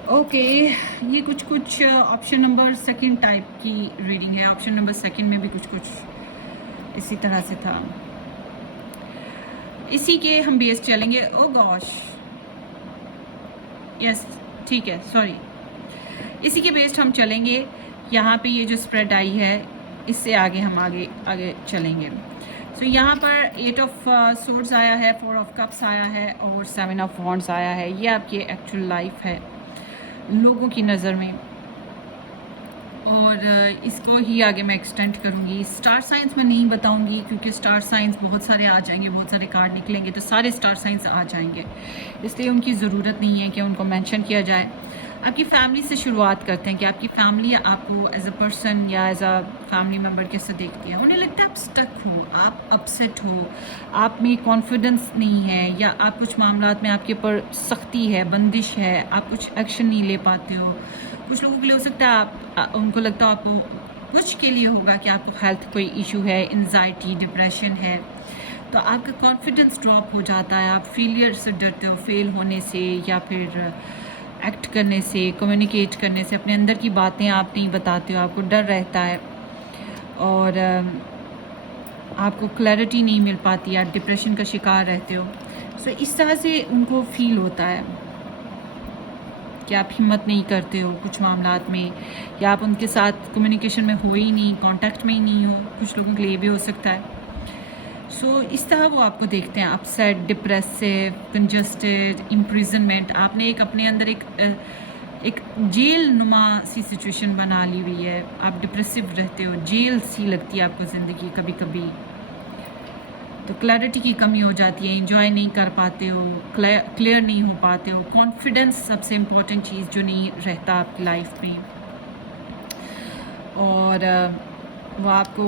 ओके ये कुछ ऑप्शन नंबर 2 टाइप की रीडिंग है। ऑप्शन नंबर 2 में भी कुछ इसी तरह से था, इसी के हम बेस चलेंगे। ओ गॉश, यस ठीक है, सॉरी, इसी के बेस्ड हम चलेंगे। यहाँ पे ये जो स्प्रेड आई है इससे आगे हम आगे चलेंगे। सो यहाँ पर 8 ऑफ सोर्ड्स आया है, 4 ऑफ कप्स आया है और 7 ऑफ वॉन्ड्स आया है। ये आपकी एक्चुअल लाइफ है लोगों की नज़र में, और इसको ही आगे मैं एक्सटेंड करूँगी। स्टार साइंस में नहीं बताऊँगी क्योंकि स्टार साइंस बहुत सारे आ जाएंगे, बहुत सारे कार्ड निकलेंगे तो सारे स्टार साइंस आ जाएंगे, इसलिए उनकी ज़रूरत नहीं है कि उनको मेंशन किया जाए। आपकी फैमिली से शुरुआत करते हैं कि आपकी फैमिली आपको एज अ पर्सन या एज अ फैमिली मेम्बर कैसे देखती है। उन्हें लगता है आप स्टक हो, आप अपसेट हो, आप में कॉन्फिडेंस नहीं है, या आप कुछ मामलात में आपके ऊपर सख्ती है, बंदिश है, आप कुछ एक्शन नहीं ले पाते हो। कुछ लोगों के लिए हो सकता है उनको लगता है आपको, कुछ के लिए होगा कि आपको हेल्थ कोई इशू है, एंजाइटी, डिप्रेशन है, तो आपका कॉन्फिडेंस ड्रॉप हो जाता है, आप फेलियर से डरते हो, फेल होने से या फिर एक्ट करने से, कम्युनिकेट करने से, अपने अंदर की बातें आप नहीं बताते हो, आपको डर रहता है और आपको क्लैरिटी नहीं मिल पाती, आप डिप्रेशन का शिकार रहते हो। सो इस तरह से उनको फील होता है कि आप हिम्मत नहीं करते हो कुछ मामलात में, या आप उनके साथ कम्युनिकेशन में हो ही नहीं, कांटेक्ट में ही नहीं हो, कुछ लोगों के लिए भी हो सकता है। सो इस तरह वो आपको देखते हैं, अपसेट, डिप्रेसिव, कंजस्टेड, इम्प्रिजनमेंट। आपने एक अपने अंदर एक जेल नुमा सी सिचुएशन बना ली हुई है, आप डिप्रेसिव रहते हो, जेल सी लगती है आपको ज़िंदगी कभी कभी, तो क्लैरिटी की कमी हो जाती है, एंजॉय नहीं कर पाते हो, क्लियर नहीं हो पाते हो, कॉन्फिडेंस सबसे इम्पोर्टेंट चीज़ जो नहीं रहता आपकी लाइफ में, और वो आपको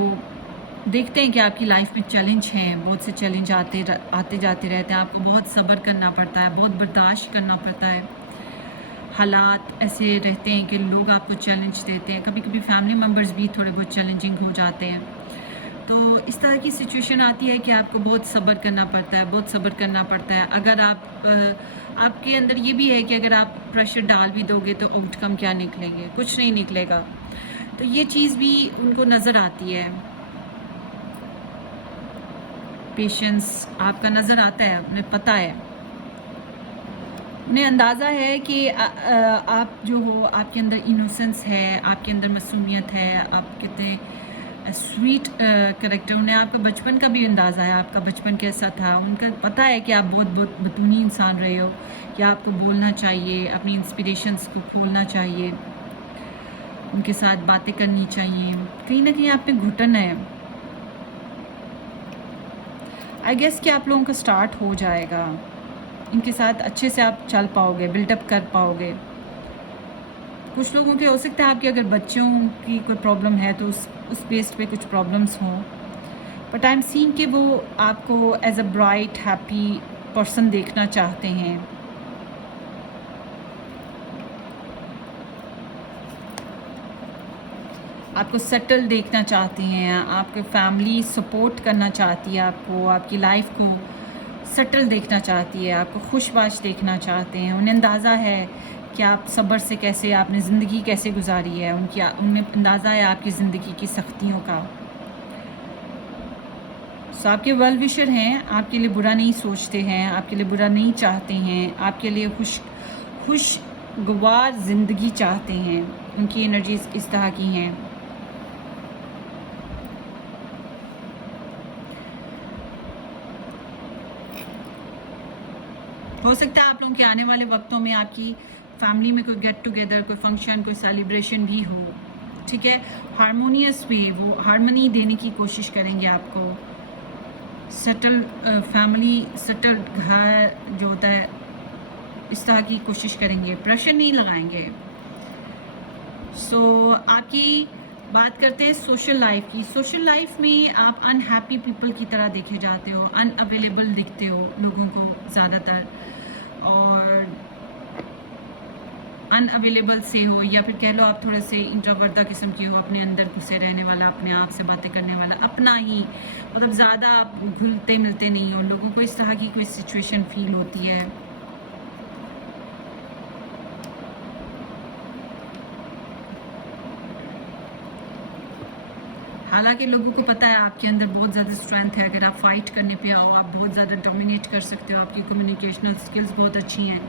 देखते हैं कि आपकी लाइफ में चैलेंज हैं, बहुत से चैलेंज आते जाते रहते हैं, आपको बहुत सब्र करना पड़ता है, बहुत बर्दाश्त करना पड़ता है। हालात ऐसे रहते हैं कि लोग आपको चैलेंज देते हैं, कभी कभी फैमिली मेम्बर्स भी थोड़े बहुत चैलेंजिंग हो जाते हैं, तो इस तरह की सिचुएशन आती है कि आपको बहुत सब्र करना पड़ता है, बहुत सब्र करना पड़ता है। अगर आपके अंदर ये भी है कि अगर आप प्रेशर डाल भी दोगे तो आउटकम क्या निकलेंगे, कुछ नहीं निकलेगा, तो ये चीज़ भी उनको नज़र आती है। पेशेंस आपका नज़र आता है, उन्हें पता है, उन्हें अंदाज़ा है कि आप जो हो, आपके अंदर इनोसेंस है, आपके अंदर मासूमियत है, आप कहते हैं स्वीट करेक्टर। उन्हें आपका बचपन का भी अंदाज़ा है, आपका बचपन कैसा था। उनका पता है कि आप बहुत बहुत बतूनी इंसान रहे हो, कि आपको बोलना चाहिए, अपनी इंस्पिरेशंस को खोलना चाहिए, उनके साथ बातें करनी चाहिए। कहीं ना कहीं आप में घुटन है। आई गेस कि आप लोगों का स्टार्ट हो जाएगा, इनके साथ अच्छे से आप चल पाओगे, बिल्डअप कर पाओगे। कुछ लोगों के हो सकता है आपके अगर बच्चों की कोई प्रॉब्लम है तो उस बेस्ड पे कुछ प्रॉब्लम्स हों, बट आई एम सीइंग कि वो आपको as a bright happy person देखना चाहते हैं। आपको सेटल देखना चाहते हैं, आपके फैमिली सपोर्ट करना चाहती है, आपको आपकी लाइफ को सेटल देखना चाहती है, आपको खुशबाश देखना चाहते हैं। उन्हें अंदाज़ा है कि आप सब्र से कैसे आपने ज़िंदगी कैसे गुजारी है, उन्हें अंदाज़ा है आपकी ज़िंदगी की सख्तियों का। सो आपके वेल विशर हैं, आपके लिए बुरा नहीं सोचते हैं, आपके लिए बुरा नहीं चाहते हैं, आपके लिए खुशगवार ज़िंदगी चाहते हैं। उनकी एनर्जीज इस तरह की हैं। हो सकता है आप लोगों के आने वाले वक्तों में आपकी फैमिली में कोई गेट टुगेदर, कोई फंक्शन, कोई सेलिब्रेशन भी हो, ठीक है। हारमोनियस में वो हारमोनी देने की कोशिश करेंगे आपको। सेटल फैमिली, सेटल घर जो होता है, इस तरह की कोशिश करेंगे, प्रेशर नहीं लगाएंगे। सो आपकी बात करते हैं सोशल लाइफ की। सोशल लाइफ में आप अनहैप्पी पीपल की तरह देखे जाते हो, अनअवेलेबल दिखते हो लोगों को ज़्यादातर, और अनअवेलेबल से हो, या फिर कह लो आप थोड़े से इंट्रोवर्ट किस्म की हो, अपने अंदर घुसे रहने वाला, अपने आप से बातें करने वाला, अपना ही मतलब ज़्यादा आप घुलते मिलते नहीं हो। लोगों को इस तरह की कोई सिचुएशन फील होती है। हालांकि लोगों को पता है आपके अंदर बहुत ज़्यादा स्ट्रेंथ है। अगर आप फाइट करने पे आओ, आप बहुत ज़्यादा डोमिनेट कर सकते हो, आपकी कम्युनिकेशनल स्किल्स बहुत अच्छी हैं,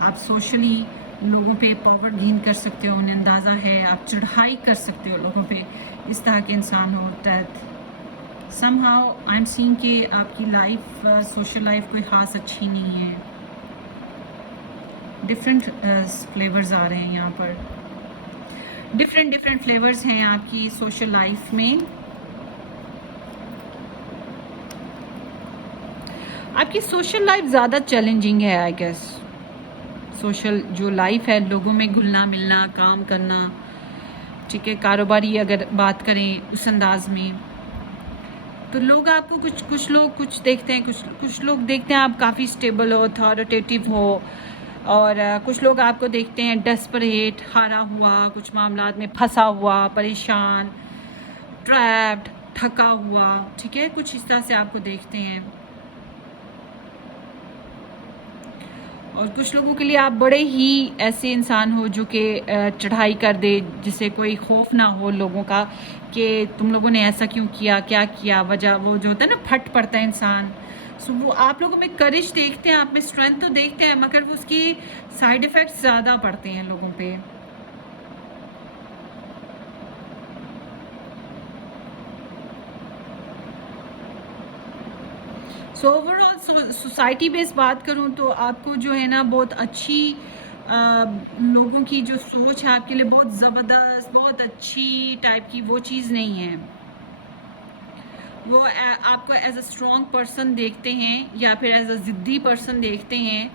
आप सोशली लोगों पे पावर गेन कर सकते हो, उन्हें अंदाज़ा है, आप चढ़ाई कर सकते हो लोगों पे, इस तरह के इंसान हो। Death somehow I am seeing कि आपकी लाइफ, सोशल लाइफ कोई ख़ास अच्छी नहीं है। डिफरेंट फ्लेवर्स आ रहे हैं यहाँ पर, डिफरेंट फ्लेवर्स हैं आपकी सोशल लाइफ में। आपकी सोशल लाइफ ज़्यादा चैलेंजिंग है आई गेस। सोशल जो लाइफ है, लोगों में घुलना मिलना, काम करना, ठीक है, कारोबारी अगर बात करें उस अंदाज में, तो लोग आपको कुछ लोग कुछ देखते हैं, कुछ लोग देखते हैं आप काफ़ी स्टेबल हो, अथॉरिटेटिव हो, और कुछ लोग आपको देखते हैं डेस्परेट, हारा हुआ, कुछ मामलात में फंसा हुआ, परेशान, ट्रैप्ड, थका हुआ, ठीक है, कुछ इस तरह से आपको देखते हैं। और कुछ लोगों के लिए आप बड़े ही ऐसे इंसान हो जो कि चढ़ाई कर दे, जिसे कोई खौफ ना हो लोगों का कि तुम लोगों ने ऐसा क्यों किया, क्या किया, वजह वो जो होता है ना, फट पड़ता है इंसान। सो वो आप लोगों में करिश देखते हैं, आप में स्ट्रेंथ तो देखते हैं, मगर वो उसकी साइड इफ़ेक्ट्स ज़्यादा पड़ते हैं लोगों पे। सो ओवरऑल सोसाइटी बेस्ड बात करूँ तो आपको जो है ना बहुत अच्छी लोगों की जो सोच है आपके लिए बहुत ज़बरदस्त, बहुत अच्छी टाइप की वो चीज़ नहीं है। वो आपको एज अ स्ट्रॉन्ग पर्सन देखते हैं, या फिर एज अ ज़िद्दी पर्सन देखते हैं।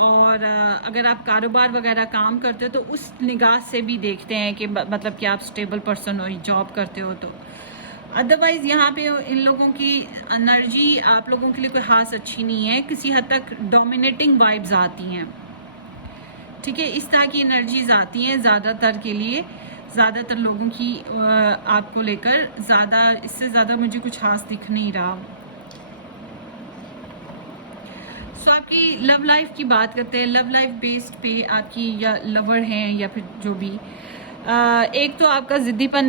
और अगर आप कारोबार वगैरह काम करते हो तो उस निगाह से भी देखते हैं कि मतलब कि आप स्टेबल पर्सन हो, जॉब करते हो तो। अदरवाइज़ यहाँ पे इन लोगों की एनर्जी आप लोगों के लिए कोई ख़ास अच्छी नहीं है। किसी हद तक डोमिनेटिंग वाइब्स आती हैं, ठीक है, इस तरह की एनर्जीज आती हैं ज़्यादातर के लिए, ज़्यादातर लोगों की आपको लेकर। ज़्यादा इससे ज़्यादा मुझे कुछ खास दिख नहीं रहा। सो आपकी लव लाइफ की बात करते हैं। लव लाइफ बेस्ड पे आपकी या लवर हैं या फिर जो भी, एक तो आपका ज़िद्दीपन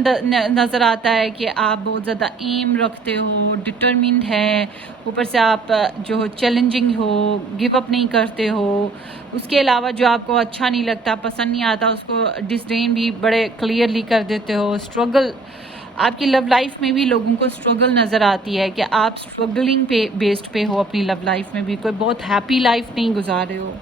नज़र आता है कि आप बहुत ज़्यादा एम रखते हो, डिटरमिन्ड है, ऊपर से आप जो हो चैलेंजिंग हो, गिव अप नहीं करते हो। उसके अलावा जो आपको अच्छा नहीं लगता, पसंद नहीं आता, उसको डिसडेन भी बड़े क्लियरली कर देते हो। स्ट्रगल आपकी लव लाइफ में भी लोगों को स्ट्रगल नज़र आती है कि आप स्ट्रगलिंग पे बेस्ड पे हो अपनी लव लाइफ में भी, कोई बहुत हैप्पी लाइफ नहीं गुजार रहे हो।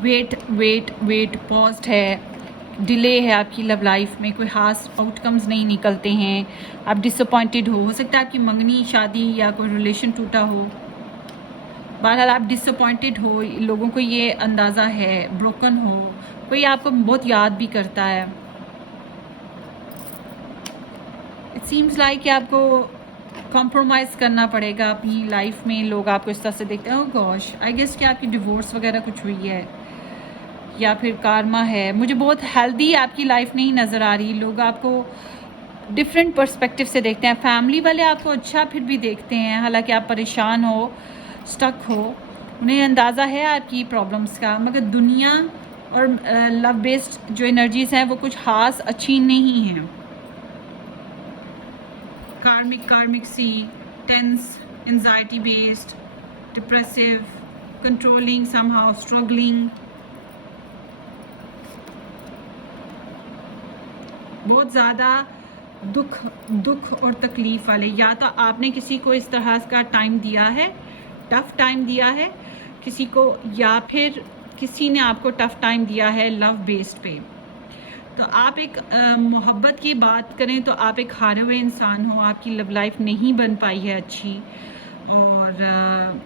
वेट वेट वेट पॉज्ड है, डिले है आपकी लव लाइफ में, कोई खास आउटकम्स नहीं निकलते हैं, आप डिसअपॉइंटेड हो सकता है आपकी मंगनी शादी या कोई रिलेशन टूटा हो। बहरहाल आप डिसअपॉइंटेड हो, लोगों को ये अंदाज़ा है, ब्रोकन हो, कोई आपको बहुत याद भी करता है। इट सीम्स लाइक कि आपको कॉम्प्रोमाइज़ करना पड़ेगा अपनी लाइफ में। लोग आपको इस तरह से देखते हैं, ओह गॉश, आई गेस कि आपकी डिवोर्स वगैरह कुछ हुई है या फिर कारमा है। मुझे बहुत हेल्दी आपकी लाइफ नहीं नज़र आ रही। लोग आपको डिफरेंट पर्सपेक्टिव से देखते हैं। फैमिली वाले आपको अच्छा फिर भी देखते हैं, हालांकि आप परेशान हो, स्टक हो, उन्हें अंदाज़ा है आपकी प्रॉब्लम्स का, मगर दुनिया और लव बेस्ड जो एनर्जीज़ हैं वो कुछ खास अच्छी नहीं हैं। कार्मिक सी, tense, anxiety based, depressive, controlling, somehow struggling, बहुत ज़्यादा दुख और तकलीफ़ वाले। या तो आपने किसी को इस तरह का टाइम दिया है, टफ़ टाइम दिया है किसी को, या फिर किसी ने आपको टफ़ टाइम दिया है लव बेस्ड पे। तो आप एक मोहब्बत की बात करें तो आप एक हारे हुए इंसान हो, आपकी लव लाइफ नहीं बन पाई है अच्छी, और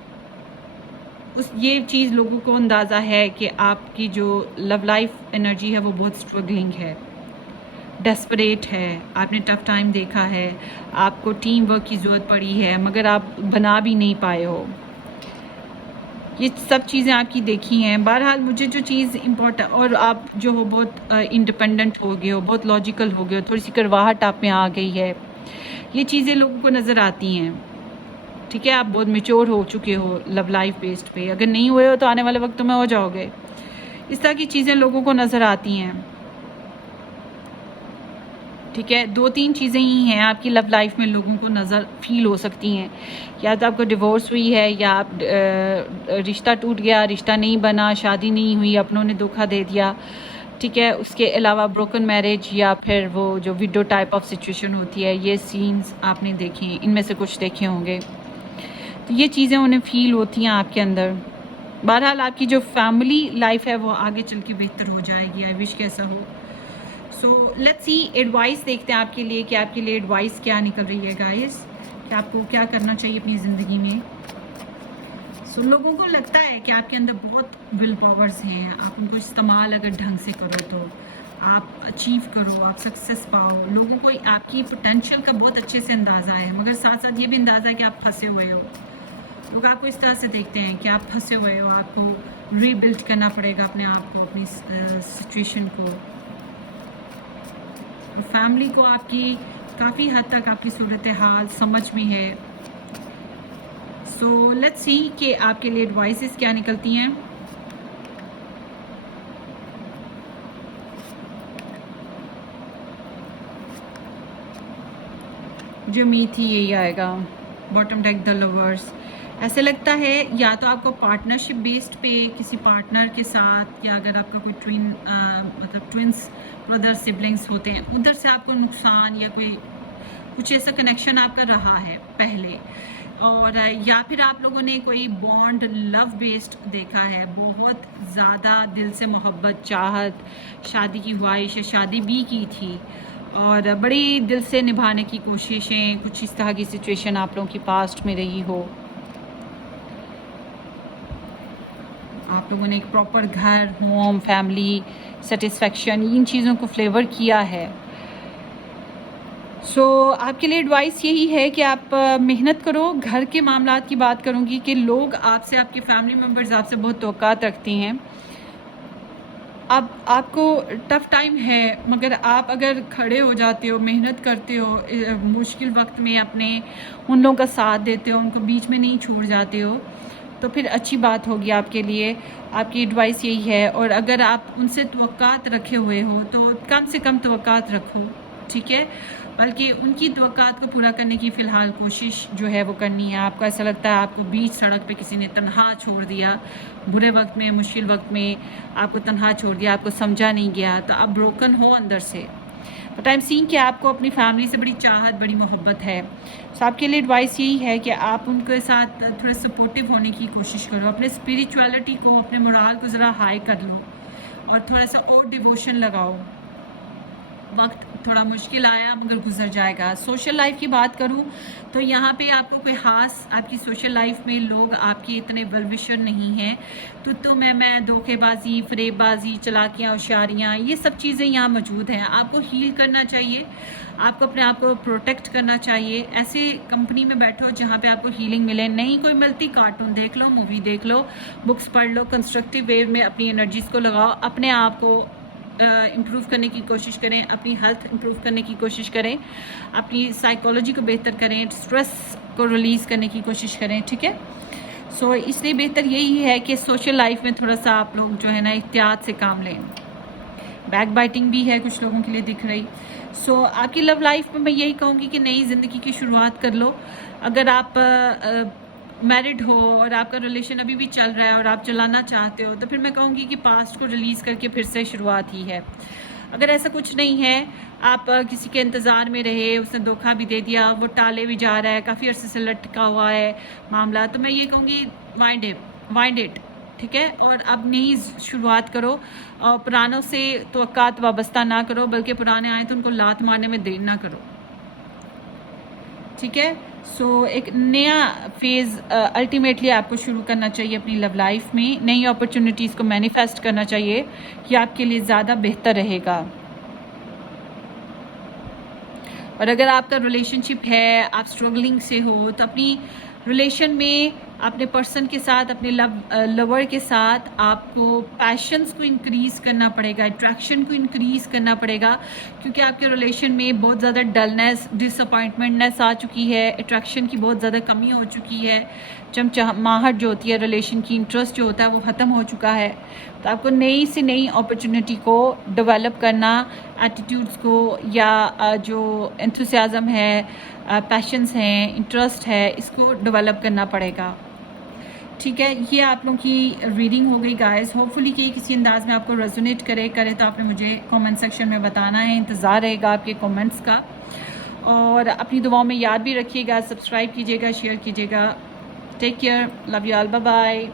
ये चीज़ लोगों को अंदाज़ा है कि आपकी जो लव लाइफ एनर्जी है वो बहुत स्ट्रगलिंग है, डेस्परेट है, आपने टफ़ टाइम देखा है, आपको टीम वर्क की ज़रूरत पड़ी है मगर आप बना भी नहीं पाए हो। ये सब चीज़ें आपकी देखी हैं। बहरहाल मुझे जो चीज़ इम्पोर्टेंट, और आप जो हो बहुत इंडिपेंडेंट हो गए हो, बहुत लॉजिकल हो गए हो, थोड़ी सी करवाहट आप में आ गई है, ये चीज़ें लोगों को नज़र आती हैं। ठीक है, आप बहुत मेच्योर हो चुके हो लव लाइफ बेस्ड पे, अगर नहीं हुए हो तो आने वाले वक्त में हो जाओगे। इस तरह की चीज़ें लोगों को नज़र आती हैं। ठीक है, 2-3 चीज़ें ही हैं आपकी लव लाइफ में लोगों को नज़र फील हो सकती हैं। या तो आपको डिवोर्स हुई है, या आप रिश्ता टूट गया, रिश्ता नहीं बना, शादी नहीं हुई, अपनों ने धोखा दे दिया। ठीक है, उसके अलावा ब्रोकन मैरिज, या फिर वो जो विडो टाइप ऑफ सिचुएशन होती है, ये सीन्स आपने देखे हैं, इनमें से कुछ देखे होंगे। तो ये चीज़ें उन्हें फ़ील होती हैं आपके अंदर। बहरहाल आपकी जो फैमिली लाइफ है वो आगे चल के बेहतर हो जाएगी, आई विश कैसा हो। सो लेट्स सी, एडवाइस देखते हैं आपके लिए कि आपके लिए एडवाइस क्या निकल रही है गाइस, कि आपको क्या करना चाहिए अपनी ज़िंदगी में। सो लोगों को लगता है कि आपके अंदर बहुत विल पावर्स हैं, आप उनको इस्तेमाल अगर ढंग से करो तो आप अचीव करो, आप सक्सेस पाओ। लोगों को आपकी पोटेंशियल का बहुत अच्छे से अंदाज़ा है, मगर साथ साथ ये भी अंदाज़ा है कि आप फंसे हुए हो। लोग आपको इस तरह से देखते हैं कि आप फंसे हुए हो, आपको रीबिल्ड करना पड़ेगा अपने आप को, अपनी सिचुएशन को। फैमिली को आपकी काफ़ी हद तक आपकी सूरत हाल समझ में है। सो लेट्स सी कि आपके लिए एडवाइसेस क्या निकलती हैं। जो उम्मीद थी यही आएगा। बॉटम डेक द लवर्स, ऐसे लगता है या तो आपको पार्टनरशिप बेस्ड पे किसी पार्टनर के साथ, या अगर आपका कोई मतलब ट्विंस ब्रदर सिबलिंग्स होते हैं, उधर से आपको नुकसान या कोई कुछ ऐसा कनेक्शन आपका रहा है पहले, और या फिर आप लोगों ने कोई बॉन्ड लव बेस्ड देखा है, बहुत ज़्यादा दिल से मोहब्बत, चाहत, शादी की ख्वाहिश, शादी भी की थी और बड़ी दिल से निभाने की कोशिशें, कुछ इस तरह की सिचुएशन आप लोगों की पास्ट में रही हो। आप लोगों ने एक प्रॉपर घर, होम, फैमिली, सेटिस्फेक्शन, इन चीज़ों को फ्लेवर किया है। सो आपके लिए एडवाइस यही है कि आप मेहनत करो। घर के मामलात की बात करूँगी कि लोग आपसे, आपके फैमिली मेम्बर्स आपसे बहुत तवक्कात रखती हैं। अब आपको टफ़ टाइम है, मगर आप अगर खड़े हो जाते हो, मेहनत करते हो, मुश्किल वक्त में अपने उन लोगों का साथ देते हो, उनको बीच में नहीं छोड़ जाते हो, तो फिर अच्छी बात होगी आपके लिए। आपकी एडवाइस यही है। और अगर आप उनसे तवक्कात रखे हुए हो तो कम से कम तवक्कात रखो। ठीक है, बल्कि उनकी तवक्कात को पूरा करने की फ़िलहाल कोशिश जो है वो करनी है। आपको ऐसा लगता है आपको बीच सड़क पे किसी ने तन्हा छोड़ दिया, बुरे वक्त में, मुश्किल वक्त में आपको तन्हा छोड़ दिया, आपको समझा नहीं गया, तो आप ब्रोकन हो अंदर से। बट आई एम सीइंग कि आपको अपनी फैमिली से बड़ी चाहत, बड़ी मोहब्बत है। सो आपके लिए एडवाइस यही है कि आप उनके साथ थोड़े सपोर्टिव होने की कोशिश करो, अपने स्पिरिचुअलिटी को, अपने मोराल को ज़रा हाई कर लो और थोड़ा सा और डिवोशन लगाओ। वक्त थोड़ा मुश्किल आया मगर गुजर जाएगा। सोशल लाइफ की बात करूं तो यहाँ पे आपको कोई ख़ास आपकी सोशल लाइफ में लोग आपके इतने वेल विशर नहीं हैं। तो मैं धोखेबाजी, फरेबबाजी, चालाकियाँ, होशियारियाँ, ये सब चीज़ें यहाँ मौजूद हैं। आपको हील करना चाहिए, आपको अपने आप को प्रोटेक्ट करना चाहिए। ऐसी कंपनी में बैठो जहाँ पे आपको हीलिंग मिले। नहीं कोई मिलती, कार्टून देख लो, मूवी देख लो, बुक्स पढ़ लो, कंस्ट्रक्टिव वे में अपनी एनर्जीज़ को लगाओ, अपने आप को इम्प्रूव करने की कोशिश करें, अपनी हेल्थ इम्प्रूव करने की कोशिश करें, अपनी साइकोलॉजी को बेहतर करें, स्ट्रेस को रिलीज़ करने की कोशिश करें, ठीक है। सो इसलिए बेहतर यही है कि सोशल लाइफ में थोड़ा सा आप लोग जो है ना एहतियात से काम लें। बैक बाइटिंग भी है कुछ लोगों के लिए दिख रही। सो आपकी लव लाइफ में मैं यही कहूँगी कि नई ज़िंदगी की शुरुआत कर लो। अगर आप मैरिड हो और आपका रिलेशन अभी भी चल रहा है और आप चलाना चाहते हो, तो फिर मैं कहूँगी कि पास्ट को रिलीज़ करके फिर से शुरुआत ही है। अगर ऐसा कुछ नहीं है, आप किसी के इंतज़ार में रहे, उसने धोखा भी दे दिया, वो टाले भी जा रहा है, काफ़ी अरसे से लटका हुआ है मामला, तो मैं ये कहूँगी वाइंड इट, ठीक है। और अब नई शुरुआत करो और पुरानों से तवक्कात वाबस्ता ना करो, बल्कि पुराने आए तो उनको लात मारने में देर ना करो, ठीक है। सो एक नया फेज़ अल्टीमेटली आपको शुरू करना चाहिए अपनी लव लाइफ में। नई अपॉर्चुनिटीज़ को मैनिफेस्ट करना चाहिए कि आपके लिए ज़्यादा बेहतर रहेगा। और अगर आपका रिलेशनशिप है, आप स्ट्रगलिंग से हो, तो अपनी रिलेशन में अपने पर्सन के साथ, अपने लवर के साथ आपको पैशंस को इंक्रीज़ करना पड़ेगा, अट्रैक्शन को इंक्रीज़ करना पड़ेगा, क्योंकि आपके रिलेशन में बहुत ज़्यादा डलनेस, डिसअपॉइंटमेंटनेस आ चुकी है, अट्रैक्शन की बहुत ज़्यादा कमी हो चुकी है, चमचमाहट जो होती है रिलेशन की, इंटरेस्ट जो होता है वो ख़त्म हो चुका है। तो आपको नई से नई अपॉर्चुनिटी को डेवलप करना, एटीट्यूड्स को या जो एंथुसियाज़म है, पैशंस हैं, इंटरेस्ट है, इसको डेवलप करना पड़ेगा, ठीक है। ये आप लोगों की रीडिंग हो गई गाइस। होपफुली कि किसी अंदाज में आपको रेजोनेट करे तो आपने मुझे कमेंट सेक्शन में बताना है। इंतज़ार रहेगा आपके कमेंट्स का। और अपनी दुआओं में याद भी रखिएगा, सब्सक्राइब कीजिएगा, शेयर कीजिएगा। Take care, love you all, bye bye.